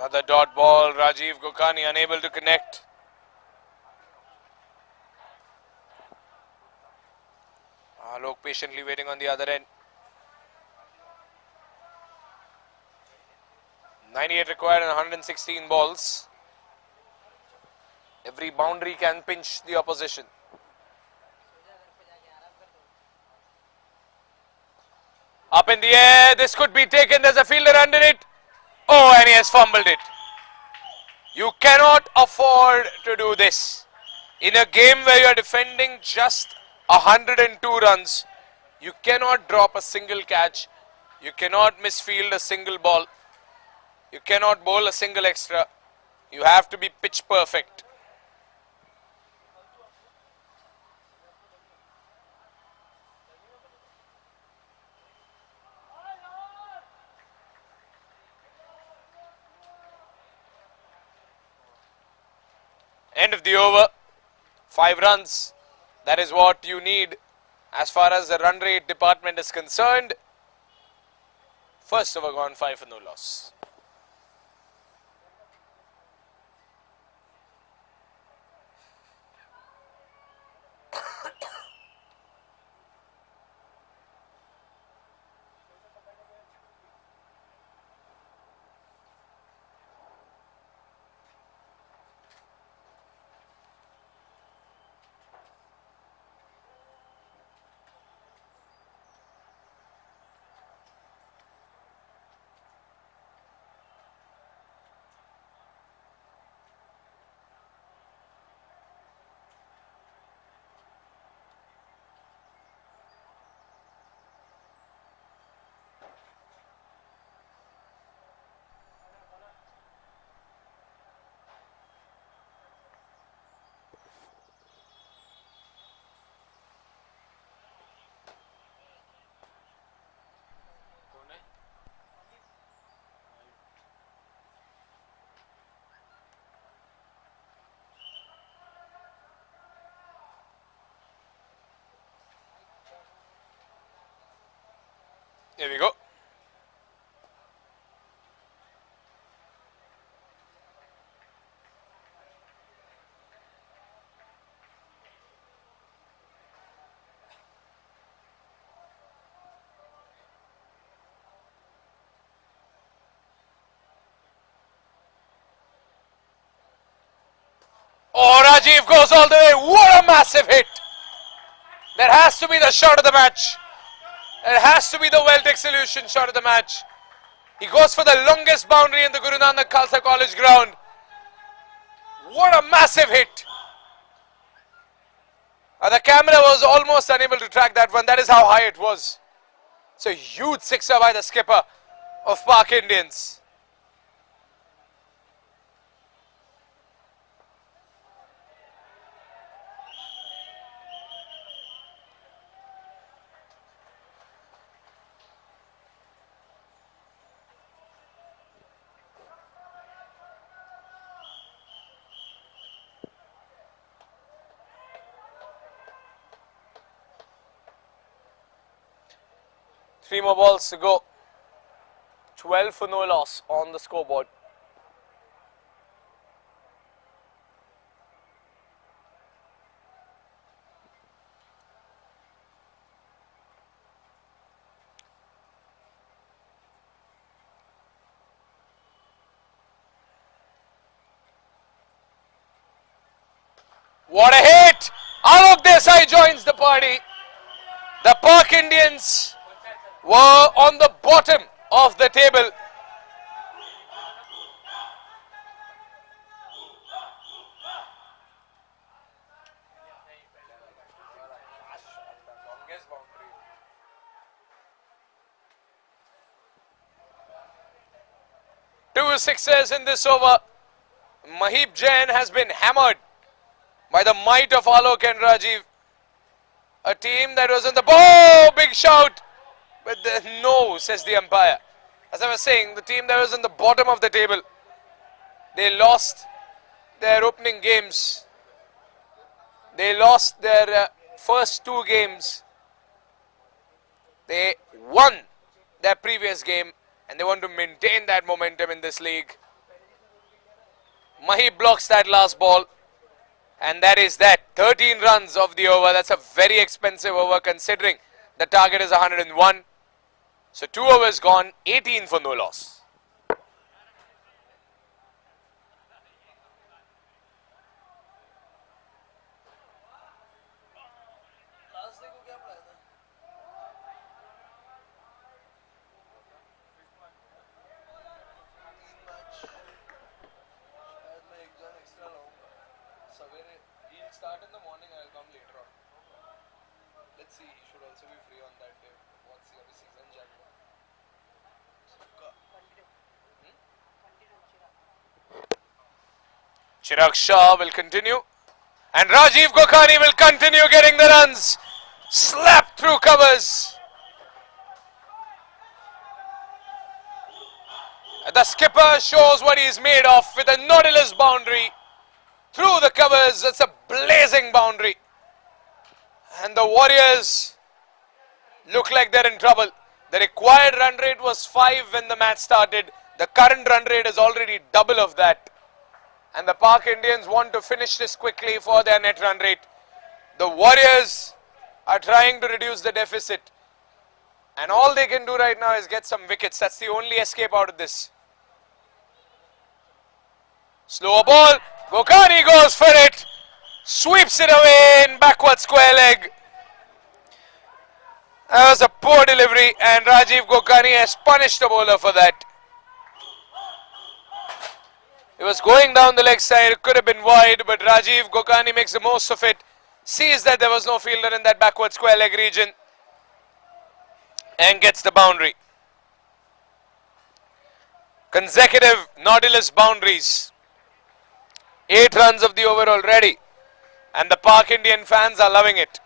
Another dot ball. Rajiv Gokani unable to connect. Alok patiently waiting on the other end. 98 required and 116 balls. Every boundary can pinch the opposition. Up in the air, this could be taken. There's a fielder under it. Oh, and he has fumbled it. You cannot afford to do this. In a game where you are defending just 102 runs, you cannot drop a single catch. You cannot misfield a single ball. You cannot bowl a single extra. You have to be pitch perfect. End of the over. 5 runs. That is what you need as far as the run rate department is concerned. First over gone, 5 for no loss. Here we go. Oh, Rajiv goes all the way. What a massive hit. That has to be the shot of the match. It has to be the well-take solution shot of the match. He goes for the longest boundary in the Guru Nanak Khalsa College ground. What a massive hit. The camera was almost unable to track that one. That is how high it was. It's a huge sixer by the skipper of Park Indians. Three more balls to go. 12 for no loss on the scoreboard. What a hit! Alok Desai joins the party. The Park Indians were on the bottom of the table. Two sixes in this over. Mahib Jain has been hammered by the might of Alok and Rajiv. A team that was in the... Oh, big shout! But no, says the umpire. As I was saying, the team that was in the bottom of the table, they lost their opening games. They lost their first 2 games. They won their previous game and they want to maintain that momentum in this league. Mahib blocks that last ball. And that is that. 13 runs of the over. That's a very expensive over considering the target is 101. So 2 overs gone, 18 for no loss. Chirag Shah will continue. And Rajiv Gokhani will continue getting the runs. Slapped through covers. The skipper shows what he's made of with a Nautilus boundary. Through the covers, it's a blazing boundary. And the Warriors look like they're in trouble. The required run rate was 5 when the match started. The current run rate is already double of that. And the Park Indians want to finish this quickly for their net run rate. The Warriors are trying to reduce the deficit. And all they can do right now is get some wickets. That's the only escape out of this. Slow ball. Gokhani goes for it. Sweeps it away in backward square leg. That was a poor delivery and Rajiv Gokhani has punished the bowler for that. It was going down the leg side, it could have been wide, but Rajiv Gokhani makes the most of it. Sees that there was no fielder in that backward square leg region and gets the boundary. Consecutive Nautilus boundaries. 8 runs of the over already. And the Park Indian fans are loving it.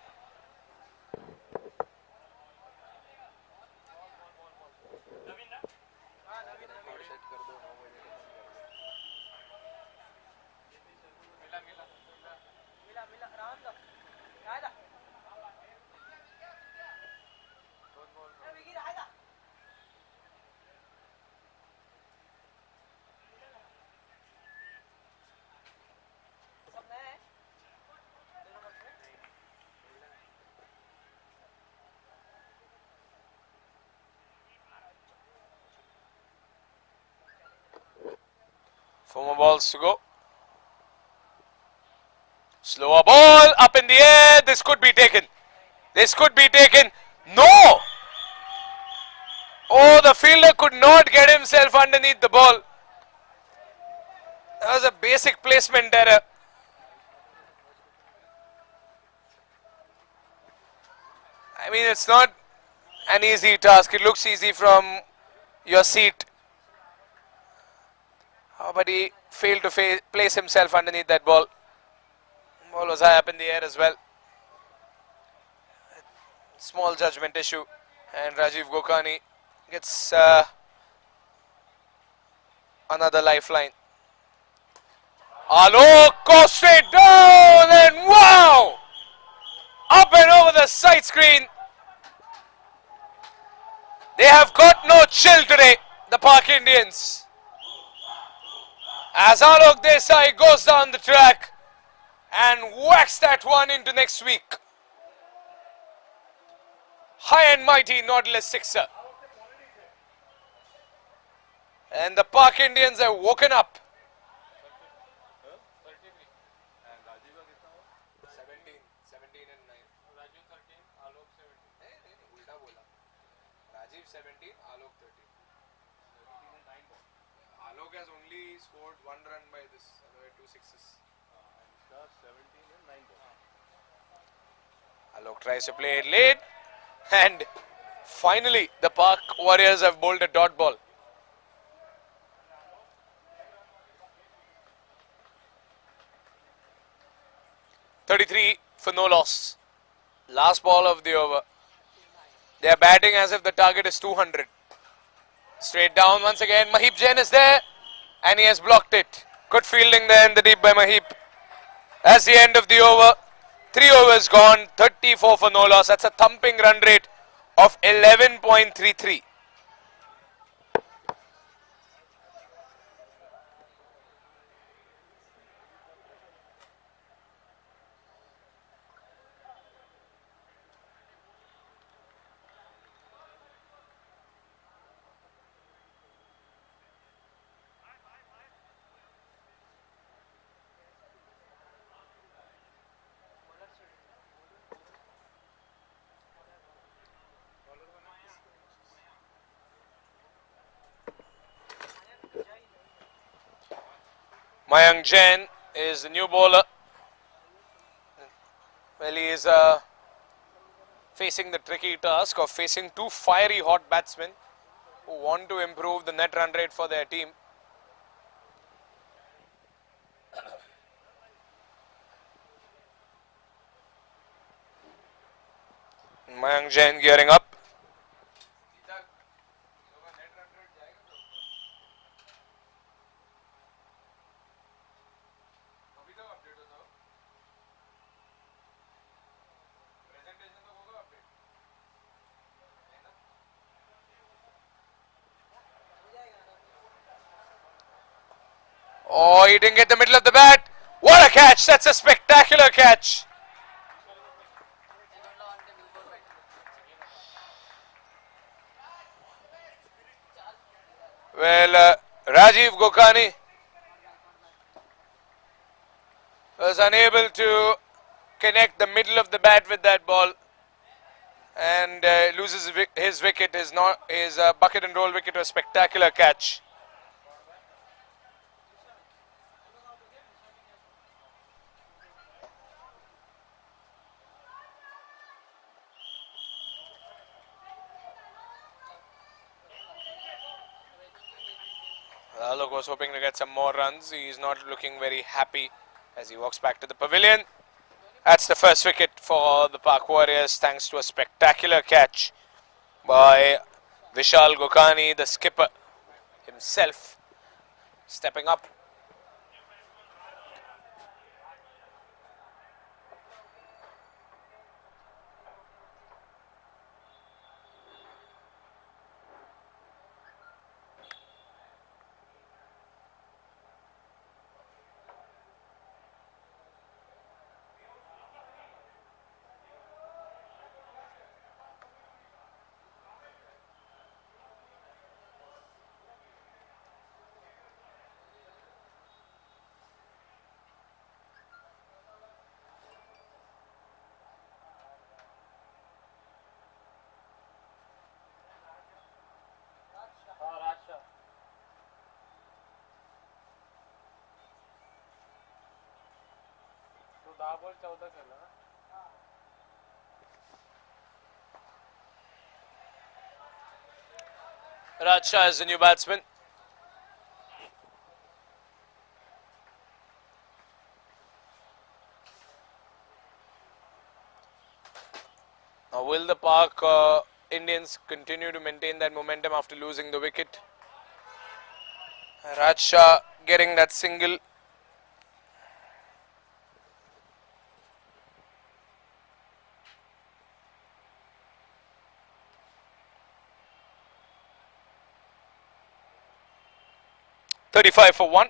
Four more balls to go. Slower ball up in the air. This could be taken. This could be taken. No! Oh, the fielder could not get himself underneath the ball. That was a basic placement error. I mean, it's not an easy task. It looks easy from your seat. But he failed to place himself underneath that ball. Ball was high up in the air as well. Small judgment issue. And Rajiv Gokhani gets another lifeline. Alok goes straight down and wow! Up and over the side screen. They have got no chill today, the Park Indians. As Alok Desai goes down the track and whacks that one into next week. High and mighty Nautilus sixer. And the Park Indians have woken up. 17 and 9. Rajiv 17, Alok 13. Alok has only scored 1 run by this, otherwise 2 sixes. 17 and 9 balls. Alok tries to play it late and finally the Park Warriors have bowled a dot ball. .33 for no loss. Last ball of the over. They are batting as if the target is 200. Straight down once again. Mahib Jain is there and he has blocked it. Good fielding there in the deep by Mahib. That's the end of the over. 3 overs gone. 34 for no loss. That's a thumping run rate of 11.33. Mayank Jain is the new bowler. Well, he is facing the tricky task of facing two fiery hot batsmen who want to improve the net run rate for their team. Mayank Jain gearing up. Oh, he didn't get the middle of the bat. What a catch! That's a spectacular catch. Well, Rajiv Gokani was unable to connect the middle of the bat with that ball and loses his wicket. His bucket and roll wicket, a spectacular catch. Alok was hoping to get some more runs. He is not looking very happy as he walks back to the pavilion. That's the first wicket for the Pak Warriors thanks to a spectacular catch by Vishal Gokani, the skipper himself, stepping up. Raj Shah is the new batsman. Now, will the Pak Indians continue to maintain that momentum after losing the wicket? Raj Shah getting that single. .35 for 1.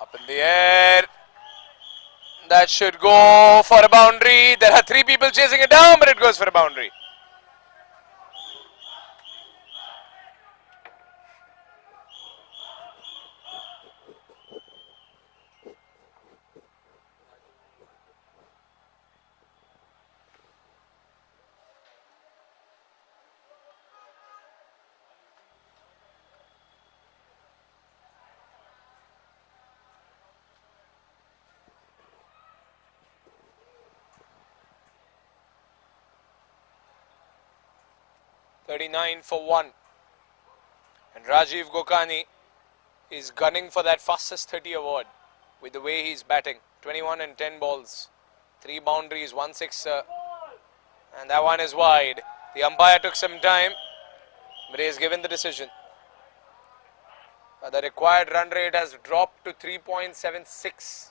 Up in the air. That should go for a boundary. There are 3 people chasing it down, but it goes for a boundary. .39 for 1. And Rajiv Gokani is gunning for that fastest 30 award with the way he's batting. 21 and 10 balls. 3 boundaries, 1 sixer. And that one is wide. The umpire took some time, but he has given the decision. The required run rate has dropped to 3.76.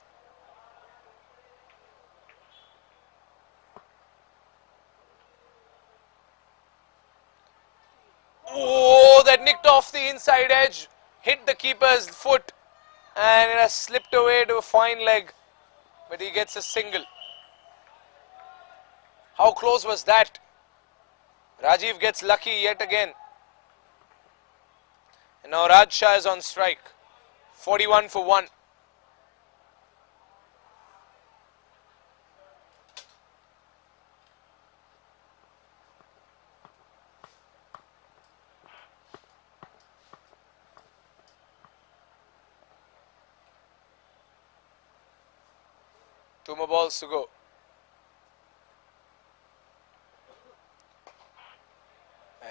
Oh, that nicked off the inside edge, hit the keeper's foot, and it has slipped away to a fine leg, but he gets a single. How close was that? Rajiv gets lucky yet again. And now Raj Shah is on strike. 41 for 1. Two more balls to go.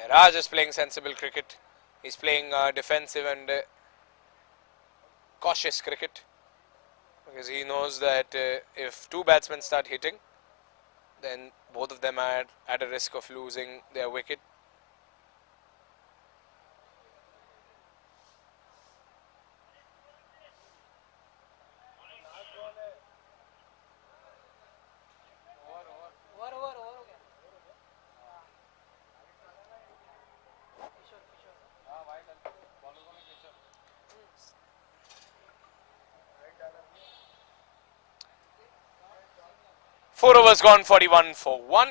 Raj is playing sensible cricket. He's playing defensive and cautious cricket. Because he knows that if two batsmen start hitting, then both of them are at a risk of losing their wicket. Four overs gone, 41 for 1.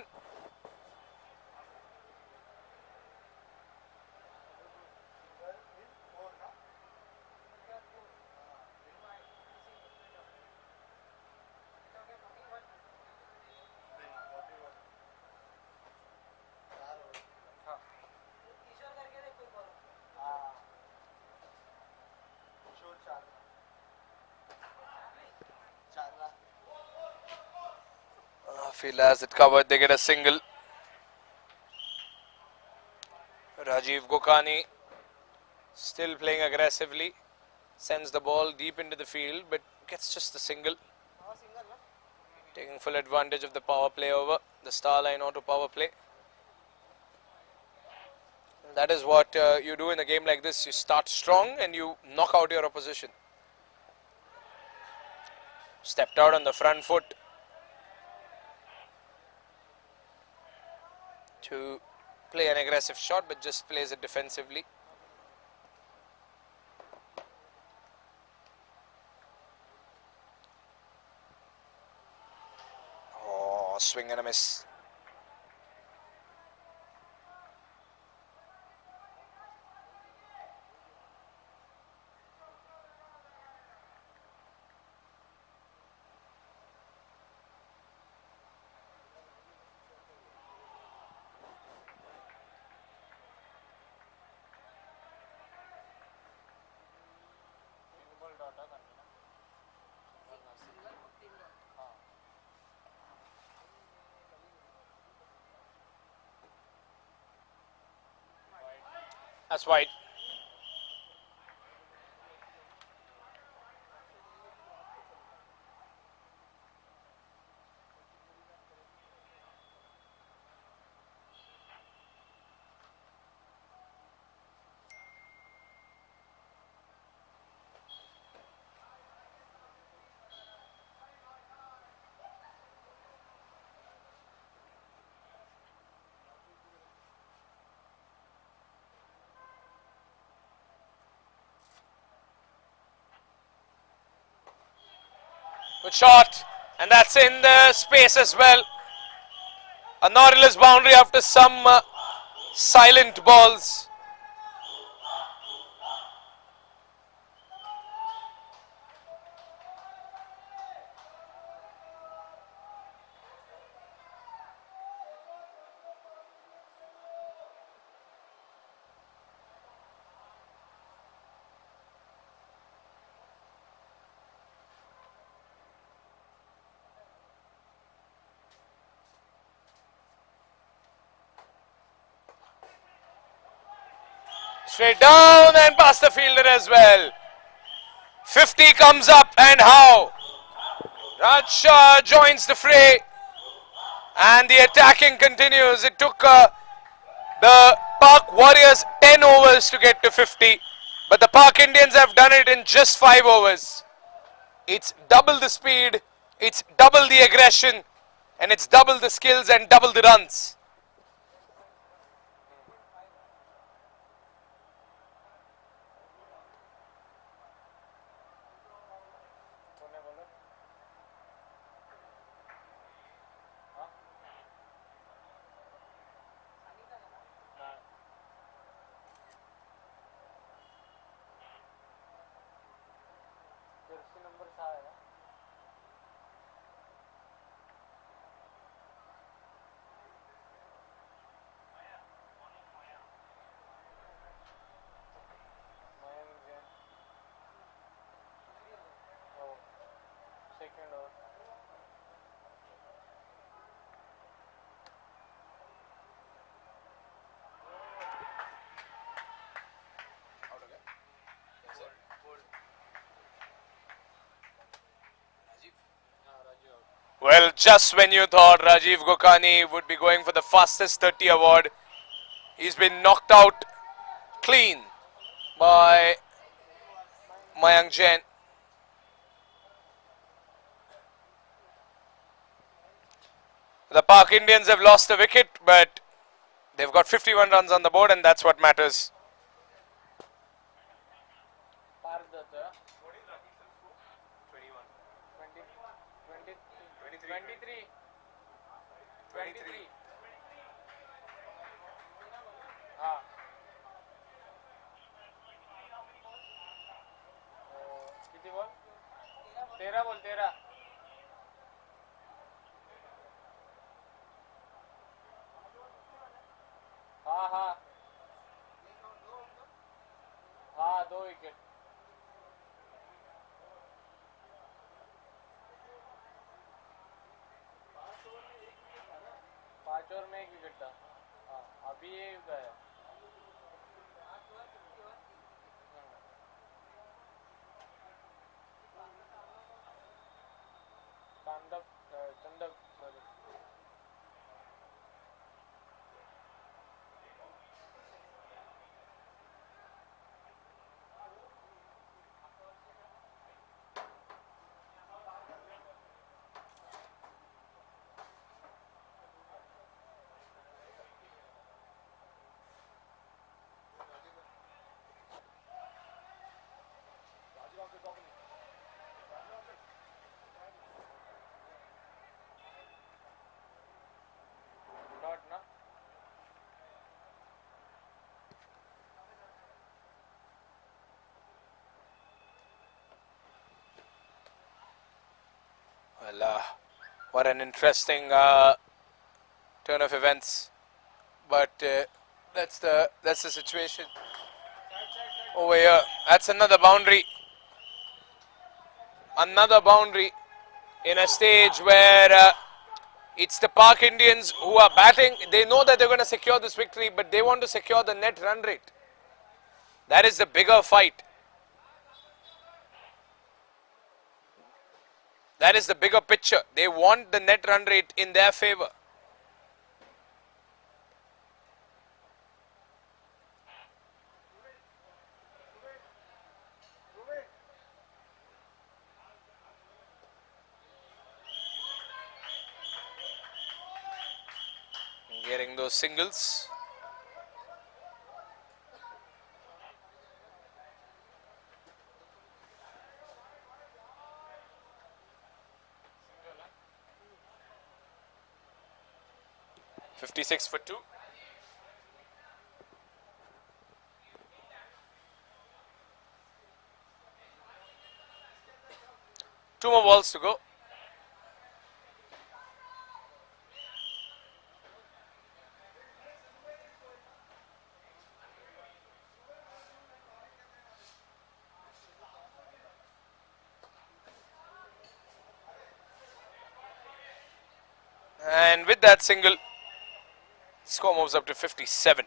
Field has it covered, they get a single. Rajiv Gokani still playing aggressively, sends the ball deep into the field but gets just a single. Taking full advantage of the power play over, the star line auto power play. That is what you do in a game like this. You start strong and you knock out your opposition. Stepped out on the front foot to play an aggressive shot but just plays it defensively. Oh, swing and a miss. That's wide. Good shot, and that's in the space as well. A Nautilus boundary after some silent balls. Straight down and past the fielder as well. 50 comes up, and how? Raj Shah joins the fray and the attacking continues. It took the Park Warriors 10 overs to get to 50, but the Park Indians have done it in just 5 overs. It's double the speed, it's double the aggression, and it's double the skills and double the runs. Well, just when you thought Rajiv Gokani would be going for the fastest 30 award, he's been knocked out clean by Mayank Jain. The Pak Indians have lost a wicket, but they've got 51 runs on the board, and that's what matters. Well, what an interesting turn of events, but that's the situation over here. That's another boundary in a stage where it's the Pak Indians who are batting. They know that they're going to secure this victory, but they want to secure the net run rate. That is the bigger fight. That is the bigger picture. They want the net run rate in their favor. Getting those singles. .56 for 2. Two more balls to go. And with that single, score moves up to 57.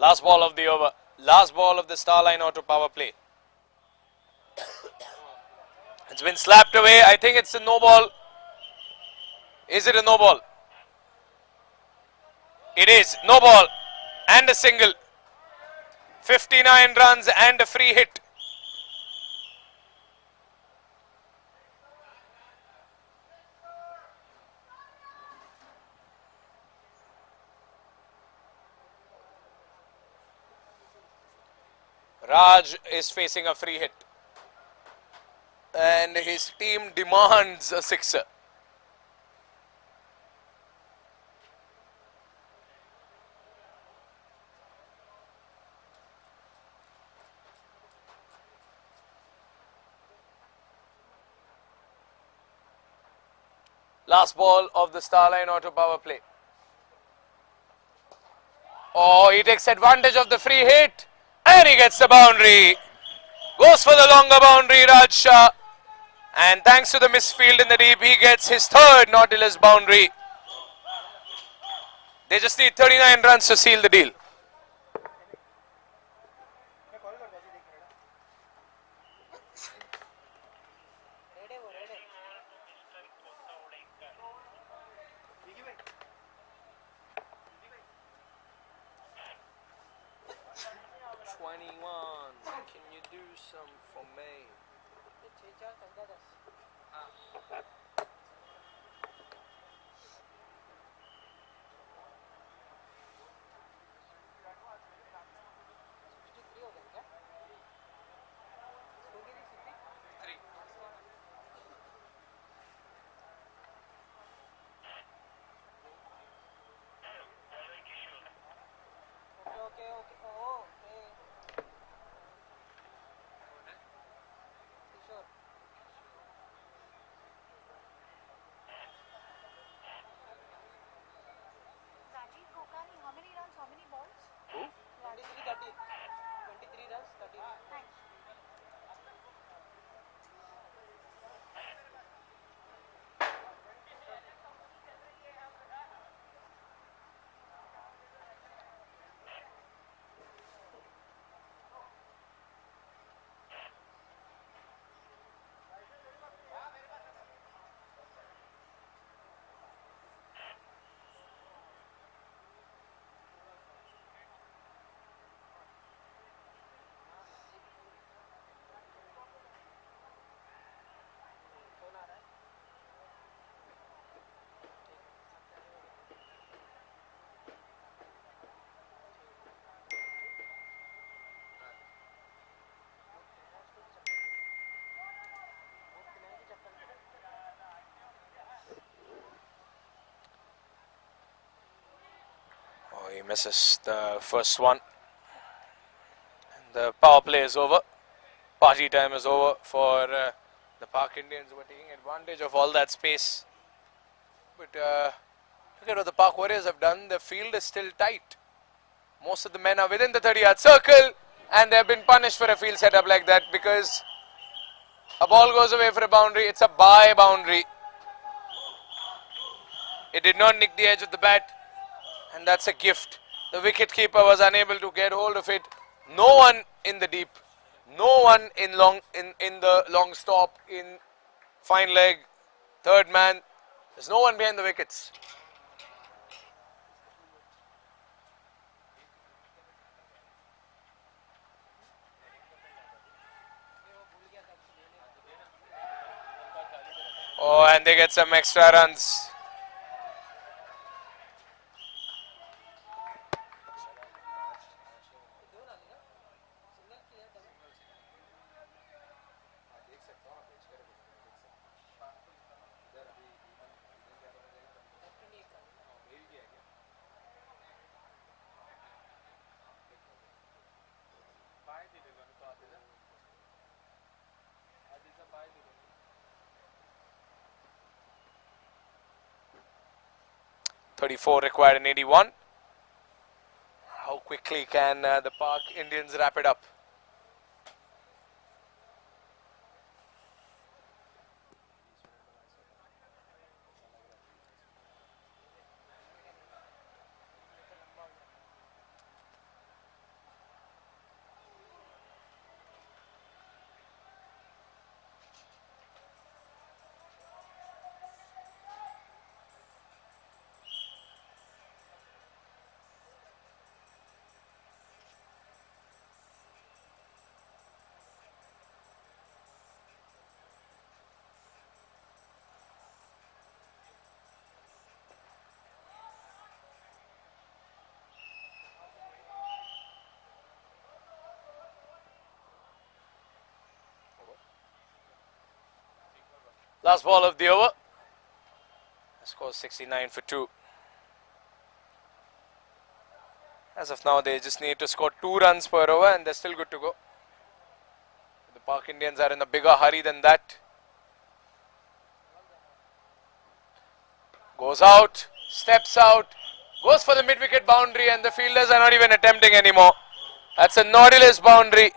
Last ball of the over. Last ball of the Starline Auto power play. It's been slapped away. I think it's a no ball. Is it a no ball? It is. No ball. And a single. 59 runs and a free hit. Raj is facing a free hit. And his team demands a sixer. Last ball of the Starline auto power play. Oh, he takes advantage of the free hit and he gets the boundary. Goes for the longer boundary, Raj Shah. And thanks to the misfield in the deep, he gets his third Nautilus boundary. They just need 39 runs to seal the deal. Can you do some for me? Oh, he misses the first one. The power play is over. Party time is over for the Park Indians, who are taking advantage of all that space. But look at what the Park Warriors have done. The field is still tight. Most of the men are within the 30-yard circle, and they have been punished for a field setup like that because a ball goes away for a boundary. It's a bye boundary. It did not nick the edge of the bat, and that's a gift. The wicket keeper was unable to get hold of it. No one in the deep, no one in the long stop, in fine leg, third man. There's no one behind the wickets. Oh, and they get some extra runs. .34 required in 81. How quickly can the Park Indians wrap it up? Last ball of the over. Score 69 for 2. As of now, they just need to score 2 runs per over and they're still good to go. The Park Indians are in a bigger hurry than that. Goes out, steps out, goes for the mid-wicket boundary, and the fielders are not even attempting anymore. That's a Nautilus boundary.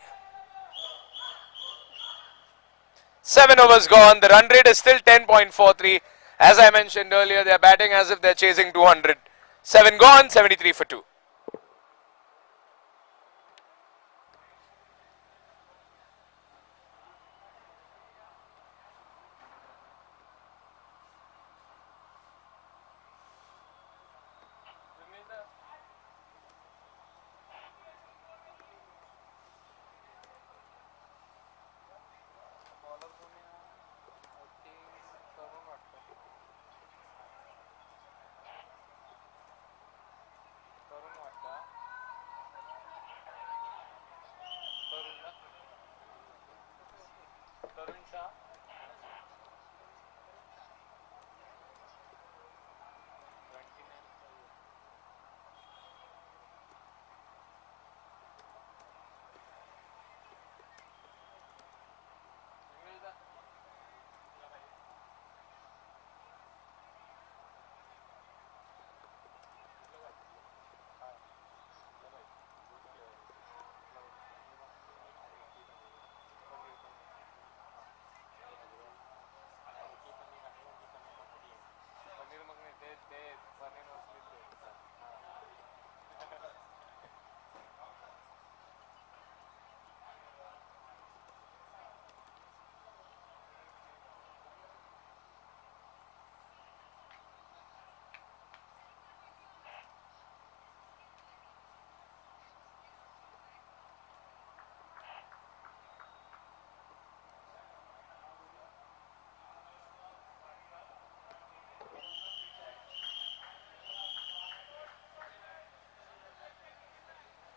7 overs gone. The run rate is still 10.43. As I mentioned earlier, they're batting as if they're chasing 200. 7 gone, 73 for 2.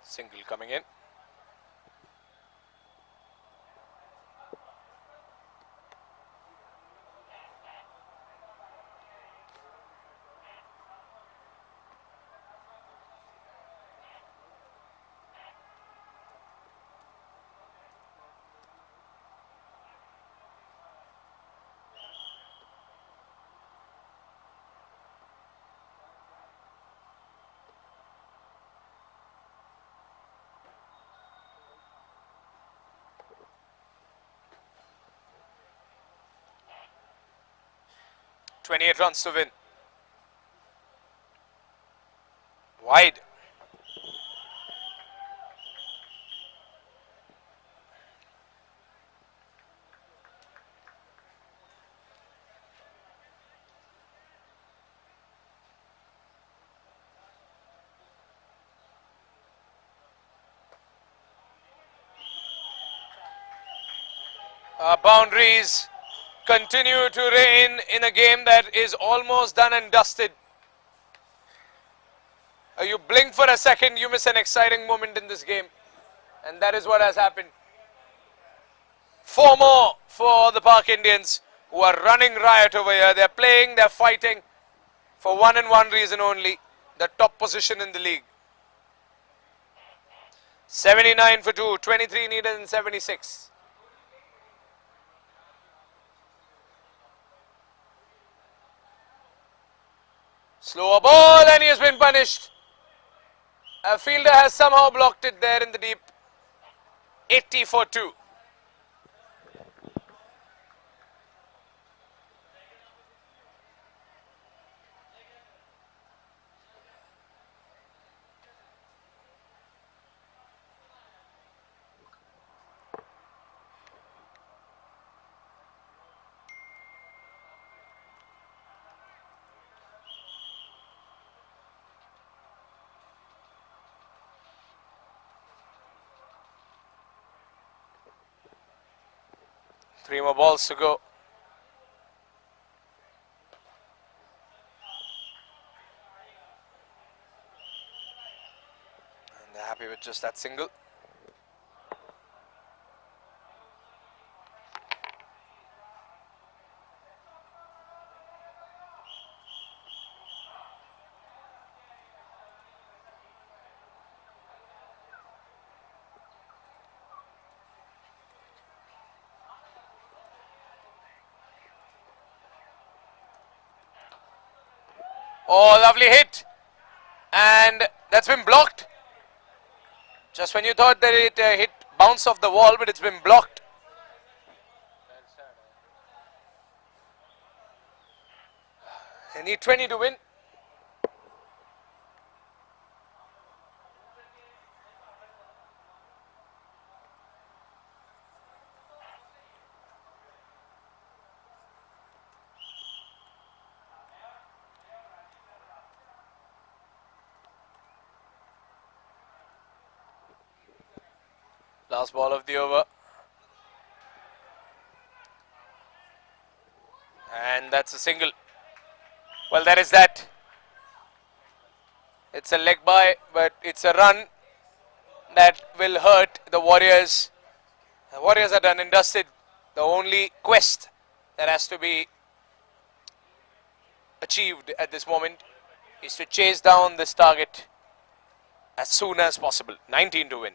Single coming in. .28 runs to win. Wide. Boundaries continue to reign in a game that is almost done and dusted. You blink for a second, you miss an exciting moment in this game. And that is what has happened. 4 more for the Park Indians, who are running riot over here. They're playing, they're fighting for one and one reason only, the top position in the league. 79 for 2, 23 needed in 76. Slower ball, and he has been punished. A fielder has somehow blocked it there in the deep. 80 for 2. Three more balls to go. And they're happy with just that single. Oh, lovely hit. And that's been blocked. Just when you thought that it hit bounce off the wall, but it's been blocked. They need 20 to win. Last ball of the over. And that's a single. Well, that is that. It's a leg by, but it's a run that will hurt the Warriors. The Warriors are done and dusted. The only quest that has to be achieved at this moment is to chase down this target as soon as possible. 19 to win.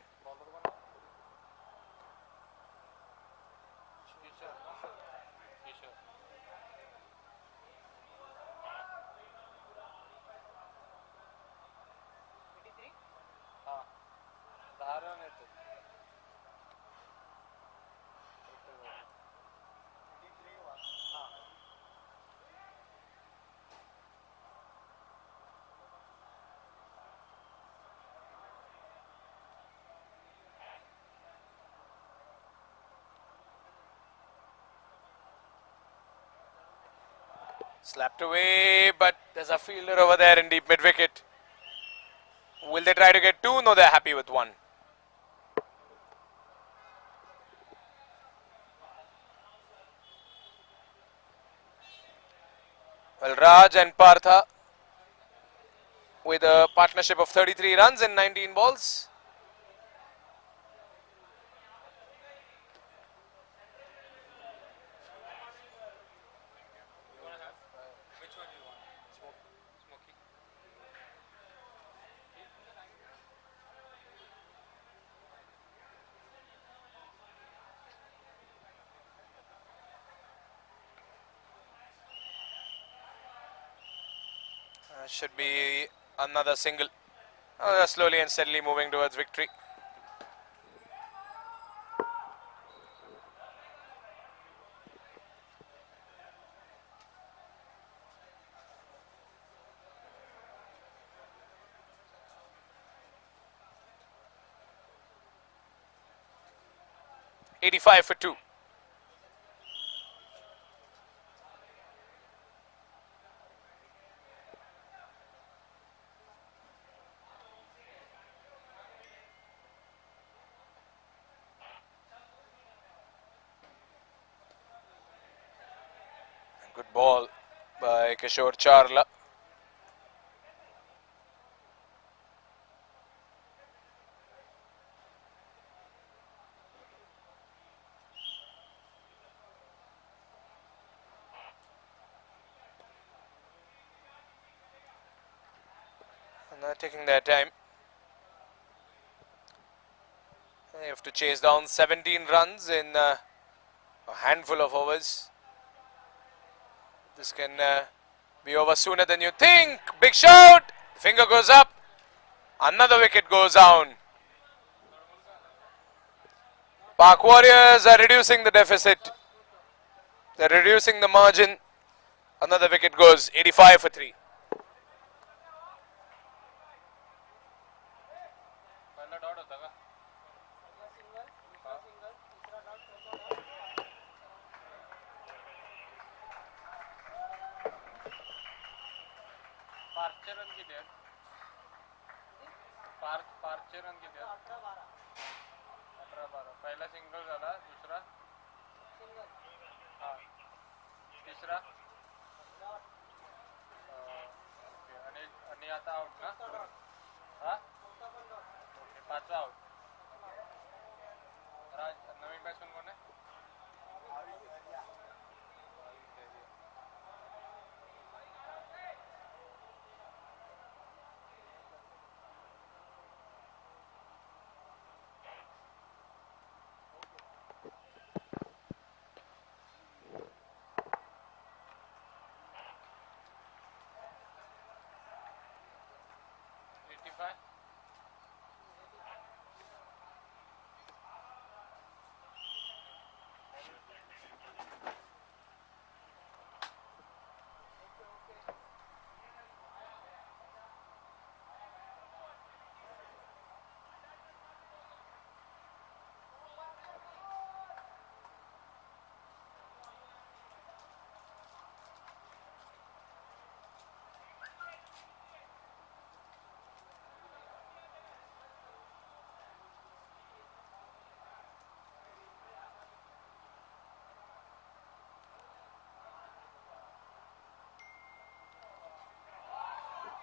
Slapped away, but there's a fielder over there in deep mid-wicket. Will they try to get two? No, they're happy with one. Well, Raj and Partha with a partnership of 33 runs in 19 balls. Should be another single. They're slowly and steadily moving towards victory. '85 for 2. Good ball by Kishore Charla. And they're taking their time. They have to chase down 17 runs in a handful of overs. This can be over sooner than you think. Big shout. Finger goes up. Another wicket goes down. Pak Warriors are reducing the deficit. They're reducing the margin. Another wicket goes. 85 for 3. पहिला single झाला दुसरा हा तिसरा आणि आता out ना हा okay पाचवा आउट राज नवीन बॅट्समन कोण आहे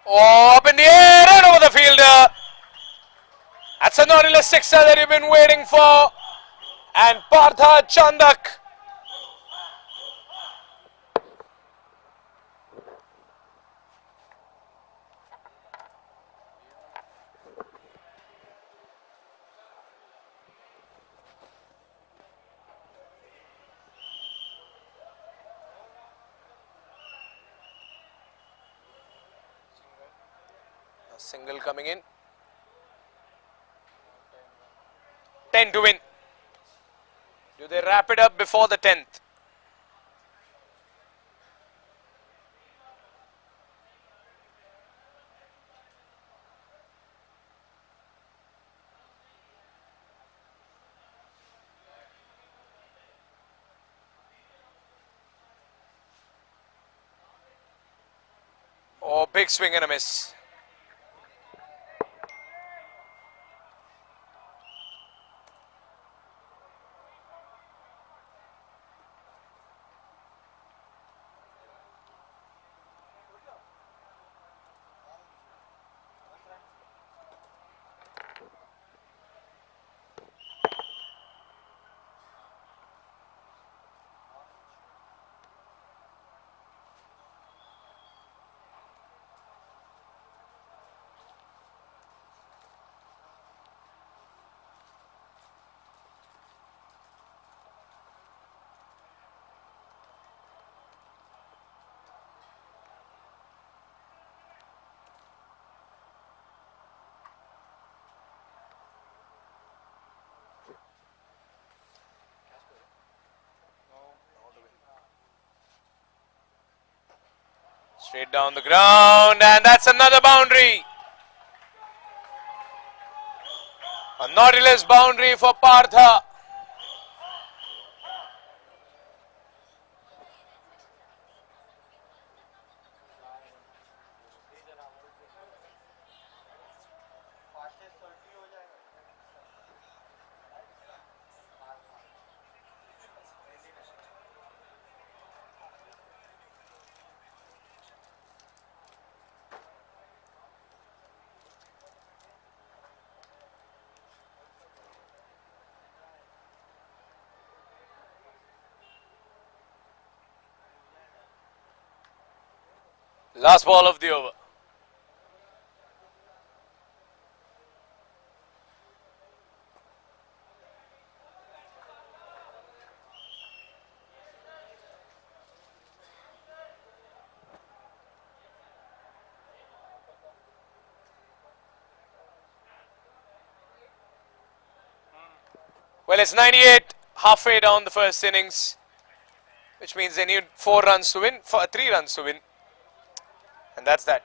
Oh, up in the air and over the fielder. That's a Nautilus sixer that you've been waiting for. And Partha Chandak. A single coming in. 10 to win. Do they wrap it up before the 10th? Oh, big swing and a miss. Straight down the ground, and that's another boundary. A Nautilus boundary for Partha. Last ball of the over. Well, it's 98, halfway down the first innings, which means they need 4 runs to win, 3 runs to win. And that's that.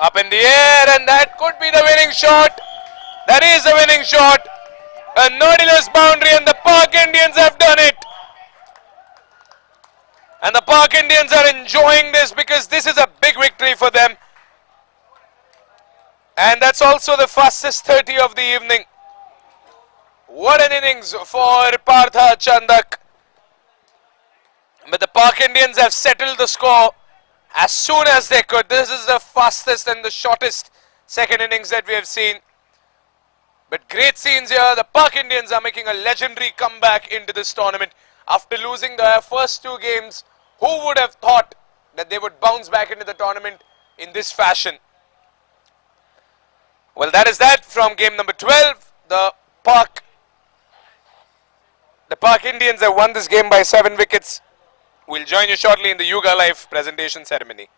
Up in the air, and that could be the winning shot. That is the winning shot. A Nautilus boundary, and the Park Indians have done it. And the Park Indians are enjoying this because this is a big victory for them. And that's also the fastest 30 of the evening. What an innings for Partha Chandak. But the Park Indians have settled the score as soon as they could. This is the fastest and the shortest second innings that we have seen. But great scenes here. The Park Indians are making a legendary comeback into this tournament. After losing their first two games, who would have thought that they would bounce back into the tournament in this fashion? Well, that is that from game number 12. The Park Indians have won this game by 7 wickets. We'll join you shortly in the Hyugalife presentation ceremony.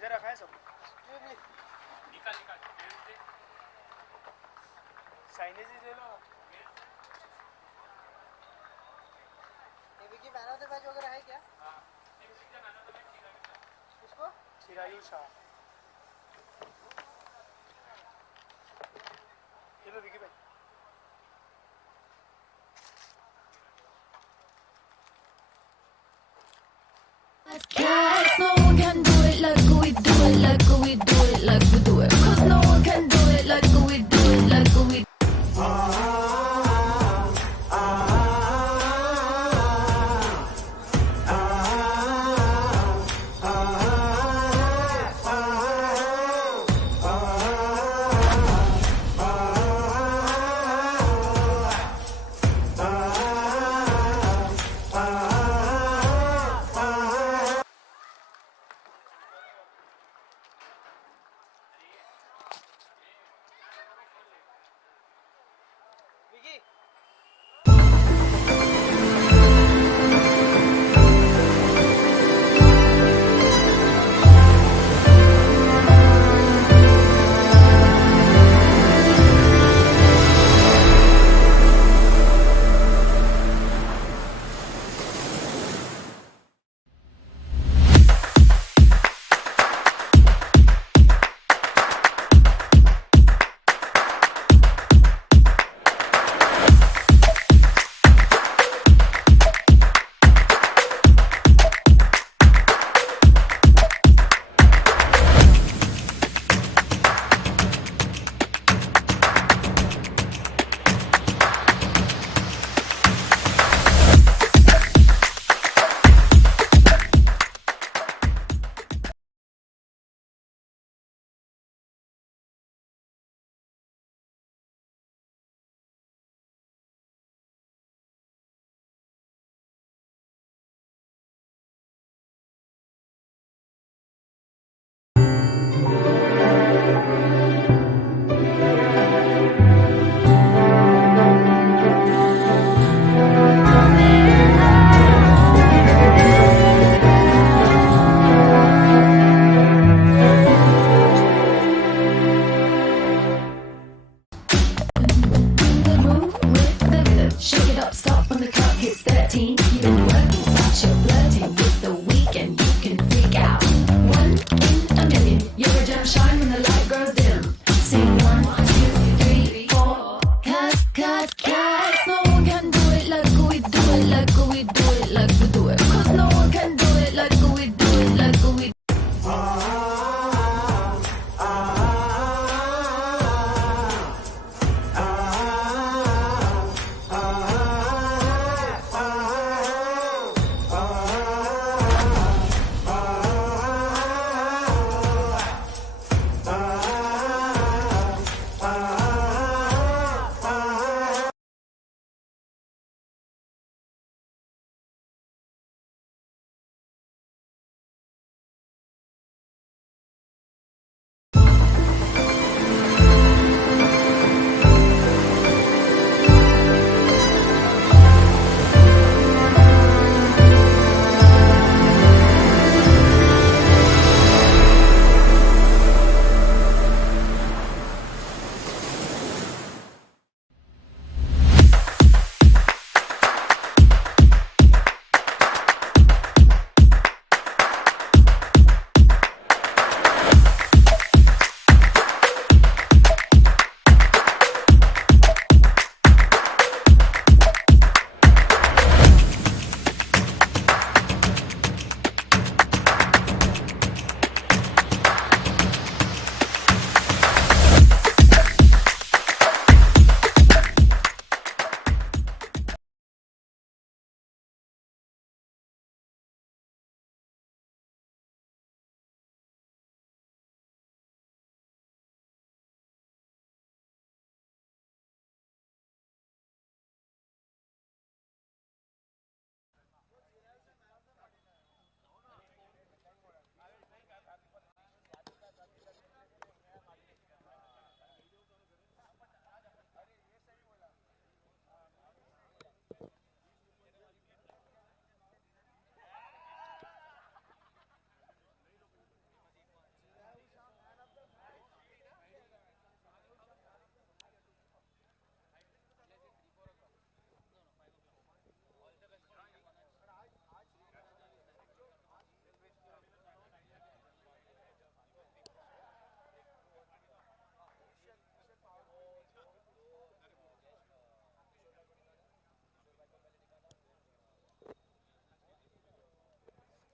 इधर रखा है सब निकाल साइनेज ले लो विकी man of the match वगैरह है क्या किसको चिरायु शाह ये लो विकी भाई Cats, no one can do it like we do it, like we do it, like we do it. 'Cause no one can do it like we do it, like we.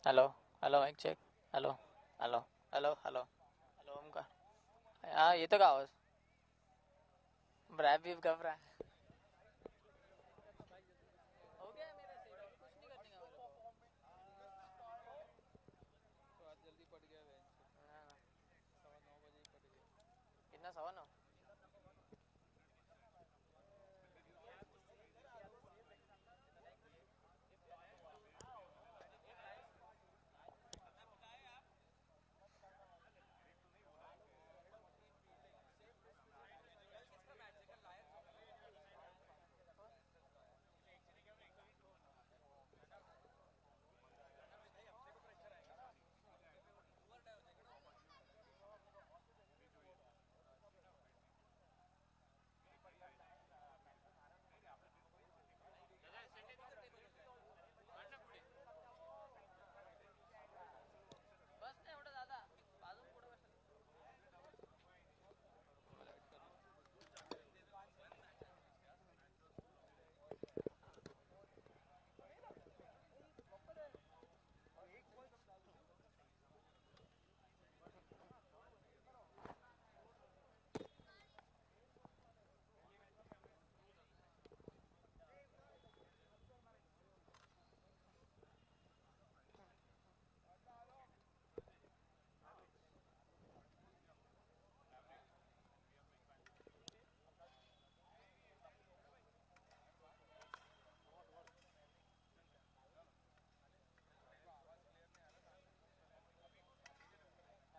Hello hello mike check hello hello hello hello hello Omkar हाँ ये तो का आवाज wrap भी कर रहा है हो गया मेरा सेट और कुछ नहीं करने का मेरे को तो आज जल्दी पड़ गया बेंच ना ना 9:15 बजे ही पड़ गया कितना 9:15 बस नाही एवढं दादा बाजून पुढे बस माइक देता हूँ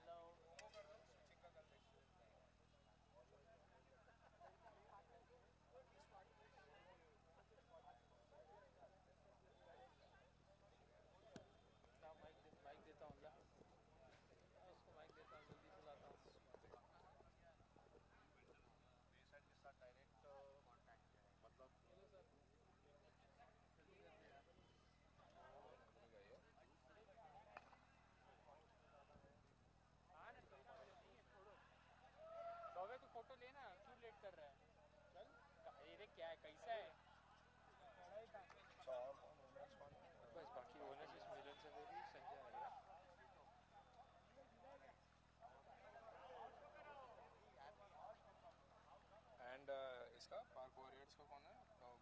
ला उसको माइक देता हूँ जल्दी से लाता हूँ शौर्य तू फोटो लेना क्यों लेट कर रहा है चल ये देख क्या है कैसा है बस बाकी ओनर्स इस मिलन से भी संजय आ गया एंड इसका पार्क वॉरियर्स का कौन है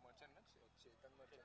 मर्चेंट में चेतन merchant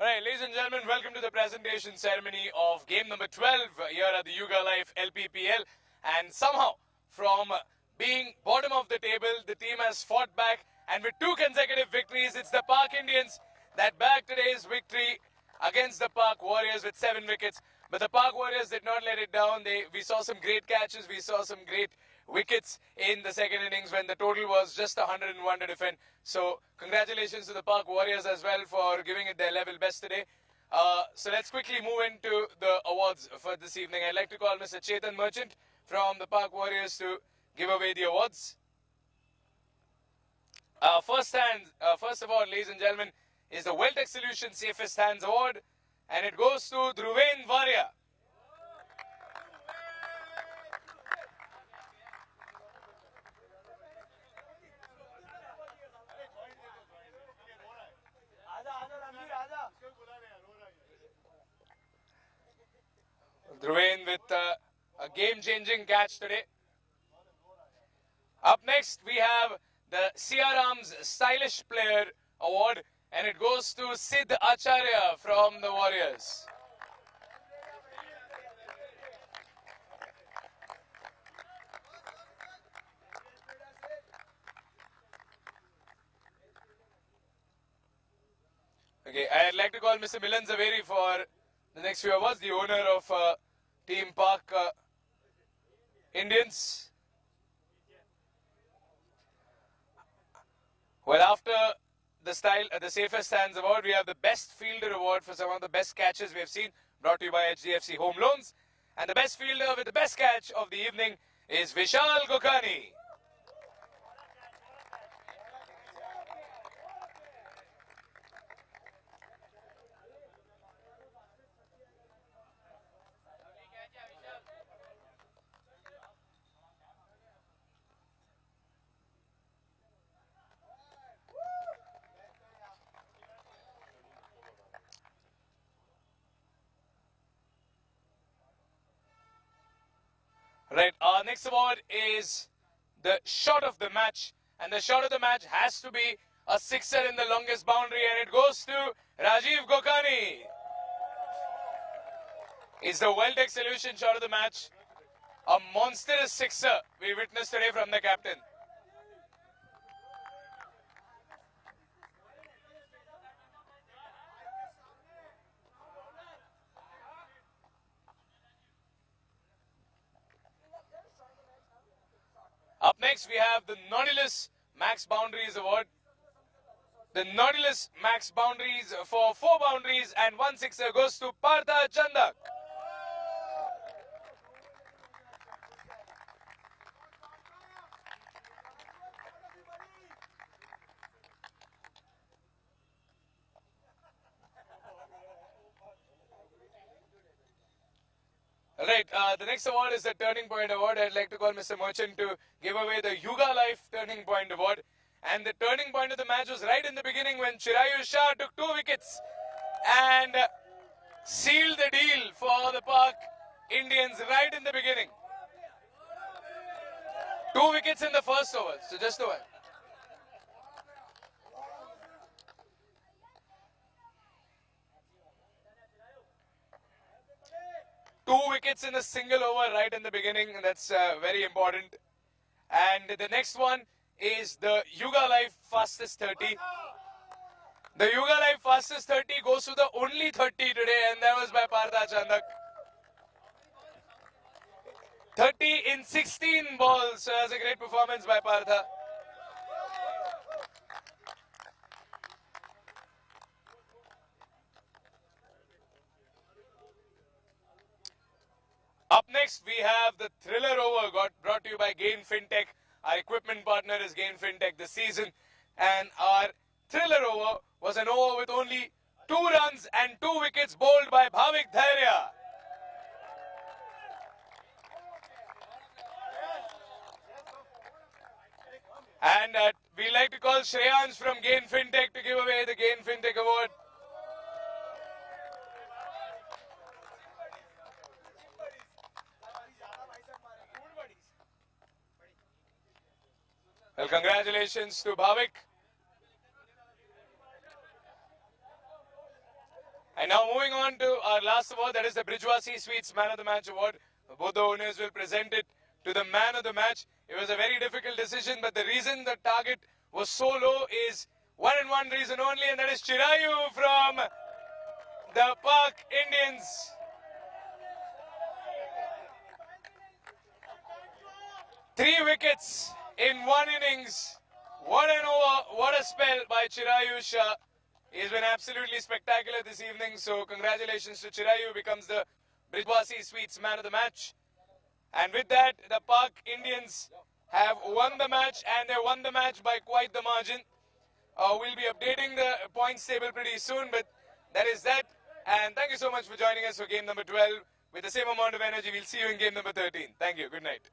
All right, ladies and gentlemen, welcome to the presentation ceremony of game number 12 here at the Hyugalife LPPL. And somehow, from being bottom of the table, the team has fought back. And with 2 consecutive victories, it's the Park Indians that bagged today's victory against the Park Warriors with 7 wickets. But the Park Warriors did not let it down. We saw some great catches. We saw some great wickets in the second innings when the total was just 101 to defend. So congratulations to the Park Warriors as well for giving it their level best today. So let's quickly move into the awards for this evening. I'd like to call Mr. Chetan Merchant from the Park Warriors to give away the awards. First of all, ladies and gentlemen, is the Weltec Solutions Safest Hands Award, and it goes to Dhruven Varia. Dhruven with a game-changing catch today. Up next, we have the CR Arms Stylish Player Award, and it goes to Sid Acharya from the Warriors. Okay, I'd like to call Mr. Milan Zaveri for the next few hours, the owner of Team Park Indians. Well, after the safest stands award, we have the best fielder award for some of the best catches we have seen, brought to you by HDFC Home Loans. And the best fielder with the best catch of the evening is Vishal Gokani. Right, our next award is the shot of the match, and the shot of the match has to be a sixer in the longest boundary, and it goes to Rajiv Gokani. It's the well-tech solution shot of the match, a monstrous sixer we witnessed today from the captain. Up next, we have the Nautilus Max Boundaries Award. The Nautilus Max Boundaries for 4 boundaries and 1 sixer goes to Partha Chandak. Right, the next award is the Turning Point Award. I'd like to call Mr. Merchant to give away the Hyugalife Turning Point Award. And the turning point of the match was right in the beginning when Chirayu Shah took 2 wickets and sealed the deal for the Park Indians right in the beginning. 2 wickets in the first over, so just over. Two wickets in a single over right in the beginning, and that's very important. And the next one is the Hyugalife Fastest 30. The Hyugalife Fastest 30 goes to the only 30 today, and that was by Partha Chandak. 30 in 16 balls, so that's a great performance by Partha. Up next, we have the Thriller Over brought to you by Gain Fintech. Our equipment partner is Gain Fintech this season. And our Thriller Over was an over with only 2 runs and 2 wickets bowled by Bhavik Dhairya. And we like to call Shreyans from Gain Fintech to give away the Gain Fintech Award. Well, congratulations to Bhavik. And now moving on to our last award, that is the Brijwasi Sweets Man of the Match Award. Both the owners will present it to the man of the match. It was a very difficult decision, but the reason the target was so low is one and one reason only, and that is Chirayu from the Park Indians. Three wickets in 1 innings. What an over, what a spell by Chirayu Shah. He's been absolutely spectacular this evening, so congratulations to Chirayu, becomes the Brijwasi Sweets Man of the Match. And with that, the Park Indians have won the match, and they won the match by quite the margin. We'll be updating the points table pretty soon, but that is that. And thank you so much for joining us for game number 12. With the same amount of energy, we'll see you in game number 13. Thank you. Good night.